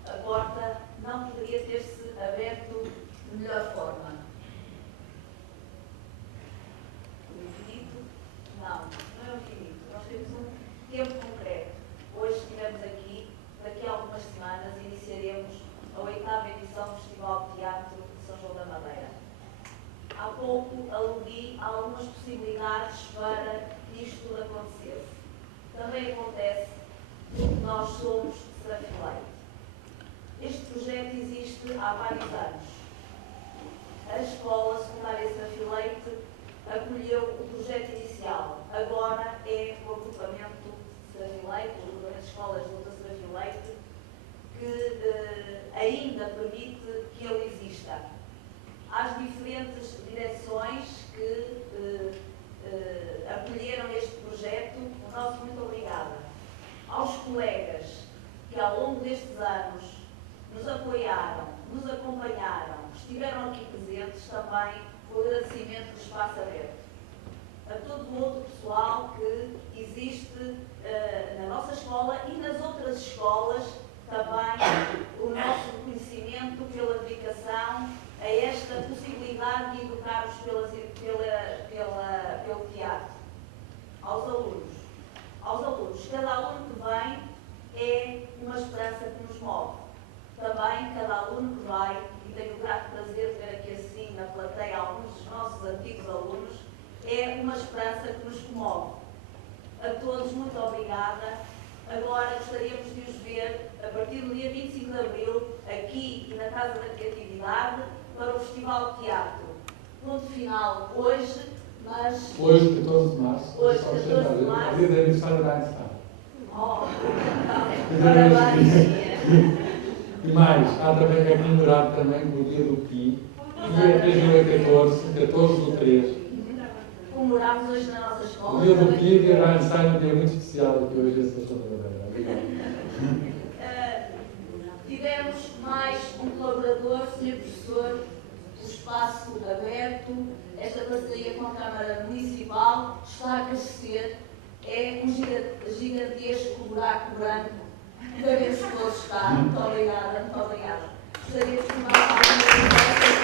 A porta não poderia ter-se aberto de melhor forma. O infinito? Não é o infinito. Nós temos um tempo concreto. Hoje estivemos aqui, daqui a algumas semanas iniciaremos a 8ª edição do Festival de Teatro de São João da Madeira. Há pouco aludi a algumas possibilidades para que isto tudo acontecesse. Também acontece porque nós somos Serafileite. Este projeto existe há vários anos. A Escola Secundária Serafileite acolheu o projeto inicial. Agora é o agrupamento Serafileite, o agrupamento de escolas de luta Serafileite, que ainda permite que ele exista. Às diferentes direções que acolheram este projeto, o nosso muito obrigada. Aos colegas que ao longo destes anos nos apoiaram, nos acompanharam, estiveram aqui presentes, também o agradecimento do espaço aberto. A todo o outro pessoal que existe na nossa escola e nas outras escolas, também o nosso reconhecimento pela dedicação a esta possibilidade de educar-nos pelo teatro. Aos alunos, cada aluno que vem é uma esperança que nos move. Também cada aluno que vai, e tenho o grato prazer de ver aqui assim na plateia alguns dos nossos antigos alunos, é uma esperança que nos comove. A todos, muito obrigada. Agora gostaríamos de os ver, a partir do dia 25 de Abril, aqui e na Casa da Criatividade, para o Festival de Teatro. Ponto final hoje, mas... Hoje, 14 de março. Hoje, 14 de março. Dia de aniversário da Einstein. Oh, parabéns. E mais, há também, é comemorado também o dia do Pi, dia 3 de 14 do 3. Comemoramos hoje na nossa escola. O dia do Pi e o dia da Einstein é um dia muito especial aqui hoje em São João da Madeira. Obrigado. Tivemos mais um colaborador Sr. Professor, o espaço aberto, esta parceria com a Câmara Municipal está a crescer, é um gigantesco buraco branco, cada vez que hoje está. Muito obrigada, muito obrigada. Gostaria de formar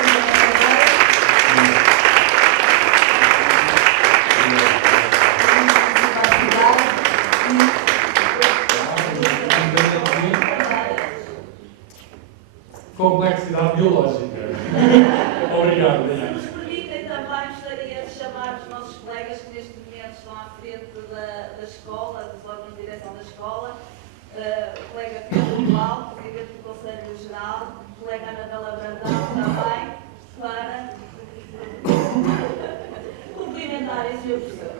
complexidade biológica. Obrigado, Se Daniel. nos permitem também, gostaria de chamar os nossos colegas que neste momento estão à frente da escola, dos órgãos de direção da escola, o colega Pedro Duval, presidente do Conselho Geral, o colega Anabela Brandão também, para cumprimentarem o Sr. Professor.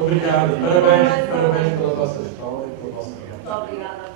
Obrigado. Parabéns pela vossa escola e pelo vosso trabalho. Muito obrigada.